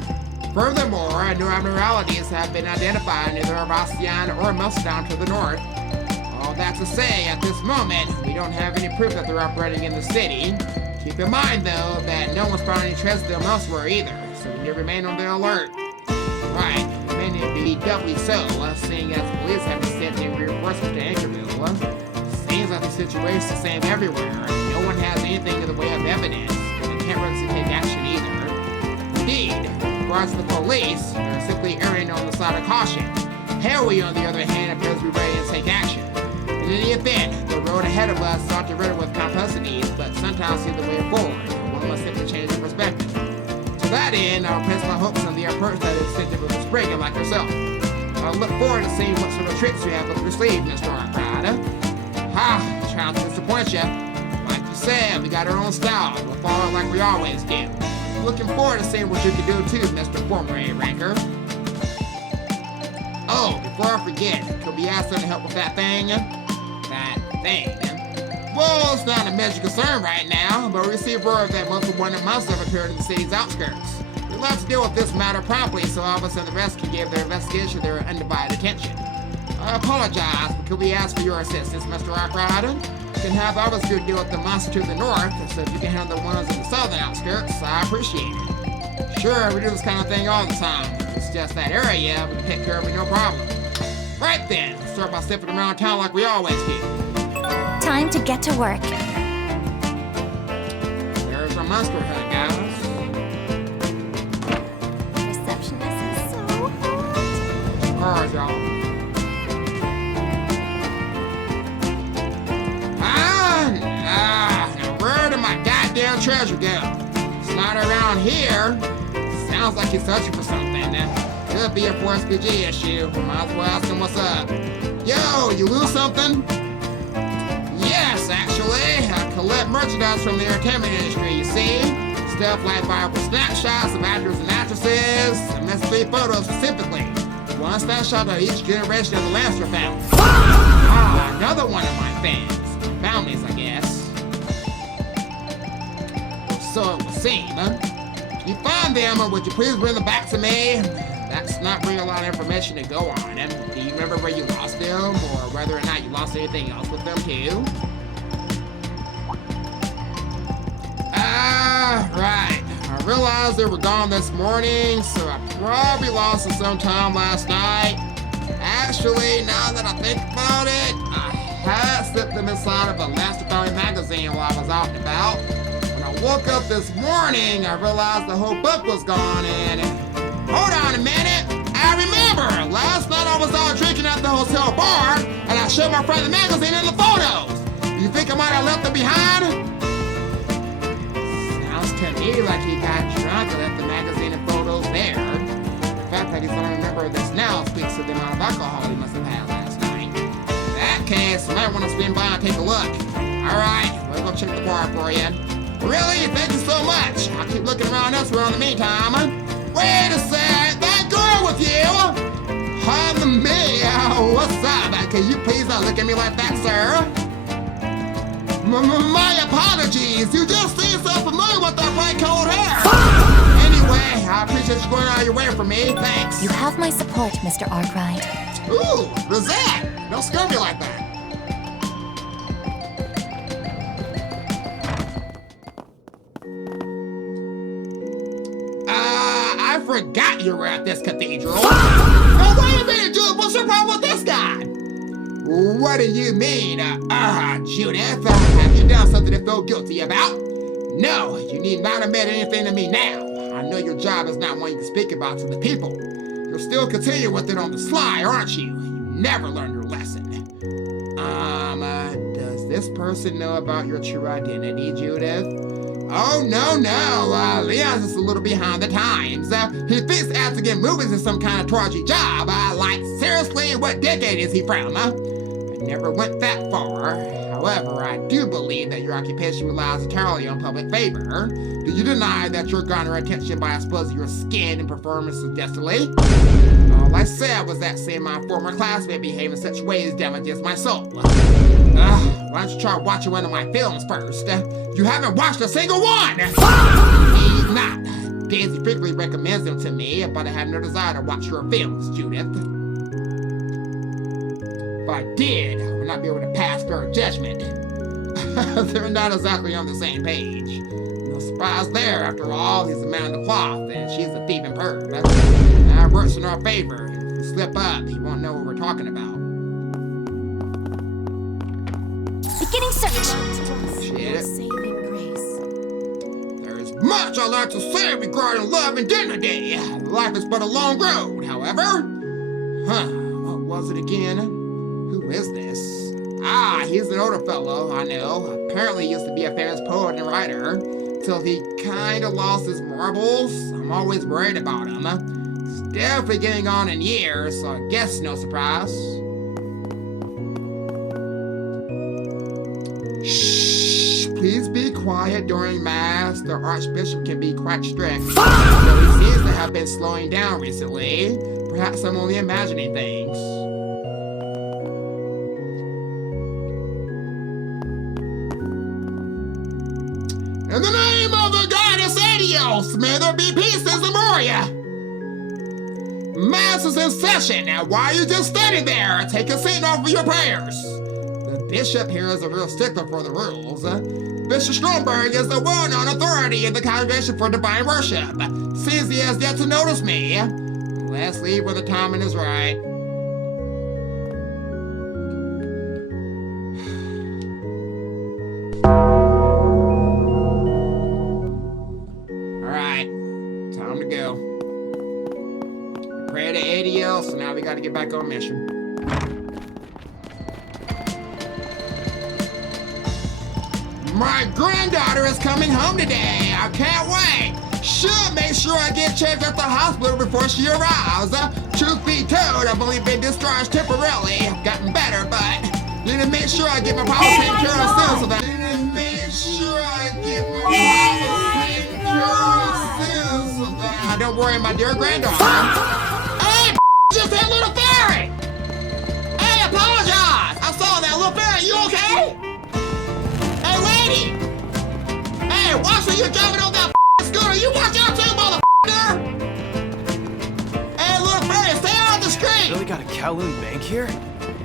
Furthermore, no abnormalities have been identified in either Horacian or Musdown to the north. All that to say, at this moment, we don't have any proof that they're operating in the city. Keep in mind, though, that no one's found any traces of them elsewhere either, so we need to remain on the alert. Right, we may need to be doubly so, seeing as the police haven't sent any reinforcements to Anchorville. Seems like the situation's the same everywhere. No one has anything in the way of evidence, and they can't really take action either. Indeed, in regards to the police, they're simply erring on the side of caution. Harry, on the other hand, appears to be ready to take action. In any event, the road ahead of us is not riddled with complexities, but sometimes see the way forward. One must simply change the perspective. To that end, I'll place my hopes on the approach that is sensitive with a Spriggan like yourself. I look forward to seeing what sort of tricks you have up your sleeve, Mr. Arcade. Trying to disappoint you. Like you said, we got our own style. We'll follow it like we always do. Looking forward to seeing what you can do too, Mr. Former A-Ranker. Oh, before I forget, could we ask them to help with that thing? That thing? Well, it's not a major concern right now, but we received word that most of one of us have appeared in the city's outskirts. We let's deal with this matter promptly so all of us and the rest can give their investigation their undivided attention. I apologize, but could we ask for your assistance, Mr. Arkwright? You can have others who deal with the monster to the north, so if you can handle the ones in the southern outskirts, I appreciate it. Sure, we do this kind of thing all the time. It's just that area, we can take care of it no problem. Right then, let's start by sniffing around town like we always do. Time to get to work. There's our monster hunt, guys. Receptionist is so hot. Cars, y'all. Now where did my goddamn treasure go? It's not around here. Sounds like he's searching for something. Could be a 4SPG issue. Might as well ask him what's up. Yo, you lose something? Yes, actually. I collect merchandise from the entertainment industry, you see? Stuff like viral snapshots of actors and actresses, and MS3 photos specifically. One snapshot of each generation of the Lancer family. Ah, another one of my fans. Families, I guess. So it would seem. If you find them, would you please bring them back to me? That's not really a lot of information to go on. Do you remember where you lost them, or whether or not you lost anything else with them too? Right. I realized they were gone this morning, so I probably lost them sometime last night. Actually, now that I think about it, I had slipped them inside of a Lancer Family magazine while I was out and about. When I woke up this morning, I realized the whole book was gone, and hold on a minute, I remember! Last night I was out drinking at the hotel bar, and I showed my friend the magazine and the photos! You think I might have left them behind? Sounds to me like he got drunk and left the magazine and photos there. The fact that he's only remember this now speaks to the amount of alcohol he must have had last night. In that case, you might want to swing by and take a look. Alright, we'll go check the bar for you. Really? Thank you so much. I'll keep looking around elsewhere in the meantime. Wait a sec, that girl with you! Me, what's up? Can you please not look at me like that, sir? My apologies, you just seem so familiar with that bright cold hair! Anyway, I appreciate you going out of your way for me, thanks. You have my support, Mr. Arkwright. Ooh, Rosette! Don't scare me like that. I forgot you were at this cathedral. Now wait a minute, dude, what's your problem with this guy? What do you mean? Judith, have you done something to feel guilty about? No, you need not admit anything to me now. I know your job is not one you can speak about to the people. You're still continuing with it on the sly, aren't you? You never learned your lesson. Does this person know about your true identity, Judith? Oh, no. Leon's just a little behind the times. He thinks acting in movies is some kind of trudgy job. Like, seriously, what decade is he from? I never went that far. However, I do believe that your occupation relies entirely on public favor. Do you deny that you're garnering attention by exposing your skin and performance suggestively? All I said was that seeing my former classmate behave in such ways damages my soul. Why don't you try watching one of my films first? You haven't watched a single one! He's not. Daisy frequently recommends them to me, but I have no desire to watch your films, Judith. If I did, I would not be able to pass fair judgment. They're not exactly on the same page. No surprise there, after all, he's a man of the cloth, and she's a thieving perv. That works in our favor. If you slip up, he won't know what we're talking about. Beginning search. Shit. There's much I like to say regarding love and dignity. Life is but a long road, however. What was it again? Who is this? He's an older fellow, I know. Apparently he used to be a famous poet and writer. Till he kinda lost his marbles. I'm always worried about him. He's definitely getting on in years, so I guess no surprise. Shh! Please be quiet during Mass. The Archbishop can be quite strict. Though he seems to have been slowing down recently. Perhaps I'm only imagining things. In the name of the goddess Adios! May there be peace in Zamoria! Mass is in session. Now, why are you just standing there? Take a seat and offer your prayers. The bishop here is a real stickler for the rules. Bishop Stromberg is the well-known authority in the Congregation for Divine Worship. Seems he has yet to notice me. Let's leave when the timing is right. Alright, time to go. Pray to ADL, so now we gotta get back on mission. My granddaughter is coming home today. I can't wait. Should make sure I get checked at the hospital before she arrives. Truth be told, I've only been discharged temporarily. I've gotten better, but need to make sure I get my problem taken care of soon. So that need to make sure I get my problem taken care of soon. So that don't worry, my dear granddaughter. Hey, just that little fairy. Hey, apologize. I saw that little fairy. You okay? Hey, lady. Hey, watch when you're driving on that scooter. You watch out too, motherfucker. Hey, little fairy, stay out of the screen. Really got a Kowloon bank here?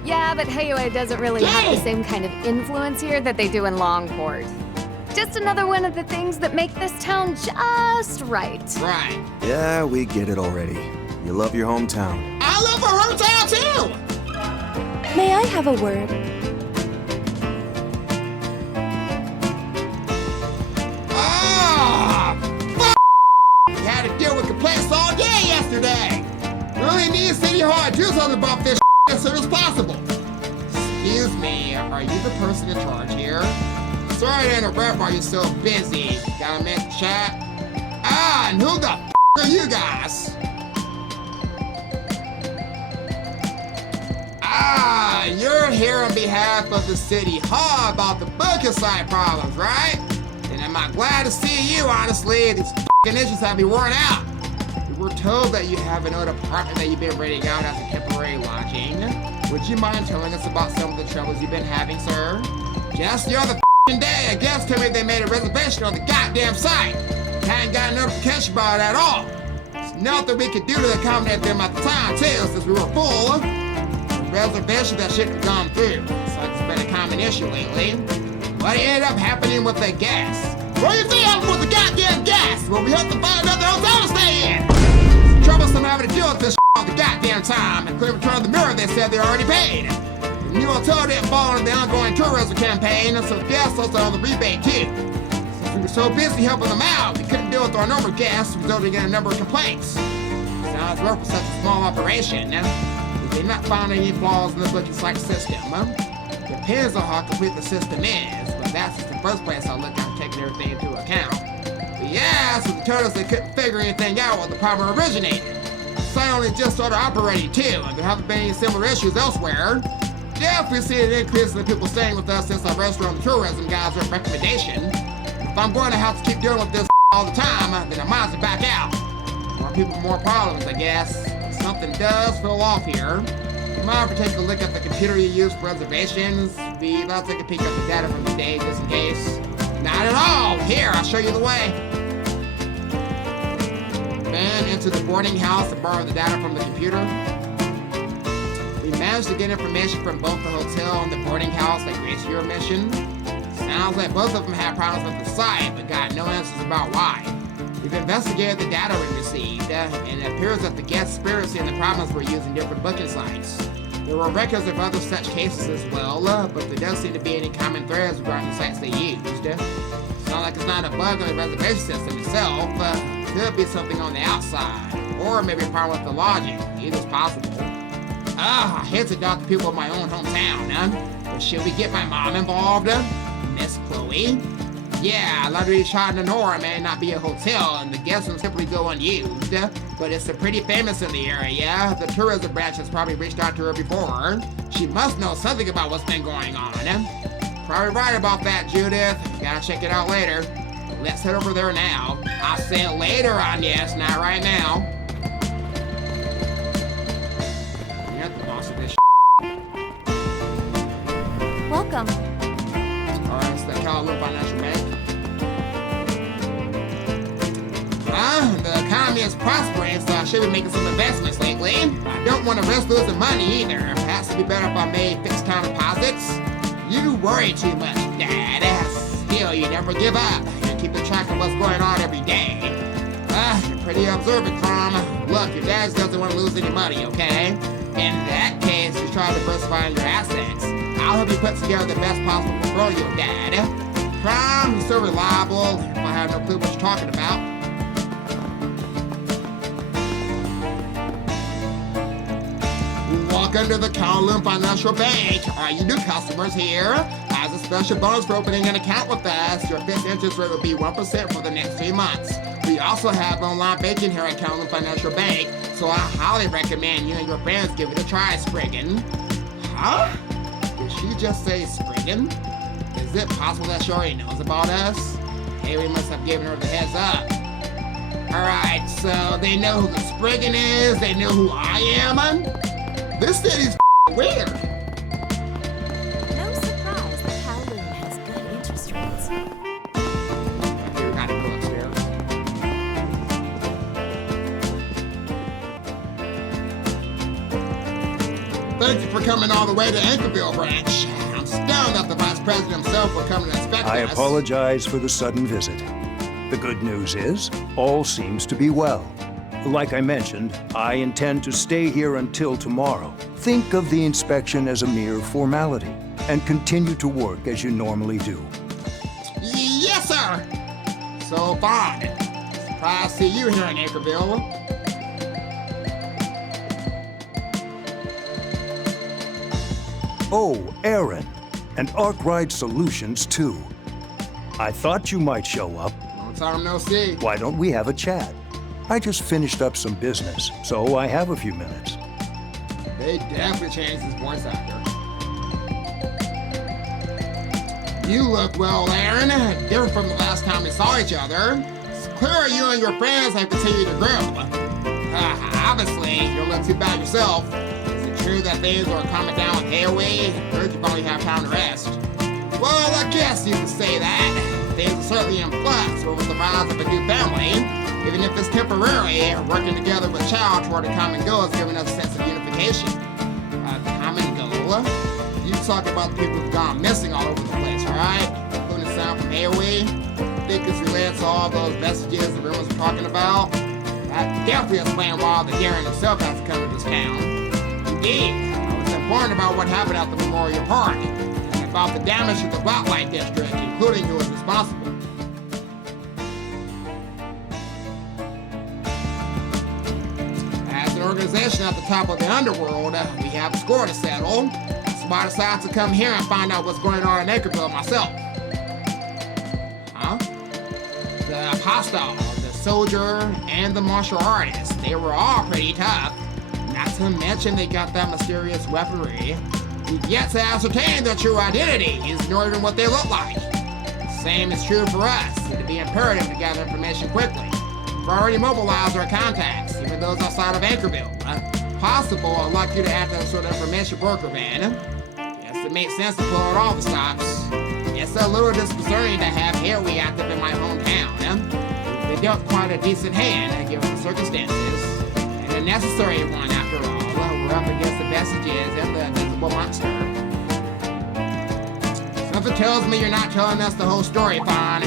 Yeah, but Heiyue doesn't really have the same kind of influence here that they do in Longport. Just another one of the things that make this town just right. Right. Yeah, we get it already. You love your hometown. I love our hometown too. May I have a word? We had to deal with complaints all day yesterday. Really need City Hall to do something about this as soon as possible. Excuse me, are you the person in charge here? Sorry to interrupt, are you so busy? Got a minute to chat? And who the are you guys? You're here on behalf of the City Hall about the booking site problems, right? And am I glad to see you, honestly. These issues have me worn out. We were told that you have an old apartment that you've been renting out as a temporary lodging. Would you mind telling us about some of the troubles you've been having, sir? Just the other day, a guest told me they made a reservation on the goddamn site. Hadn't got a notification about it at all. There's nothing we could do to accommodate them at the time, too, since we were full. The reservation that shouldn't have gone through. It's like it's been a common issue lately. What ended up happening with the guests? What do you think happened with the goddamn guests? Well, we have to find another hotel to stay in. It's troublesome having to deal with this all the goddamn time. And clear return of the mirror, they said they already paid. The new hotel didn't fall under the ongoing tourism campaign, and so guests also on the rebate too. Since we were so busy helping them out, we couldn't deal with our number of guests, resulting in a number of complaints. Sounds rough for such a small operation. We did not find any flaws in the booking site system. Depends on how complete the system is, but that's just the first place I look at taking everything into account. But yeah, so they told us they couldn't figure anything out where the problem originated. The site only just started operating too, and there haven't been any similar issues elsewhere. Definitely see an increase in the people staying with us since our restaurant tourism guys' recommendation. If I'm going to have to keep dealing with this all the time, then I might as well back out. More people, more problems, I guess. If something does feel off here. Mind if we take a look at the computer you use for reservations? We'll take a peek at the data from the day just in case. Not at all! Here, I'll show you the way. Then into the boarding house to borrow the data from the computer. We managed to get information from both the hotel and the boarding house that graced your mission. Sounds like both of them had problems with the site, but got no answers about why. We've investigated the data we received, and it appears that the guests experiencing the problems were using different booking sites. There were records of other such cases as well, but there doesn't seem to be any common threads regarding the sites they used. It's not like it's not a bug on the reservation system itself. Could be something on the outside, or maybe a problem with the lodging. Either's possible. I hate to doubt the people of my own hometown, but should we get my mom involved? Miss Chloe? Yeah, Luxury Satonaka may not be a hotel, and the guest rooms simply go unused. But it's pretty famous in the area. The tourism branch has probably reached out to her before. She must know something about what's been going on. Probably right about that, Judith. Gotta check it out later. Let's head over there now. I'll say it later, Agnes, not right now. You're the boss of this Welcome. Alright, it's the Kowloon Financial Bank. is prospering, so I should be making some investments lately. I don't want to risk losing money either. Perhaps it'd be better if I made fixed time deposits. You worry too much, Dad. Still, you never give up. You're keeping track of what's going on every day. You're pretty observant, Crom. Look, your dad doesn't want to lose any money, okay? In that case, you try diversifying your assets. I'll help you put together the best possible portfolio, Dad. Crom, you're so reliable. I have no clue what you're talking about. Welcome to the Kowloon Financial Bank. Are you new customers here? As a special bonus for opening an account with us, your fixed interest rate will be 1% for the next 3 months. We also have online banking here at Kowloon Financial Bank, so I highly recommend you and your friends give it a try, Spriggan. Huh? Did she just say Spriggan? Is it possible that she already knows about us? Hey, we must have given her the heads up. Alright, so they know who the Spriggan is, they know who I am. This city's weird. No surprise that Kowloon has good interest rates. Okay, we gotta go upstairs. Thank you for coming all the way to Anchorville branch. I'm stunned that the vice president himself will come to inspect us. I apologize for the sudden visit. The good news is, all seems to be well. Like I mentioned, I intend to stay here until tomorrow. Think of the inspection as a mere formality, and continue to work as you normally do. Yes, sir! So fine. Surprised to see you here in Anchorville. Oh, Aaron, and Arkwright Solutions, too. I thought you might show up. Long time no see. Why don't we have a chat? I just finished up some business, so I have a few minutes. They definitely changed his voice actor. You look well, Aaron. Different from the last time we saw each other. It's clear you and your friends have continued to grow. Obviously, you don't look too bad yourself. Is it true that things are coming down with Hayway? Heard you probably have time to rest. Well, I guess you could say that. Things are certainly in flux with the rise of a new family. Even if it's temporary, working together with Chow toward a common goal has given us a sense of unification. A common goal? You talk about the people who've gone missing all over the place, alright? Including sound from Hayway. Think it's related to all those vestiges the rumors are talking about. That definitely explains why the Darren himself has to come to this town. Indeed, I was informed about what happened at the Memorial Park, and about the damage to the Blacklight District, including who was responsible. Organization at the top of the underworld, we have a score to settle. So I decided to come here and find out what's going on in Anchorville myself. Huh? The apostle, the soldier, and the martial artist, they were all pretty tough. Not to mention they got that mysterious weaponry. We've yet to ascertain their true identities, nor even what they look like. The same is true for us. It'd be imperative to gather information quickly. We've already mobilized our contacts, even those outside of Anchorville. Possible, I'd like you to act as a sort of information broker, man. Yes, it makes sense to pull out all the stops. It's a little disconcerting to have Hayway active in my hometown. They dealt quite a decent hand, given the circumstances. And a necessary one, after all. We're up against the vestiges and the invisible monster. Something tells me you're not telling us the whole story, Fawn.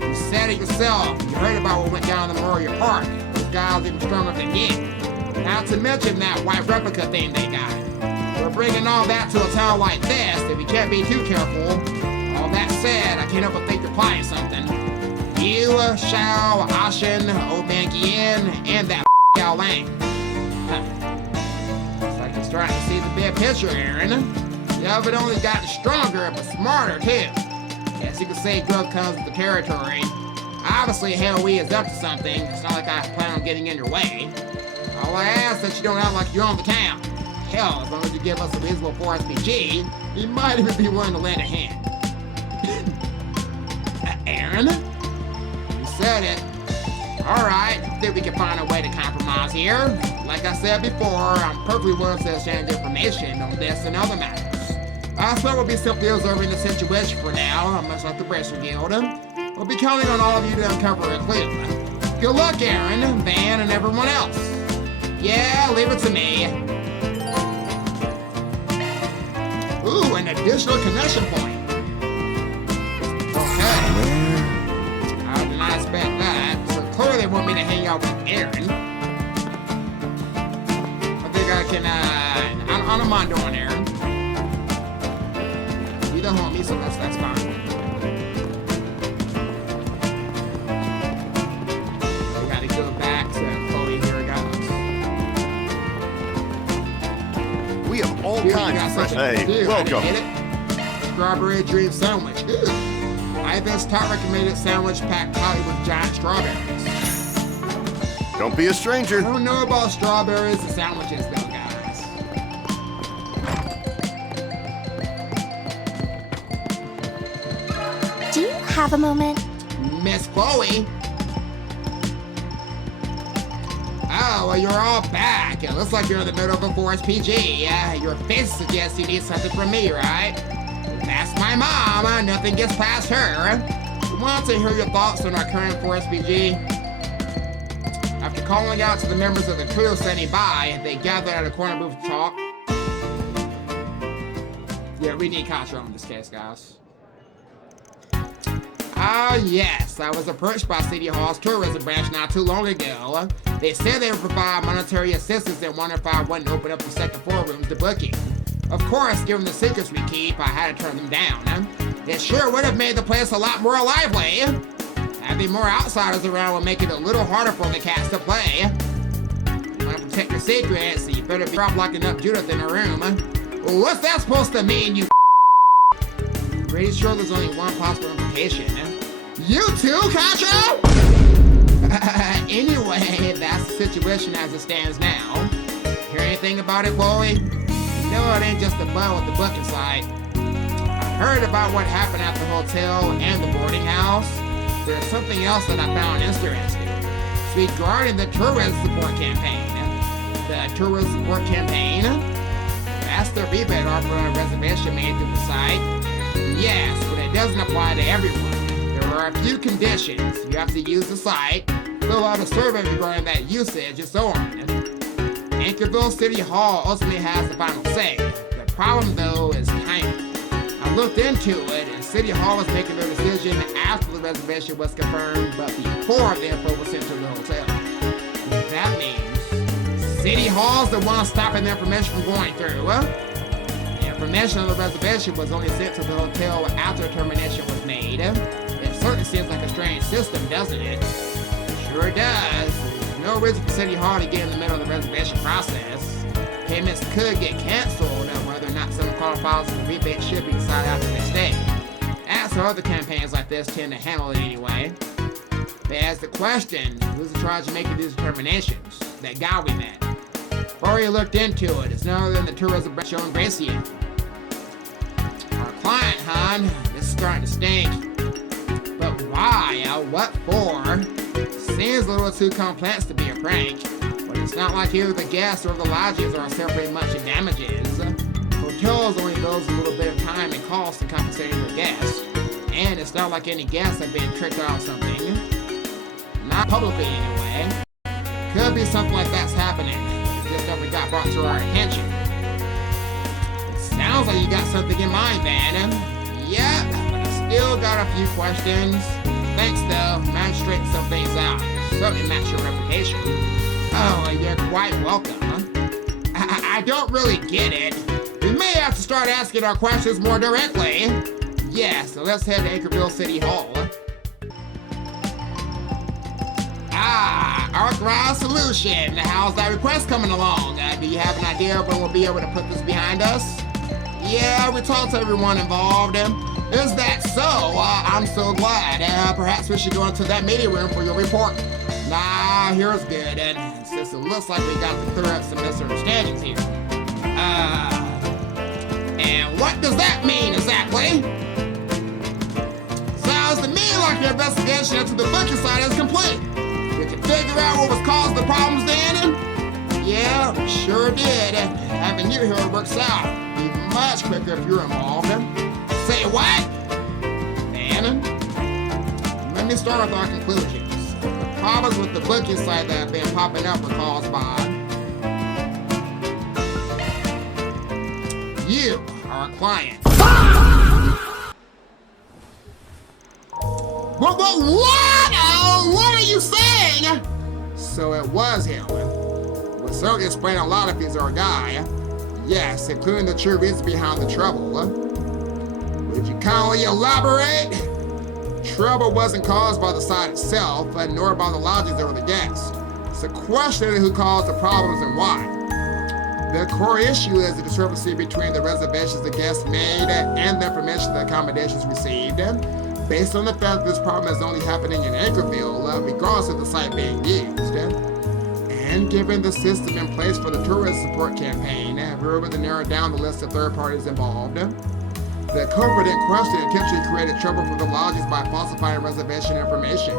You said it yourself. You heard about what went down in the Memorial Park. Those guys even stronger than you. Not to mention that white replica thing they got. We're bringing all that to a town like this, if you can't be too careful. All that said, I can't help but think you're plotting something. You, Shao, Ashen, Old Man Gien, and that Yao Lang. Looks like you're starting to see the big picture, Aaron. You haven't only gotten stronger, but smarter, too. Guess you could say growth comes with the territory. Obviously, Hayway is up to something. It's not like I plan on getting in your way. All I ask is that you don't act like you own the town. Hell, as long as you give us a reasonable 4 SPG, you might even be willing to lend a hand. Aaron? You said it. Alright, I think we can find a way to compromise here. Like I said before, I'm perfectly willing to exchange information on this and other matters. I suppose we'll be simply observing the situation for now, much like the Bracer Guild. We'll be counting on all of you to uncover a clue. Good luck, Aaron, Van, and everyone else. Yeah, leave it to me. Ooh, an additional connection point. Okay. I did not expect that. So clearly they want me to hang out with Aaron. I think I can, I don't mind doing Aaron. You don't want me, so that's fine. We gotta go back to Chloe here, guys. We have all kinds of fresh. Hey, welcome. Strawberry dream sandwich. Ooh. Ivan's top recommended sandwich packed tightly with giant strawberries. Don't be a stranger. I don't know about strawberries and sandwiches though, guys. Do you have a moment? Miss Chloe? Oh, well, you're all back. It looks like you're in the middle of a Forest PG. Your face suggests you need something from me, right? That's my mom. Nothing gets past her. We want to hear your thoughts on our current Forest PG. After calling out to the members of the trio standing by, they gathered at a corner booth to talk. Yeah, we need Kasha in this case, guys. Ah, yes. I was approached by City Hall's tourism branch not too long ago. They said they would provide monetary assistance and wondered if I wouldn't open up the second floor rooms to booking. Of course, given the secrets we keep, I had to turn them down. It sure would have made the place a lot more lively. Having more outsiders around will make it a little harder for the cats to play. You want to protect your secrets, so you better be locking up Judith in her room. What's that supposed to mean, you pretty sure there's only one possible implication. You too, Kasha? Anyway, that's the situation as it stands now. Hear anything about it, Chloe? No, it ain't just a bug with the book inside. I heard about what happened at the hotel and the boarding house. There's something else that I found interesting. It's regarding the tourist support campaign. The tourist support campaign? That's the rebate offer on a reservation made through the site. Yes, but it doesn't apply to everyone. There are a few conditions. You have to use the site, fill out a survey regarding that usage, and so on. Anchorville City Hall ultimately has the final say. The problem, though, is timing. I looked into it, and City Hall was making their decision after the reservation was confirmed, but before the info was sent to the hotel. That means City Hall's the one stopping the information from going through. Information on the reservation was only sent to the hotel after termination was made. It certainly seems like a strange system, doesn't it? Sure does. There's no reason for City Hall to get in the middle of the reservation process. Payments could get canceled, whether or not someone qualifies for rebate shipping decided after they stay. As for other campaigns like this tend to handle it anyway. There's the question, who's in charge of making these determinations? That guy we met. Already looked into it. It's none other than the tourism branch showing Gracie. Our client, hon. This is starting to stink. But why? What for? Seems a little too complex to be a prank. But it's not like either the guests or the lodges are separating much in damages. Hotels only lose a little bit of time and cost to compensate their guests. And it's not like any guests have been tricked out of something. Not publicly anyway. Could be something like that's happening. Just never got brought to our attention. It sounds like you got something in mind, Van. Yep, but I still got a few questions. Thanks, though. Managed to straighten some things out. Certainly match your reputation. Oh, you're quite welcome. I don't really get it. We may have to start asking our questions more directly. Yeah, so let's head to Anchorville City Hall. Arc Solution. How's that request coming along? Do you have an idea when we'll be able to put this behind us? Yeah, we talked to everyone involved. Is that so? I'm so glad. Perhaps we should go into that meeting room for your report. Nah, here's good. And since it looks like we got to clear up some misunderstandings here. And what does that mean exactly? Sounds to me like your investigation into the booking site is complete. We can figure out what was causing the problems then? Yeah, we sure did. Having you here works out. Be much quicker if you're involved. Say what? Then, let me start with our conclusions. The problems with the booking site that have been popping up are caused by you, our client. What? What are you saying? So it was him. Would certainly explain a lot if he's our guy. Yes, including the true reasons behind the trouble. Would you kindly elaborate? Trouble wasn't caused by the site itself, nor by the lodges or the guests. It's a question of who caused the problems and why. The core issue is the discrepancy between the reservations the guests made and the information the accommodations received. Based on the fact that this problem is only happening in Anchorville, regardless of the site being used. And given the system in place for the tourist support campaign, we were able to narrow down the list of third parties involved. The culprit in question intentionally created trouble for the lodges by falsifying reservation information.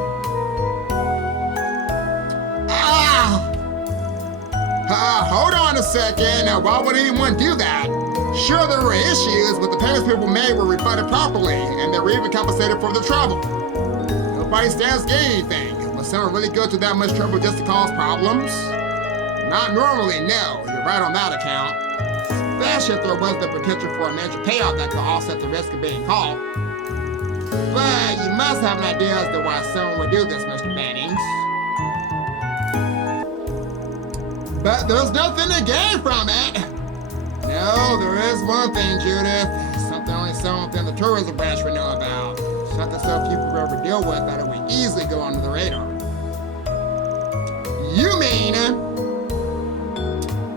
Hold on a second. Why would anyone do that? Sure, there were issues, but the payments people made were refunded properly, and they were even compensated for the trouble. Nobody stands to gain anything. Will someone really go to that much trouble just to cause problems? Not normally, no. You're right on that account. Especially if there was the potential for a major payout that could offset the risk of being caught. But you must have an idea as to why someone would do this, Mr. Bannings. But there's nothing to gain from it. No, there is one thing, Judith. Something only someone within the tourism branch would know about. Something so few people ever deal with that it would easily go under the radar. You mean...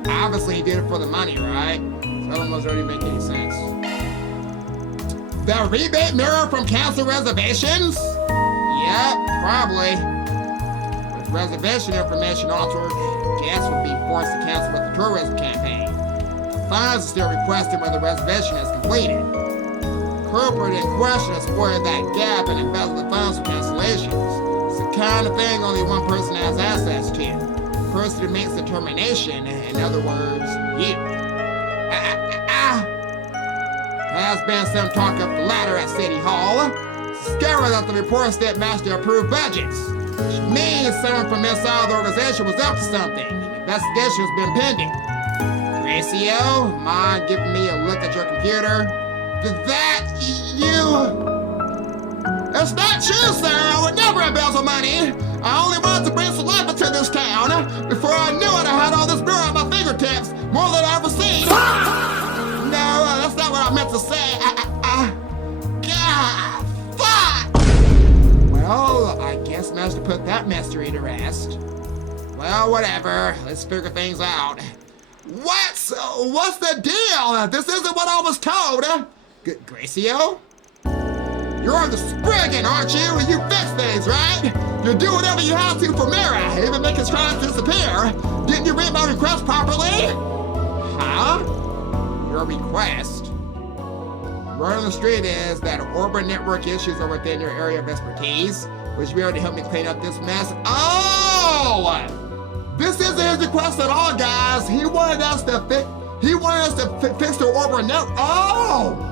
Obviously he did it for the money, right? So that almost already make any sense. The rebate mirror from cancel reservations? Yep, probably. With reservation information altered, guests would be forced to cancel with the tourism campaign. Funds are still requested when the reservation is completed. Culprit in question exploited that gap and embezzled the funds for cancellations. It's the kind of thing only one person has access to. The person who makes the determination, in other words, you. Has been some talk up the ladder at City Hall. It's scary that the reports that match the approved budgets. Which means someone from inside the organization was up to something. An investigation has been pending. Gracio, mind giving me a look at your computer? It's not true, sir. I would never embezzle money. I only wanted to bring some life into this town. Before I knew it, I had all this beer at my fingertips. More than I ever seen. No, that's not what I meant to say. God, fuck! Well, I guess managed to put that mystery to rest. Well, whatever. Let's figure things out. What's the deal? This isn't what I was told. Gracio? You're the Spriggan, aren't you? You fix things, right? You do whatever you have to for Mira, even make his crimes disappear. Didn't you read my request properly? Huh? Your request? Word on the street is that Orban network issues are within your area of expertise. Would you be able to help me clean up this mess? Oh! This isn't his request at all, guys. He wanted us to fix the Orban network. Oh!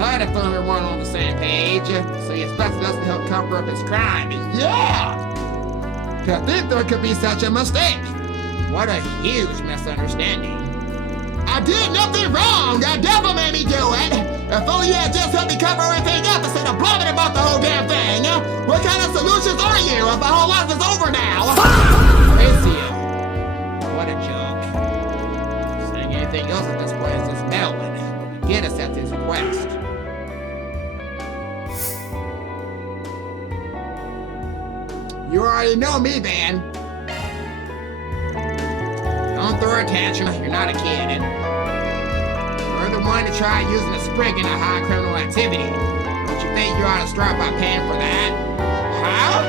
I had a feeling we weren't on the same page, so he expected us to help cover up his crime. Yeah! To think there could be such a mistake. What a huge misunderstanding. I did nothing wrong. The devil made me do it. If only you had just helped me cover everything up instead of blabbing about the whole damn thing. What kind of solutions are you if the whole life is over now? Gracio. What a joke. Saying anything else at this point is just meddling. But we get us at his request. You already know me, then. Don't throw a tantrum, you're not a kid. You're the one to try using a sprig in a high criminal activity. Don't you think you ought to start by paying for that? Huh?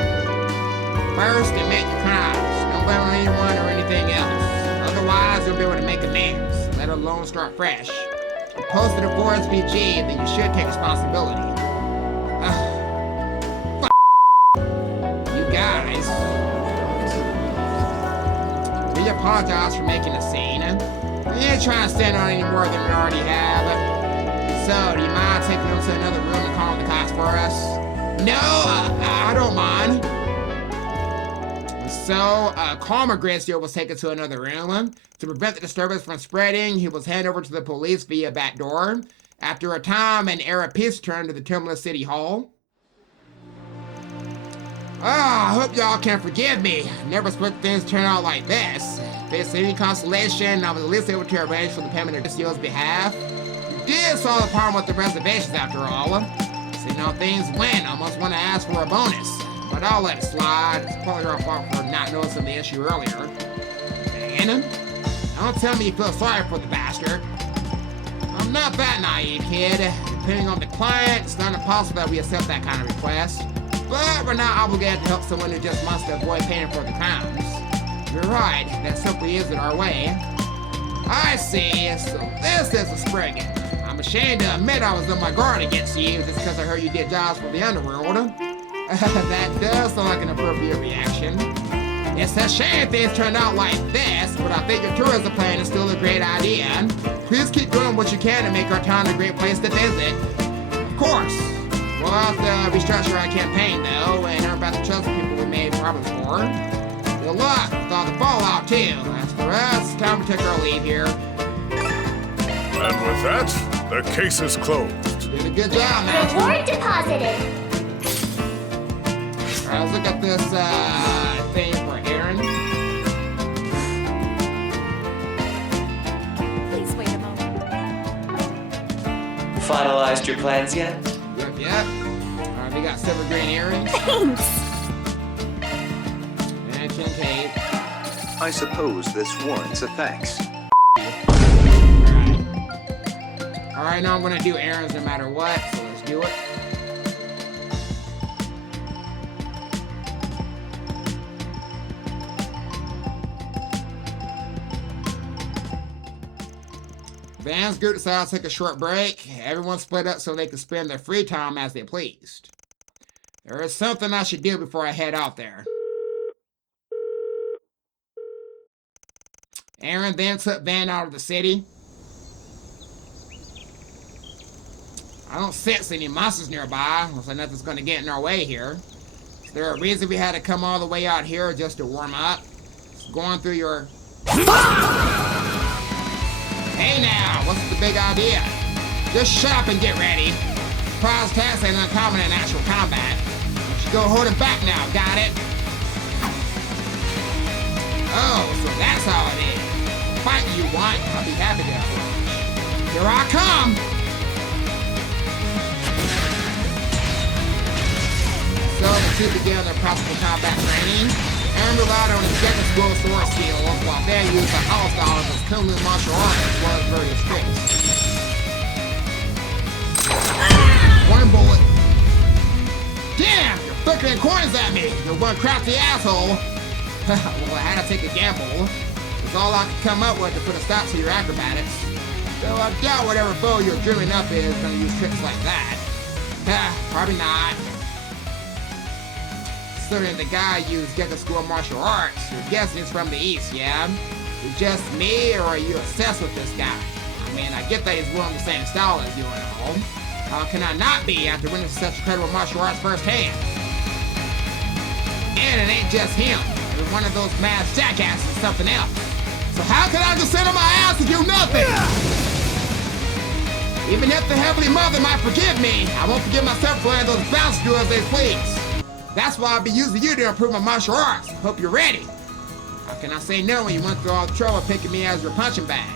First, admit your crimes. Don't blame on anyone or anything else. Otherwise, you'll be able to make amends, let alone start fresh. If you posted it for SPG, then you should take responsibility. Guys, we apologize for making a scene. We ain't trying to stand on any more than we already have. So, do you mind taking them to another room and calling the cops for us? No, I don't don't mind. So, Calmer Gracio was taken to another room. To prevent the disturbance from spreading, he was handed over to the police via back door. After a time, an air of peace returned to the Terminal City Hall. I hope y'all can forgive me. I never expected things to turn out like this. If it's any consolation, I was at least able to arrange for the payment of Gracio's behalf. You did solve the problem with the reservations after all. Seeing how things went, I almost want to ask for a bonus. But I'll let it slide. It's probably our fault for not noticing the issue earlier. And don't tell me you feel sorry for the bastard. I'm not that naive, kid. Depending on the client, it's not impossible that we accept that kind of request. But we're not obligated to help someone who just wants to avoid paying for the crimes. You're right, that simply isn't our way. I see, so this is a Spriggan. I'm ashamed to admit I was on my guard against you just because I heard you did jobs for the underworld. That does sound like an appropriate reaction. It's a shame things turned out like this, but I think your tourism plan is still a great idea. Please keep doing what you can to make our town a great place to visit. Of course. We'll have to restructure our campaign, though, and earn back the trust of people we made problems for. Good luck with all the fallout, too. As for us, it's time to take our leave here. And with that, the case is closed. Did a good job, Master. Reward deposited. Alright, let's look at this thing for Aaron. Please wait a moment. Finalized your plans yet? Yep. Alright, we got silver green earrings. Thanks! And Kincaid. I suppose this warrants a thanks. Alright, now I'm gonna do errands no matter what, so let's do it. Van's group decided to take a short break. Everyone split up so they could spend their free time as they pleased. There is something I should do before I head out there. Aaron then took Van out of the city. I don't sense any monsters nearby. Looks like nothing's going to get in our way here. Is there a reason we had to come all the way out here just to warm up? It's going through your... Hey now, what's the big idea? Just shut up and get ready. Surprise attacks ain't uncommon in actual combat. You should go hold it back now, got it? Oh, so that's how it is. Fight you want, I'll be happy to oblige. Here I come! So the two began their practical combat training. Aaron relied on his second school sword skills, while Van used the house styles as kung fu martial arts as well as various tricks. One bullet. Damn, you're flickering coins at me. You're one crafty asshole. Well, I had to take a gamble. It's all I could come up with to put a stop to your acrobatics. Though I doubt whatever foe you're dreaming up is gonna use tricks like that. Probably not. Considering the guy used Gecko School Martial Arts, you're guessing he's from the East, yeah? Is it just me, or are you obsessed with this guy? I mean, I get that he's wearing the same style as you and all. How can I not be after witnessing such incredible martial arts firsthand? And it ain't just him. Every one of those mad jackasses is something else. So how can I just sit on my ass and do nothing? Even if the Heavenly Mother might forgive me, I won't forgive myself for letting those bouncers do as they please. That's why I'll be using you to improve my martial arts. Hope you're ready. How can I say no when you went through all the trouble of picking me as your punching bag?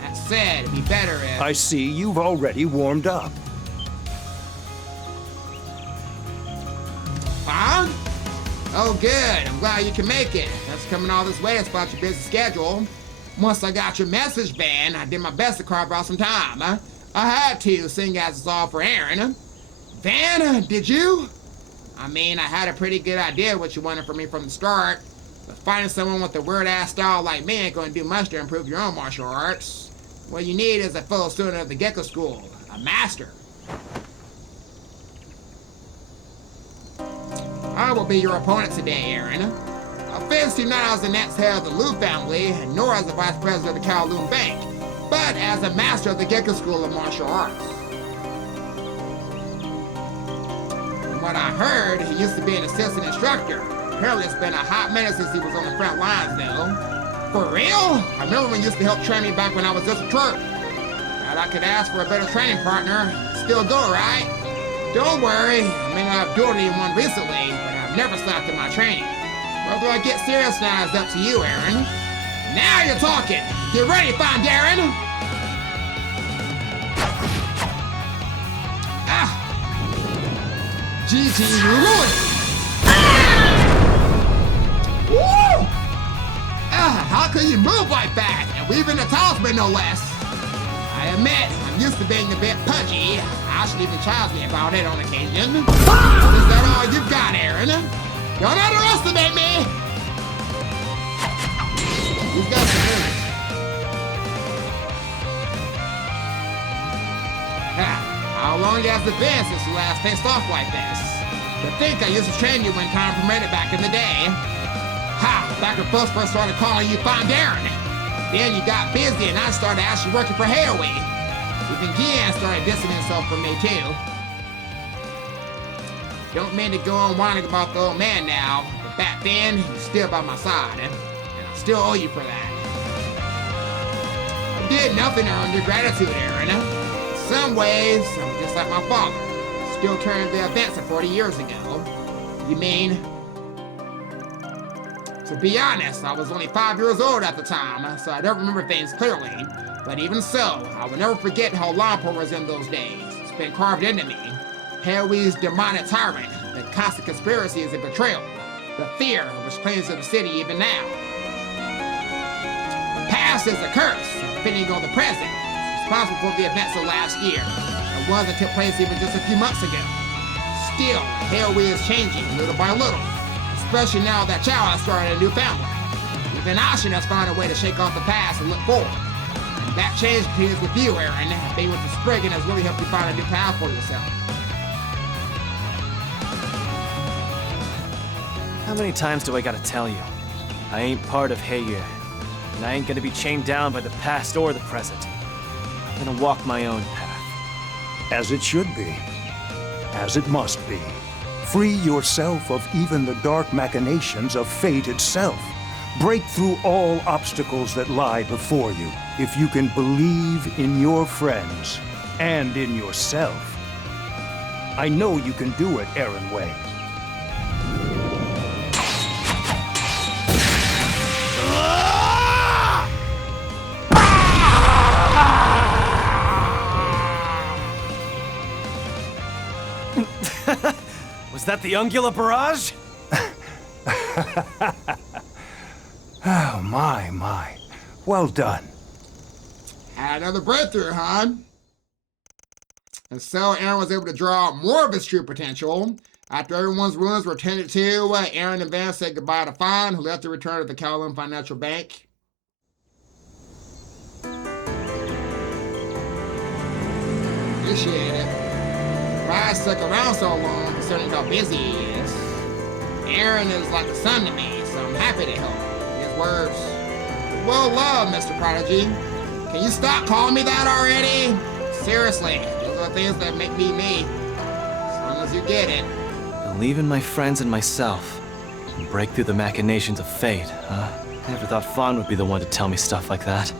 That said, it'd be better if... I see you've already warmed up. Huh? Oh, good. I'm glad you can make it. That's coming all this way despite your busy schedule. Once I got your message, Van, I did my best to carve out some time. I had to, seeing as it's all for Aaron. Van, did you? I mean, I had a pretty good idea what you wanted from me from the start, but finding someone with a weird-ass style like me ain't going to do much to improve your own martial arts. What you need is a fellow student of the Gecko School, a master. I will be your opponent today, Aaron. I faced you not as the next head of the Liu family, nor as the vice president of the Kowloon Bank, but as a master of the Gecko School of Martial Arts. what I heard, he used to be an assistant instructor. Apparently it's been a hot minute since he was on the front lines, though. For real? I remember when he used to help train me back when I was just a troop. Now I could ask for a better training partner. Still go, right? Don't worry, I may not have doing anyone recently, but I've never slacked in my training. Whether I get serious now is up to you, Aaron. Now you're talking! Get ready, Fang Darren! GG, you ruined it! Woo! How can you move like that? And weaving the talisman, no less. I admit, I'm used to being a bit pudgy. Ashley even childs me about it on occasion. Is that all you've got, Aaron? Don't underestimate me! You've got some moves. How long has it been since you last faced off like this? To think I used to train you when time permitted back in the day. Back when folks first started calling you Fang Darren. Then you got busy and I started actually working for Hayway. Even Gian started distancing himself from me too. Don't mean to go on whining about the old man now, but back then, he was still by my side, and I still owe you for that. I did nothing to earn your gratitude, Aaron. In some ways, I'm just like my father, still carrying the events of 40 years ago. You mean? To be honest, I was only 5 years old at the time, so I don't remember things clearly. But even so, I will never forget how Longport was in those days. It's been carved into me. Harry's demonic tyrant, the constant conspiracies and betrayal, the fear which clings to the city even now. The past is a curse, depending on the present. It's responsible for the events of last year, the ones that took place even just a few months ago. Still, Harry is changing little by little, especially now that Chow has started a new family. Even Ashen has found a way to shake off the past and look forward. And that change continues with you, Aaron. Being with the Spriggan has really helped you find a new path for yourself. How many times do I gotta tell you? I ain't part of Heiyue, and I ain't gonna be chained down by the past or the present. I'm gonna walk my own path. As it should be. As it must be. Free yourself of even the dark machinations of fate itself. Break through all obstacles that lie before you, if you can believe in your friends and in yourself. I know you can do it, Aaron Way. Was that the Ungula Barrage? Oh, my. Well done. Had another breakthrough, huh? And so Aaron was able to draw out more of his true potential. After everyone's ruins were tended to, Aaron and Van said goodbye to Fawn, who left to return to the Kowloon Financial Bank. Appreciate it. Why stuck around so long, considering how busy he is. Aaron is like a son to me, so I'm happy to help. His words, well loved, Mr. Prodigy. Can you stop calling me that already? Seriously, those are the things that make me me. As long as you get it. Believe in my friends and myself, and break through the machinations of fate, huh? Never thought Fawn would be the one to tell me stuff like that.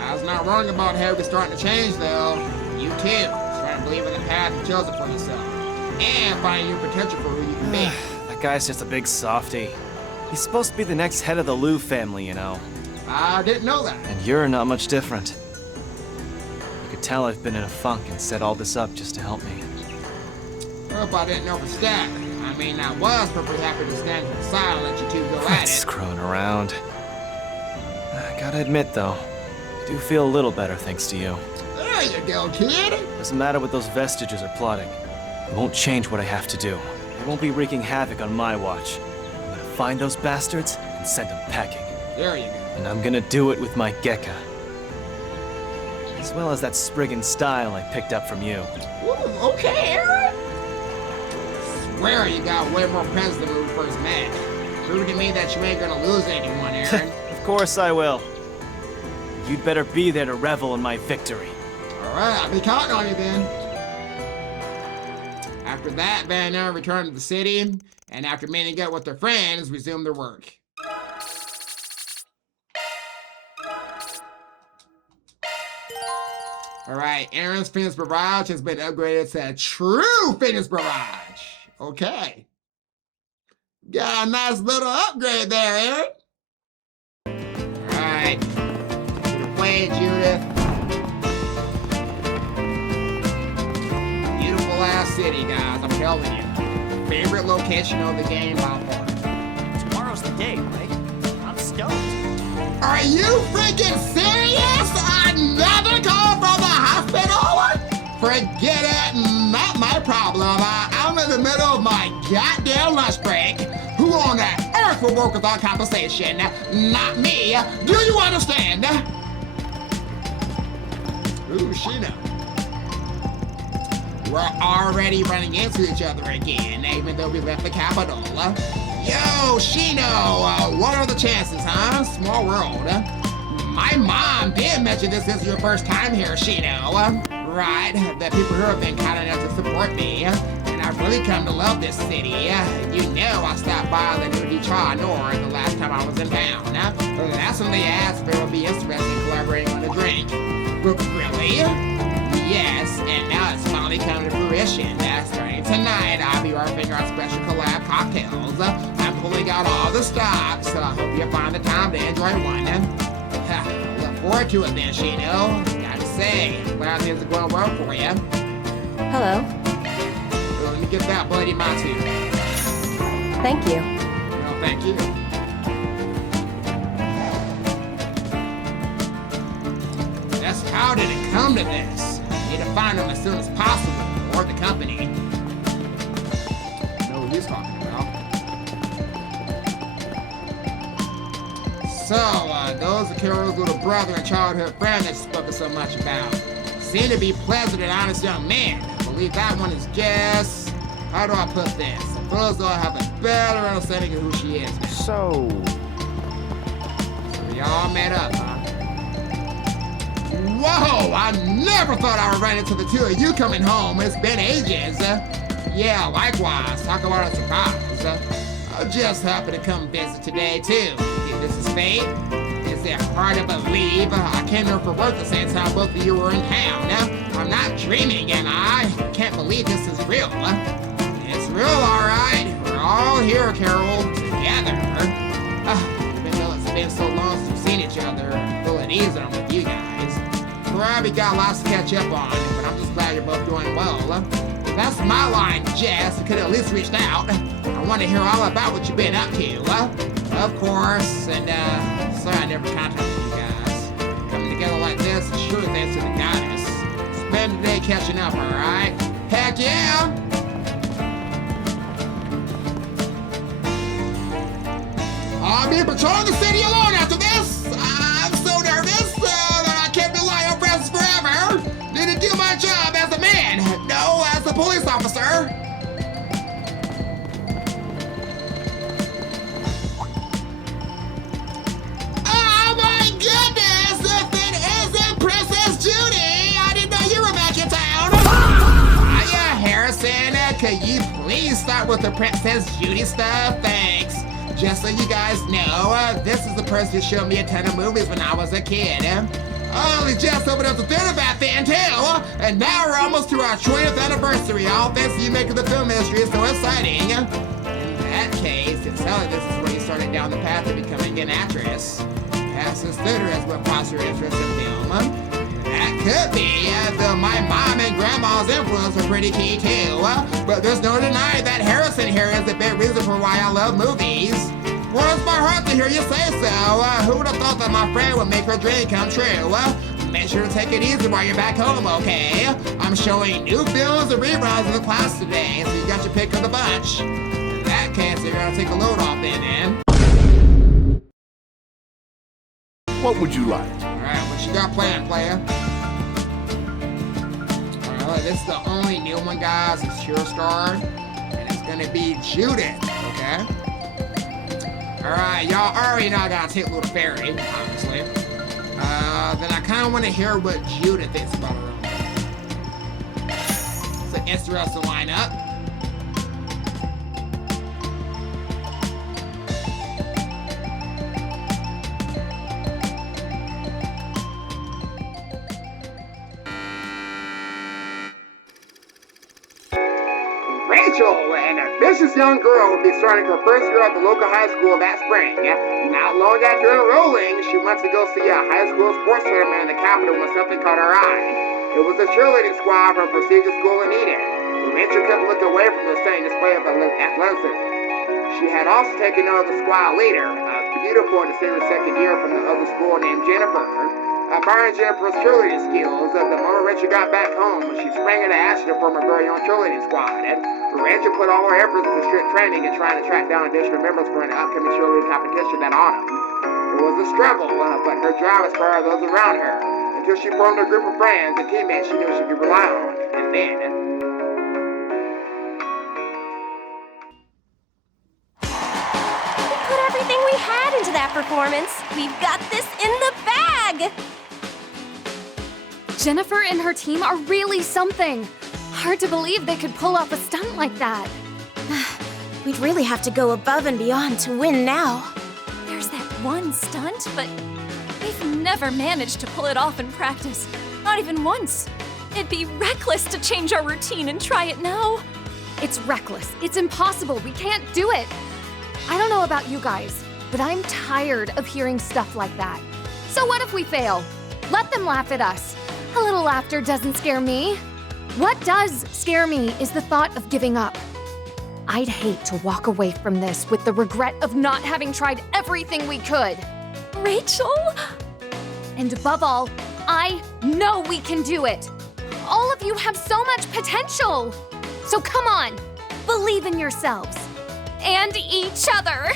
I was not wrong about Harry starting to change, though. You too. Starting to believe in the path you've chosen for yourself. And finding your potential for who you can be. That guy's just a big softy. He's supposed to be the next head of the Liu family, you know. I didn't know that. And you're not much different. You could tell I've been in a funk and set all this up just to help me. Hope I didn't overstep. I mean, I was perfectly happy to stand to the side and let you two go at it. Screwing around. I gotta admit, though, I do feel a little better thanks to you. There you go, kid. Doesn't matter what those vestiges are plotting. It won't change what I have to do. They won't be wreaking havoc on my watch. I'm gonna find those bastards and send them packing. There you go. And I'm gonna do it with my Gekka. As well as that Spriggan style I picked up from you. Ooh, okay, Aaron. Swear you got way more presents than when we first met. Prove to me that you ain't gonna lose anyone, Aaron. Of course I will. You'd better be there to revel in my victory. Alright, I'll be counting on you then. After that, Vanna returned to the city, and after meeting up with their friends, resumed their work. Alright, Aaron's fitness barrage has been upgraded to a true fitness barrage. Okay. Got a nice little upgrade there, Aaron. Alright. Good play, Judith. Beautiful ass city, guys, I'm telling you. Favorite location of the game by far. Tomorrow's the day, right? I'm stoked. Are you freaking serious? Another call from the hospital? Forget it, not my problem. I'm in the middle of my goddamn lunch break. Who on earth will work without compensation? Not me. Do you understand? Ooh, Shino. We're already running into each other again, even though we left the capital. Yo, Shino, what are the chances, huh? Small world. My mom did mention this is your first time here, Shino. Right, the people here have been kind enough to support me, and I've really come to love this city. You know, I stopped by the new Detroit North the last time I was in town. That's when they asked if it would be interested in collaborating on a drink. But really? Yes, and now it's finally come to fruition. Starting tonight, I'll be offering our special collab cocktails. I'm pulling out all the stops, so I hope you find the time to enjoy one. Look forward to it then, Shino. Gotta say, glad things are going well for you. Hello. Let me get that bloody Matsu. Thank you. No, thank you. That's how did it come to this? Need to find him as soon as possible, or the company. Know what he's talking about. So, those are Carol's little brother and childhood friend that she's spoken so much about. Seem to be pleasant and honest young man. I believe that one is just... How do I put this? I feel as though I have a better understanding of who she is now. So we all met up, huh? Whoa! I never thought I would run into the two of you coming home. It's been ages. Yeah, likewise. Talk about a surprise. I just happened to come visit today, too. Think this is fate? Is it hard to believe? I came here for work the same time both of you were in town. I'm not dreaming, and I can't believe this is real. It's real, alright. We're all here, Carol, together. Even though it's been so long since we've seen each other, I feel at ease when I'm with you guys. Probably got lots to catch up on, but I'm just glad you're both doing well. That's my line, Jess. You could at least reached out. I want to hear all about what you've been up to. Of course, and sorry I never contacted you guys. Coming together like this is sure thanks to the goddess. Spend the day catching up, alright? Heck yeah! I'll be patrolling the city alone after this. I'm so nervous that I can't rely on friends forever. Need to do my job as a man, no, as a police officer. Oh my goodness! If it isn't Princess Judy, I didn't know you were back in town. Hiya, Harrison. Could you please start with the Princess Judy stuff? Thanks. Just so you guys know, this is the person who showed me a ton of movies when I was a kid. Only just opened up the theater back then, too. And now we're almost to our 20th anniversary. All thanks to you making the film industry so exciting. In that case, it sounds like this is where you started down the path of becoming an actress. Perhaps this theater is what sparked your interest in film. That could be, though my mom and grandma's influence are pretty key, too. But there's no denying that Harrison here is a big reason for why I love movies. Warms my heart to hear you say so. Who would have thought that my friend would make her dream come true? Make sure to take it easy while you're back home, okay? I'm showing new films and reruns in the class today, so you got your pick of the bunch. In that case, you're gonna take a load off then, man. What would you like? Alright, what you got planned, player? Alright, this is the only new one, guys. It's Sure Starred, and it's gonna be Judith, okay? Alright, y'all already know I gotta take a little ferry, obviously. Then I kinda wanna hear what Judith thinks about her own. It's an interesting lineup. Rachel, an ambitious young girl, will be starting her first year at the local high school that spring. Not long after enrolling, she went to go see a high school sports tournament in the capital when something caught her eye. It was a cheerleading squad from a prestigious school in Eden. Rachel couldn't look away from the stunning display of athleticism. She had also taken note of the squad leader, a beautiful and distinguished second year from the other school named Jennifer. Admiring Jennifer's cheerleading skills, the moment Rachel got back home, she sprang into action to form her very own cheerleading squad. And Rachel put all her efforts into strict training and trying to track down additional members for an upcoming cheerleading competition that autumn. It was a struggle, but her drive inspired those around her. Until she formed a group of friends and teammates she knew she could rely on. And then... We put everything we had into that performance. We've got this in the bag! Jennifer and her team are really something. Hard to believe they could pull off a stunt like that. We'd really have to go above and beyond to win now. There's that one stunt, but we've never managed to pull it off in practice. Not even once. It'd be reckless to change our routine and try it now. It's reckless. It's impossible. We can't do it. I don't know about you guys, but I'm tired of hearing stuff like that. So what if we fail? Let them laugh at us. A little laughter doesn't scare me. What does scare me is the thought of giving up. I'd hate to walk away from this with the regret of not having tried everything we could. Rachel? And above all, I know we can do it. All of you have so much potential. So come on, believe in yourselves. And each other.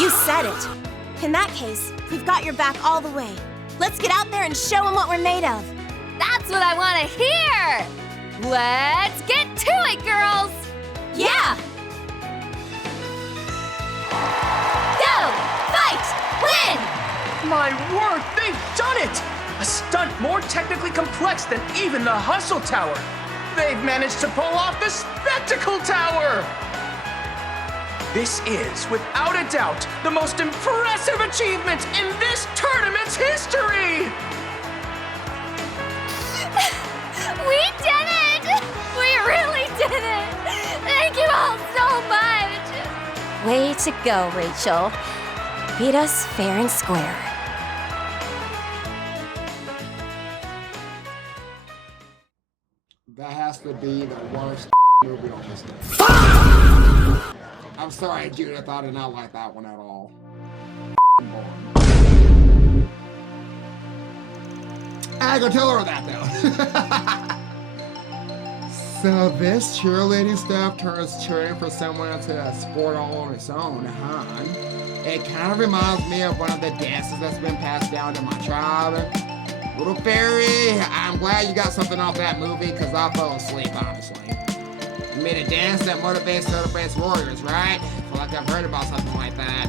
You said it. In that case, we've got your back all the way. Let's get out there and show them what we're made of. That's what I want to hear! Let's get to it, girls! Yeah! Go! Fight! Win! My word, they've done it! A stunt more technically complex than even the Hustle Tower. They've managed to pull off the Spectacle Tower! This is, without a doubt, the most impressive achievement in this tournament's history! We did it! We really did it! Thank you all so much! Way to go, Rachel. Beat us fair and square. That has to be the worst movie on this list. I'm sorry, Judith, I did not like that one at all. I go tell her that though. So this cheerleading stuff turns cheering for someone into a sport all on its own, huh? It kind of reminds me of one of the dances that's been passed down to my tribe. Little Fairy, I'm glad you got something off that movie because I fell asleep, honestly. You made a dance that motivates, celebrates warriors, right? I feel like I've heard about something like that.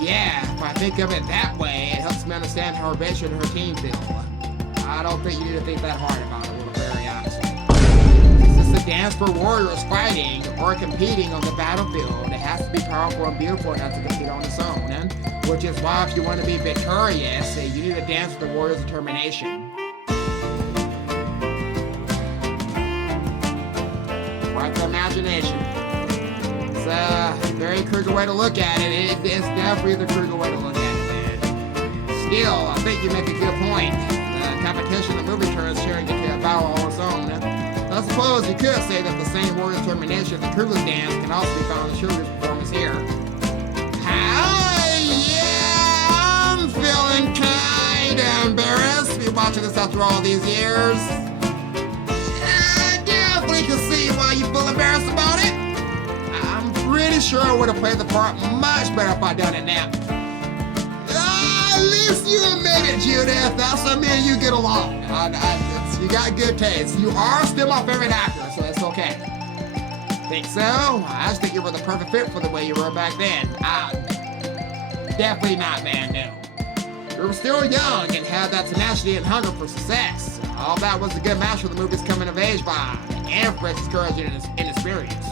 Yeah, if I think of it that way, it helps me understand how Rachel and her team feel. I don't think you need to think that hard about it, Little Fairy, honestly. Is this a dance for warriors fighting or competing on the battlefield? It has to be powerful and beautiful enough to compete on its own, which is why if you want to be victorious, you need to dance for the warrior's determination. Quite the imagination. It's a very Kruger way to look at it. It's definitely the Kruger way to look at it, man. Still, I think you make a good point. The competition in the movie turns cheering into a battle all its own. I suppose you could say that the same warrior's determination of the Kruger's dance can also be found in the Sugar's performance here. Yeah, I'm feeling kind of embarrassed to be watching this after all these years. I definitely can see why you feel embarrassed about it. I'm pretty sure I would have played the part much better if I'd done it now. At least you admit it, Judith. That's what me and you get along. You got good taste. You are still my favorite actor, so it's okay. Think so? I just think you were the perfect fit for the way you were back then. Definitely not, man, no. You were still young and had that tenacity and hunger for success. All that was a good match for the movie's coming of age vibe and for its courage and experience.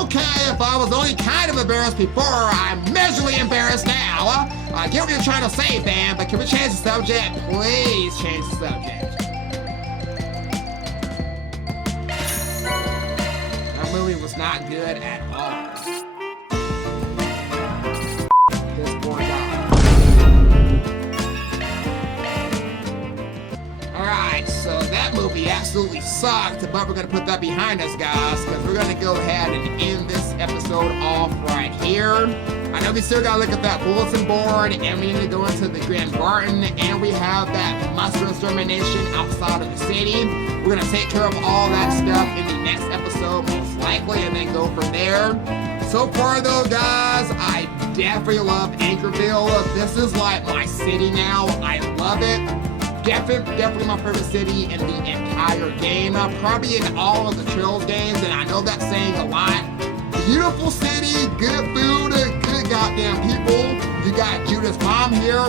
Okay, if I was only kind of embarrassed before, I'm miserably embarrassed now. I get what you're trying to say, fam, but can we change the subject? Please change the subject. movie was not good at all. This poor guy. Alright, so that movie absolutely sucked, but we're gonna put that behind us, guys, because we're gonna go ahead and end this episode off right here. I know we still gotta look at that bulletin board, and we need to go into the Grand Barton, and we have that muster extermination outside of the city. We're gonna take care of all that stuff in the next episode, most likely, and then go from there. So far, though, guys, I definitely love Anchorville. This is like my city now. I love it. Definitely my favorite city in the entire game. Probably in all of the Trails games, and I know that's saying a lot. Beautiful city, good food, good goddamn people. You got Judah's mom here.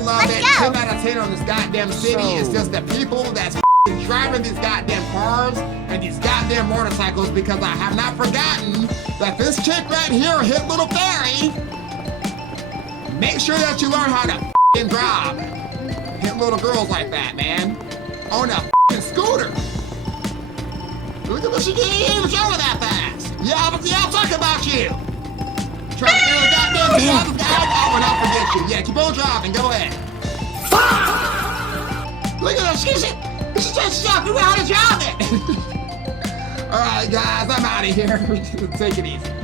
Love it. 10 out of 10 on this goddamn city. It's just the people that's driving these goddamn cars and these goddamn motorcycles, because I have not forgotten that this chick right here hit Little Fairy. Make sure that you learn how to drive. Hit little girls like that, man. On a scooter. Look at what she can't even show her that fast. Yeah, but yeah, I'm talking about you. Try to do a goddamn job. I will not forget you. Yeah, keep on driving. Go ahead. Look at her. She's just you know how to drive it. All right, guys, I'm out of here. Take it easy.